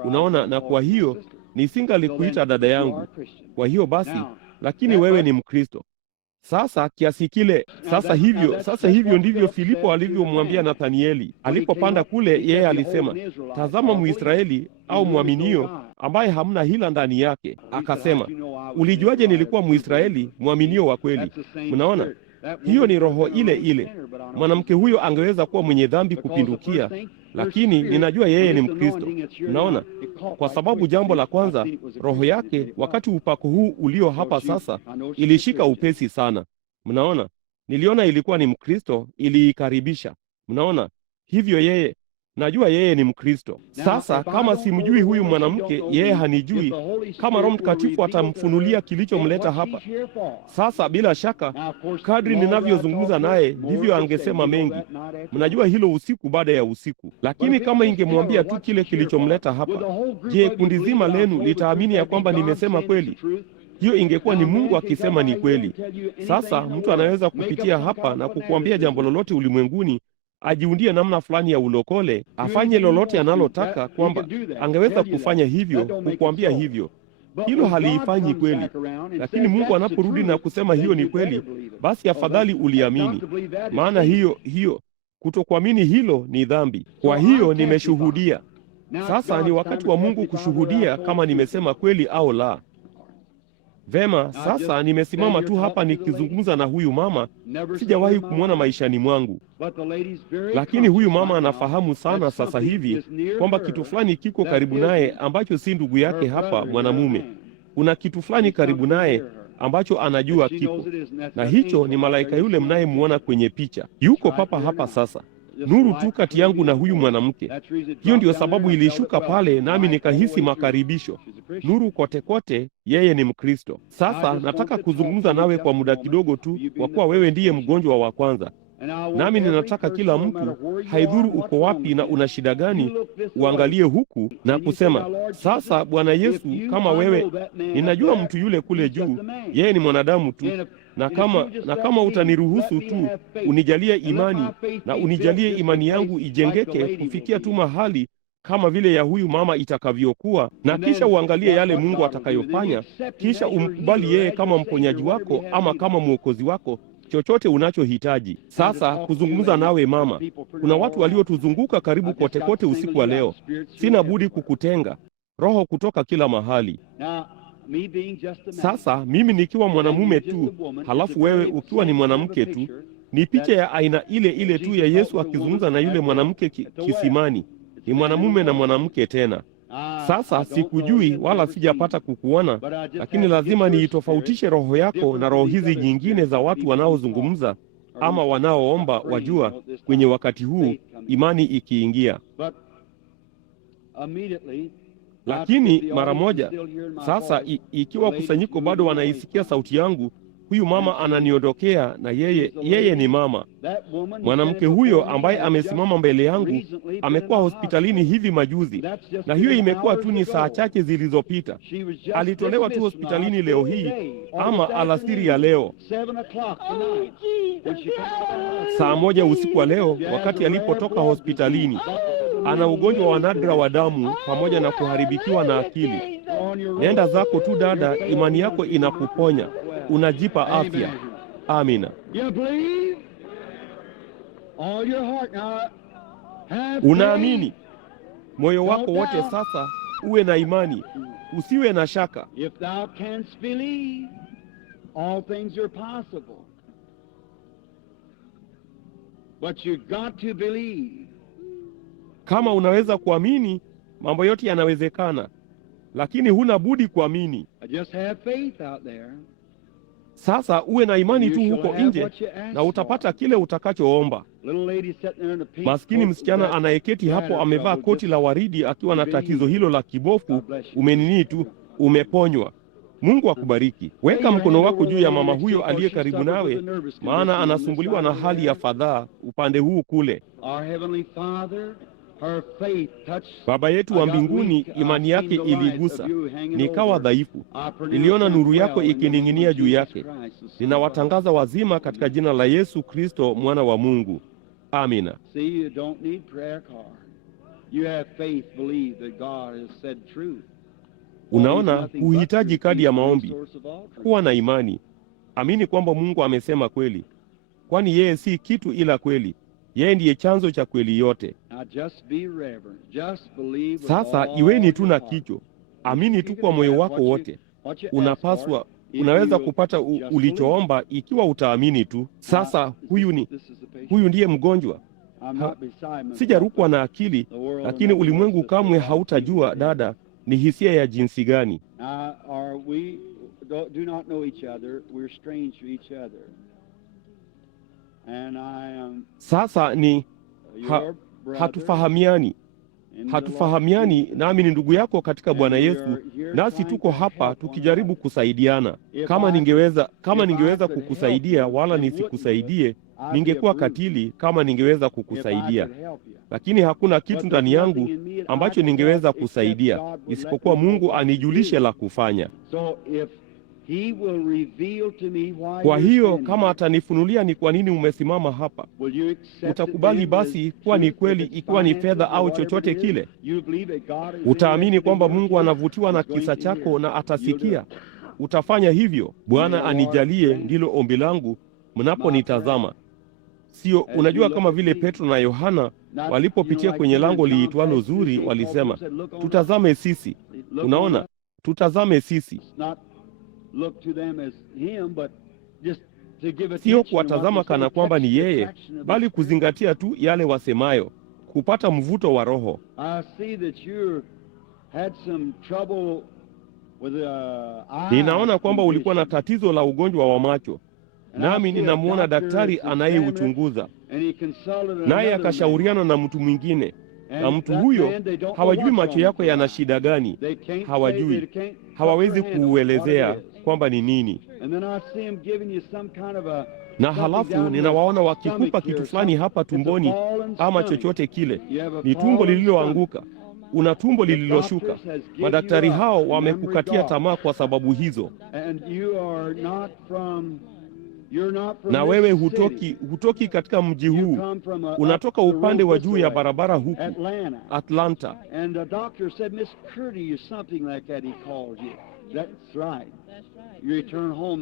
Unaona, na kwa hiyo nisingalikuita dada yangu. Kwa hiyo basi, lakini wewe ni Mkristo. Sasa kiasi kile, sasa hivyo ndivyo Filipo alivyomwambia Nathanieli. Alipopanda kule, yeye alisema, tazama Mwisraeli au mwaminio ambaye hamna hila ndani yake. Akasema, ulijuaje nilikuwa Mwisraeli mwaminio wa kweli? Mnaona? Hiyo ni roho ile ile. Mwanamke huyo angeweza kuwa mwenye dhambi kupindukia, lakini ninajua yeye ni Mkristo. Unaona? Kwa sababu jambo la kwanza, roho yake, wakati upako huu ulio hapa sasa, ilishika upesi sana. Mnaona? Niliona ilikuwa ni Mkristo, iliikaribisha. Mnaona? Hivyo najua yeye ni Mkristo. Sasa kama simjui huyu mwanamke, yeye hanijui, kama Roho Mtakatifu atamfunulia kilichomleta hapa. Sasa bila shaka, kadri ninavyozungumza naye, ndivyo angesema mengi. Mnajua hilo usiku baada ya usiku. Lakini kama ingemwambia tu kile kilichomleta hapa, je, kundi zima lenu litaamini ya kwamba nimesema kweli? Hiyo ingekuwa ni Mungu akisema ni kweli. Sasa mtu anaweza kupitia hapa na kukuambia jambo lolote ulimwenguni, ajiundie namna fulani ya ulokole, afanye lolote analotaka, kwamba angeweza kufanya hivyo, kukuambia hivyo. Hilo haliifanyi kweli. Lakini Mungu anaporudi na kusema hiyo ni kweli, basi afadhali uliamini. Maana hiyo kutokuamini hilo ni dhambi. Kwa hiyo nimeshuhudia. Sasa ni wakati wa Mungu kushuhudia kama nimesema kweli au la. Vema, sasa nimesimama tu hapa nikizungumza na huyu mama, sijawahi kumwona maishani mwangu. Lakini huyu mama anafahamu sana sasa hivi kwamba kitu fulani kiko karibu naye ambacho si ndugu yake hapa mwanamume. Kuna kitu fulani karibu naye ambacho anajua kipo. Na hicho ni malaika yule mnayemwona kwenye picha. Yuko papa hapa sasa. Nuru tu kati yangu na huyu mwanamke. Hiyo ndiyo sababu ilishuka pale, nami nikahisi makaribisho. Nuru kote kote, yeye ni Mkristo. Sasa nataka kuzungumza nawe kwa muda kidogo tu, kwa kuwa wewe ndiye mgonjwa wa kwanza. Nami ninataka kila mtu, haidhuru uko wapi na una shida gani, uangalie huku na kusema, sasa Bwana Yesu, kama wewe, ninajua mtu yule kule juu, yeye ni mwanadamu tu, na kama utaniruhusu tu, unijalie imani, na unijalie imani yangu ijengeke kufikia tu mahali kama vile ya huyu mama itakavyokuwa, na kisha uangalie yale Mungu atakayofanya, kisha umkubali yeye kama mponyaji wako ama kama mwokozi wako, chochote unachohitaji. Sasa kuzungumza nawe mama, kuna watu waliotuzunguka karibu kote kote usiku wa leo. Sina budi kukutenga, roho kutoka kila mahali. Sasa mimi nikiwa mwanamume tu, halafu wewe ukiwa ni mwanamke tu, ni picha ya aina ile ile tu ya Yesu akizungumza na yule mwanamke kisimani. Ni mwanamume na mwanamke tena. Sasa sikujui wala sijapata kukuona, lakini lazima niitofautishe roho yako na roho hizi nyingine za watu wanaozungumza ama wanaoomba, wajua, kwenye wakati huu imani ikiingia. Lakini mara moja sasa, ikiwa kusanyiko bado wanaisikia sauti yangu, huyu mama ananiondokea, na yeye ni mama. Mwanamke huyo ambaye amesimama mbele yangu amekuwa hospitalini hivi majuzi, na hiyo imekuwa tu ni saa chache zilizopita. Alitolewa tu hospitalini leo hii ama alasiri ya leo, saa 1 usiku wa leo, wakati alipotoka hospitalini. Ana ugonjwa wa nadra wa damu pamoja na kuharibikiwa na akili. Nenda zako tu dada, imani yako inakuponya. Unajipa afya. Amina. Unaamini moyo wako wote sasa, uwe na imani, usiwe na shaka. If thou canst believe, all things are possible. But you got to believe. Kama unaweza kuamini, mambo yote yanawezekana, lakini huna budi kuamini. Just have faith out there. Sasa uwe na imani tu huko nje na utapata kile utakachoomba. Maskini msichana anayeketi hapo amevaa koti la waridi akiwa na tatizo hilo la kibofu, umenini tu, umeponywa. Mungu akubariki. Weka mkono wako juu ya mama huyo aliye karibu nawe, maana anasumbuliwa na hali ya fadhaa upande huu kule. Baba yetu wa mbinguni, imani yake iligusa, nikawa dhaifu. Niliona nuru yako ikining'inia juu yake. Ninawatangaza wazima katika jina la Yesu Kristo, mwana wa Mungu. Amina. Unaona, huhitaji kadi ya maombi. Kuwa na imani. Amini kwamba Mungu amesema kweli, kwani yeye si kitu ila kweli. Yeye ndiye chanzo cha kweli yote. Sasa iweni tu na kicho, amini tu kwa moyo wako wote. Unaweza kupata ulichoomba ikiwa utaamini tu. Sasa huyu ndiye mgonjwa. Sijarukwa na akili, lakini ulimwengu kamwe hautajua dada ni hisia ya jinsi gani. Sasa ni hatufahamiani, nami ni ndugu yako katika Bwana Yesu, nasi tuko hapa tukijaribu kusaidiana. Kama ningeweza kukusaidia wala nisikusaidie, ningekuwa katili kama ningeweza kukusaidia. Lakini hakuna kitu ndani yangu ambacho ningeweza kusaidia isipokuwa Mungu anijulishe la kufanya. Kwa hiyo kama atanifunulia ni kwa nini umesimama hapa, utakubali basi kuwa ni kweli, ikiwa ni fedha au chochote kile? Utaamini kwamba Mungu anavutiwa na kisa chako na atasikia? Utafanya hivyo? Bwana anijalie, ndilo ombi langu mnaponitazama. Sio, unajua, kama vile Petro na Yohana walipopitia kwenye lango liitwalo Zuri, walisema, tutazame sisi. Unaona, tutazame sisi. Sio kuwatazama kana kwamba ni yeye, bali kuzingatia tu yale wasemayo, kupata mvuto wa Roho. Ninaona kwamba ulikuwa na tatizo la ugonjwa wa macho, nami ninamwona daktari anayeuchunguza, naye akashauriana na mtu mwingine, na mtu huyo hawajui macho yako yana shida gani. Hawajui, hawawezi kuuelezea kwamba ni nini. Na halafu ninawaona wakikupa kitu fulani hapa tumboni ama chochote kile. Ni tumbo lililoanguka, una tumbo lililoshuka. Madaktari hao wamekukatia tamaa kwa sababu hizo. Na wewe hutoki katika mji huu, unatoka upande wa juu ya barabara huku Atlanta.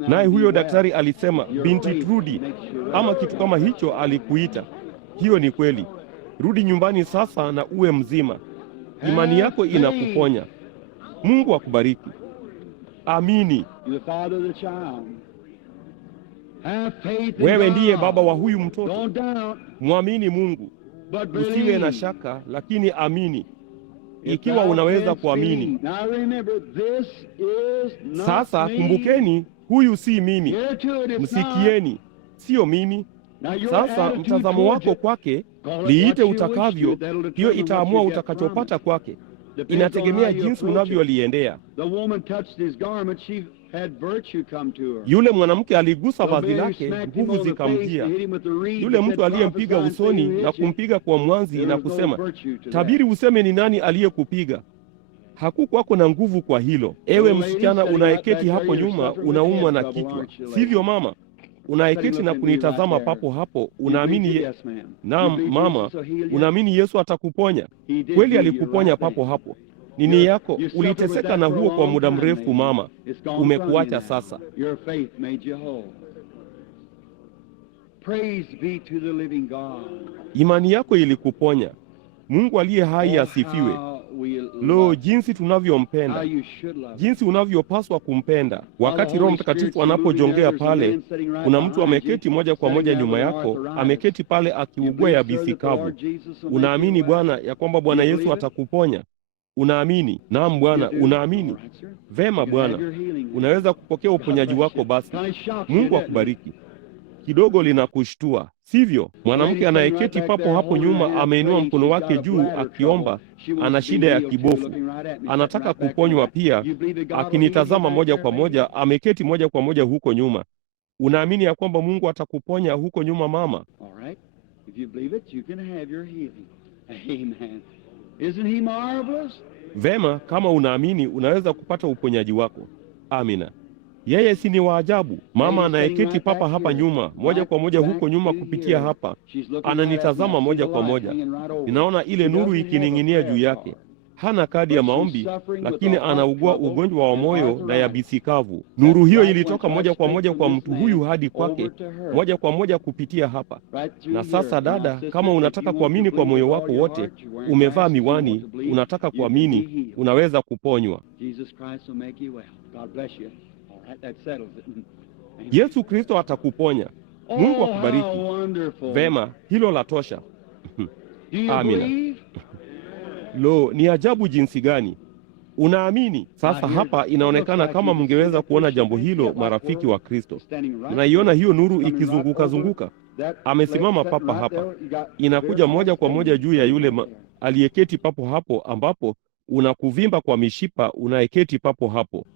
Naye huyo daktari alisema binti Trudy ama kitu kama hicho alikuita. Hiyo ni kweli. Rudi nyumbani sasa na uwe mzima. Imani yako inakuponya. Mungu akubariki. Amini. Wewe ndiye baba wa huyu mtoto. Mwamini Mungu. Usiwe na shaka, lakini amini. Ikiwa unaweza kuamini. Sasa kumbukeni, huyu si mimi. Msikieni, sio mimi. Sasa mtazamo wako kwake, liite utakavyo, hiyo itaamua utakachopata kwake. Inategemea jinsi unavyoliendea. Yule mwanamke aligusa vazi lake, nguvu zikamjia. Yule mtu aliyempiga usoni na kumpiga kwa mwanzi na kusema, tabiri useme ni nani aliyekupiga. Hakukwako na nguvu kwa hilo. Ewe msichana unayeketi hapo nyuma, unaumwa na kichwa, sivyo mama? Unayeketi na kunitazama papo hapo, unaamini naam mama, unaamini Yesu atakuponya? Kweli alikuponya papo hapo. Nini yako? Uliteseka na huo kwa muda mrefu mama, umekuacha sasa. Imani yako ilikuponya. Mungu aliye hai asifiwe. Lo, jinsi tunavyompenda, jinsi unavyopaswa kumpenda. Wakati Roho Mtakatifu anapojongea pale, kuna mtu ameketi moja kwa moja nyuma yako, ameketi pale akiugua yabisi kavu. Unaamini Bwana ya kwamba Bwana Yesu atakuponya? Unaamini? Naam Bwana, unaamini? Vema Bwana, unaweza kupokea uponyaji wako basi. Mungu akubariki. Kidogo linakushtua, sivyo? Mwanamke anayeketi papo hapo nyuma ameinua mkono wake juu akiomba, ana shida ya kibofu, anataka kuponywa pia, akinitazama moja kwa moja, ameketi moja kwa moja huko nyuma. Unaamini ya kwamba Mungu atakuponya huko nyuma mama? Vema, kama unaamini unaweza kupata uponyaji wako. Amina. Yeye si ni waajabu? Mama anayeketi papa hapa nyuma, moja kwa moja huko nyuma kupitia hapa, ananitazama moja kwa moja. Ninaona ile nuru ikining'inia juu yake. Hana kadi ya maombi, lakini anaugua ugonjwa wa moyo na yabisi kavu. Nuru hiyo ilitoka moja kwa moja kwa mtu huyu hadi kwake, moja kwa moja kupitia hapa. Na sasa dada, kama unataka kuamini kwa moyo wako wote, umevaa miwani, unataka kuamini, unaweza kuponywa. Yesu Kristo atakuponya. Mungu akubariki. Vema, hilo la tosha. Amina. Lo, ni ajabu jinsi gani! Unaamini? Sasa hapa inaonekana kama mngeweza kuona jambo hilo, marafiki wa Kristo. Unaiona hiyo nuru ikizunguka zunguka? Amesimama papa hapa. Inakuja moja kwa moja juu ya yule aliyeketi papo hapo, ambapo unakuvimba kwa mishipa unayeketi papo hapo.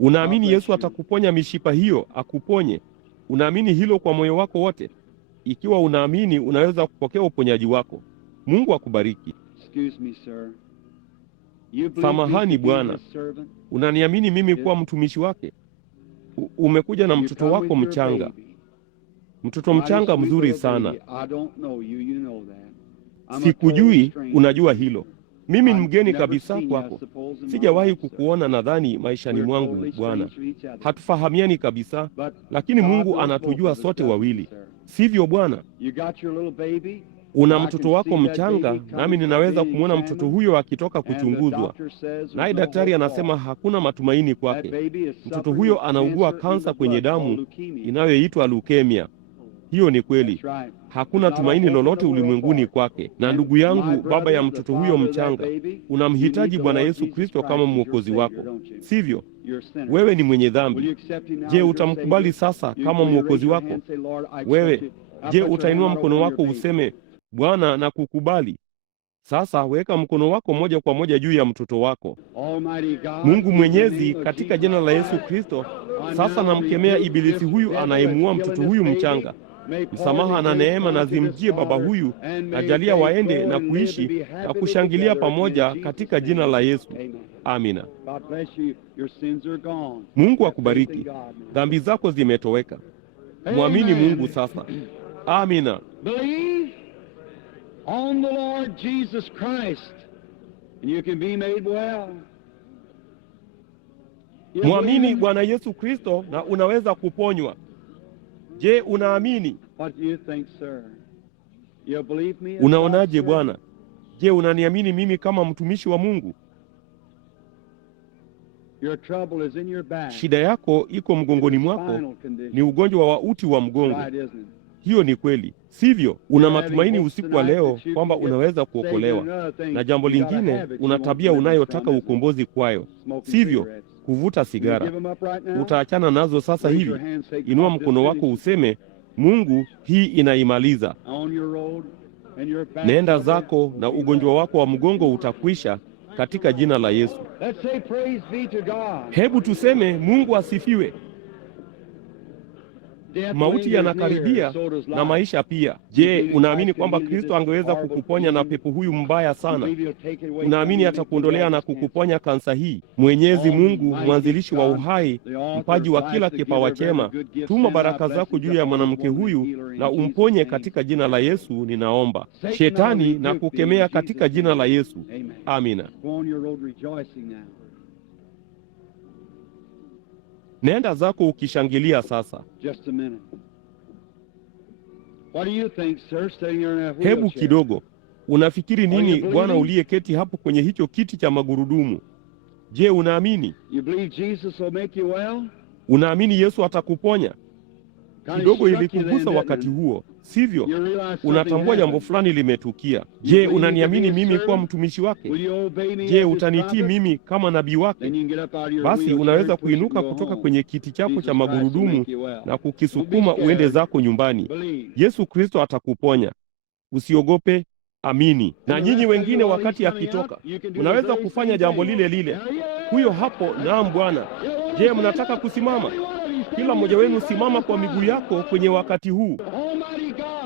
Unaamini Yesu atakuponya mishipa hiyo, akuponye? Unaamini hilo kwa moyo wako wote? Ikiwa unaamini, unaweza kupokea uponyaji wako. Mungu akubariki. Samahani Bwana, unaniamini mimi kuwa mtumishi wake? Umekuja na mtoto wako mchanga, mtoto mchanga mzuri sana. Sikujui, unajua hilo. Mimi ni mgeni kabisa kwako, sijawahi kukuona nadhani maishani mwangu Bwana. Hatufahamiani kabisa, lakini Mungu anatujua sote wawili, sivyo Bwana? Una mtoto wako mchanga, nami ninaweza kumwona mtoto huyo akitoka kuchunguzwa, naye daktari anasema hakuna matumaini kwake. Mtoto huyo anaugua kansa kwenye damu inayoitwa leukemia. Hiyo ni kweli, hakuna tumaini lolote ulimwenguni kwake. Na ndugu yangu, baba ya mtoto huyo mchanga, unamhitaji Bwana Yesu Kristo kama mwokozi wako, sivyo? Wewe ni mwenye dhambi. Je, utamkubali sasa kama mwokozi wako? Wewe, je, utainua mkono wako useme, Bwana na kukubali? Sasa weka mkono wako moja kwa moja juu ya mtoto wako. Mungu Mwenyezi, katika jina la Yesu Kristo, sasa namkemea ibilisi huyu anayemuua mtoto huyu mchanga. Msamaha na neema na zimjie baba huyu, na jalia waende na kuishi na kushangilia pamoja katika jina la Yesu. Amina. Mungu akubariki. Dhambi zako zimetoweka. Mwamini Mungu sasa. Amina. On the Lord Jesus Christ, and you can be made well. Mwamini Bwana Yesu Kristo na unaweza kuponywa. Je, unaamini? What do you think, sir? You believe me? Unaonaje Bwana? Je, unaniamini mimi kama mtumishi wa Mungu? Your trouble is in your back. Shida yako iko mgongoni mwako, ni ugonjwa wa uti wa mgongo. Hiyo ni kweli, sivyo? Una matumaini usiku wa leo kwamba unaweza kuokolewa. Na jambo lingine, una tabia unayotaka ukombozi kwayo, sivyo? Kuvuta sigara. Utaachana nazo sasa hivi. Inua mkono wako useme, Mungu, hii inaimaliza. Nenda zako na ugonjwa wako wa mgongo utakwisha katika jina la Yesu. Hebu tuseme Mungu asifiwe. Mauti yanakaribia na maisha pia. Je, unaamini kwamba Kristo angeweza kukuponya na pepo huyu mbaya sana? Unaamini atakuondolea na kukuponya kansa hii? Mwenyezi Mungu, mwanzilishi wa uhai, mpaji wa kila kipawa chema, tuma baraka zako juu ya mwanamke huyu na umponye katika jina la Yesu, ninaomba. Shetani na kukemea katika jina la Yesu. Amina. Nenda zako ukishangilia sasa. Just a minute. What do you think, sir, sitting here in that Hebu wheelchair? kidogo, unafikiri nini Are you bwana believing? uliyeketi hapo kwenye hicho kiti cha magurudumu? Je, unaamini? You believe Jesus will make you well? Unaamini Yesu atakuponya? Kinda Kidogo struck you ilikugusa then, wakati didn't it? huo, sivyo? You realize something Unatambua jambo happened. fulani limetukia. Je, unaniamini mimi kuwa mtumishi wake? Will you obey me Je, as his utanitii prophet? mimi kama nabii Then wake? you can get up out of your Basi wheelchair unaweza and push and kuinuka go kutoka home. kwenye kiti chako Jesus cha Christ will magurudumu make you well. na Don't be kukisukuma scared. uende zako nyumbani. Believe. Yesu Kristo atakuponya. Usiogope, amini. Na nyinyi wengine wakati akitoka, mnaweza kufanya jambo lile lile. Huyo hapo, naam Bwana. Je, mnataka kusimama? Kila mmoja wenu simama kwa miguu yako kwenye wakati huu.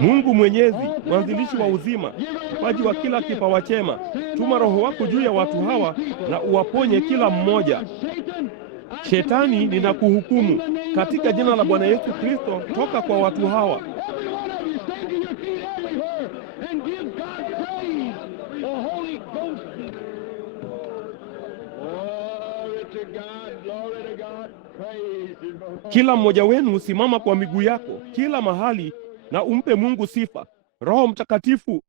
Mungu Mwenyezi, mwanzilishi wa uzima, mpaji wa kila kipawa chema, tuma Roho wako juu ya watu hawa na uwaponye kila mmoja. Shetani, ninakuhukumu katika jina la Bwana Yesu Kristo, toka kwa watu hawa. Kila mmoja wenu simama kwa miguu yako kila mahali na umpe Mungu sifa. Roho Mtakatifu,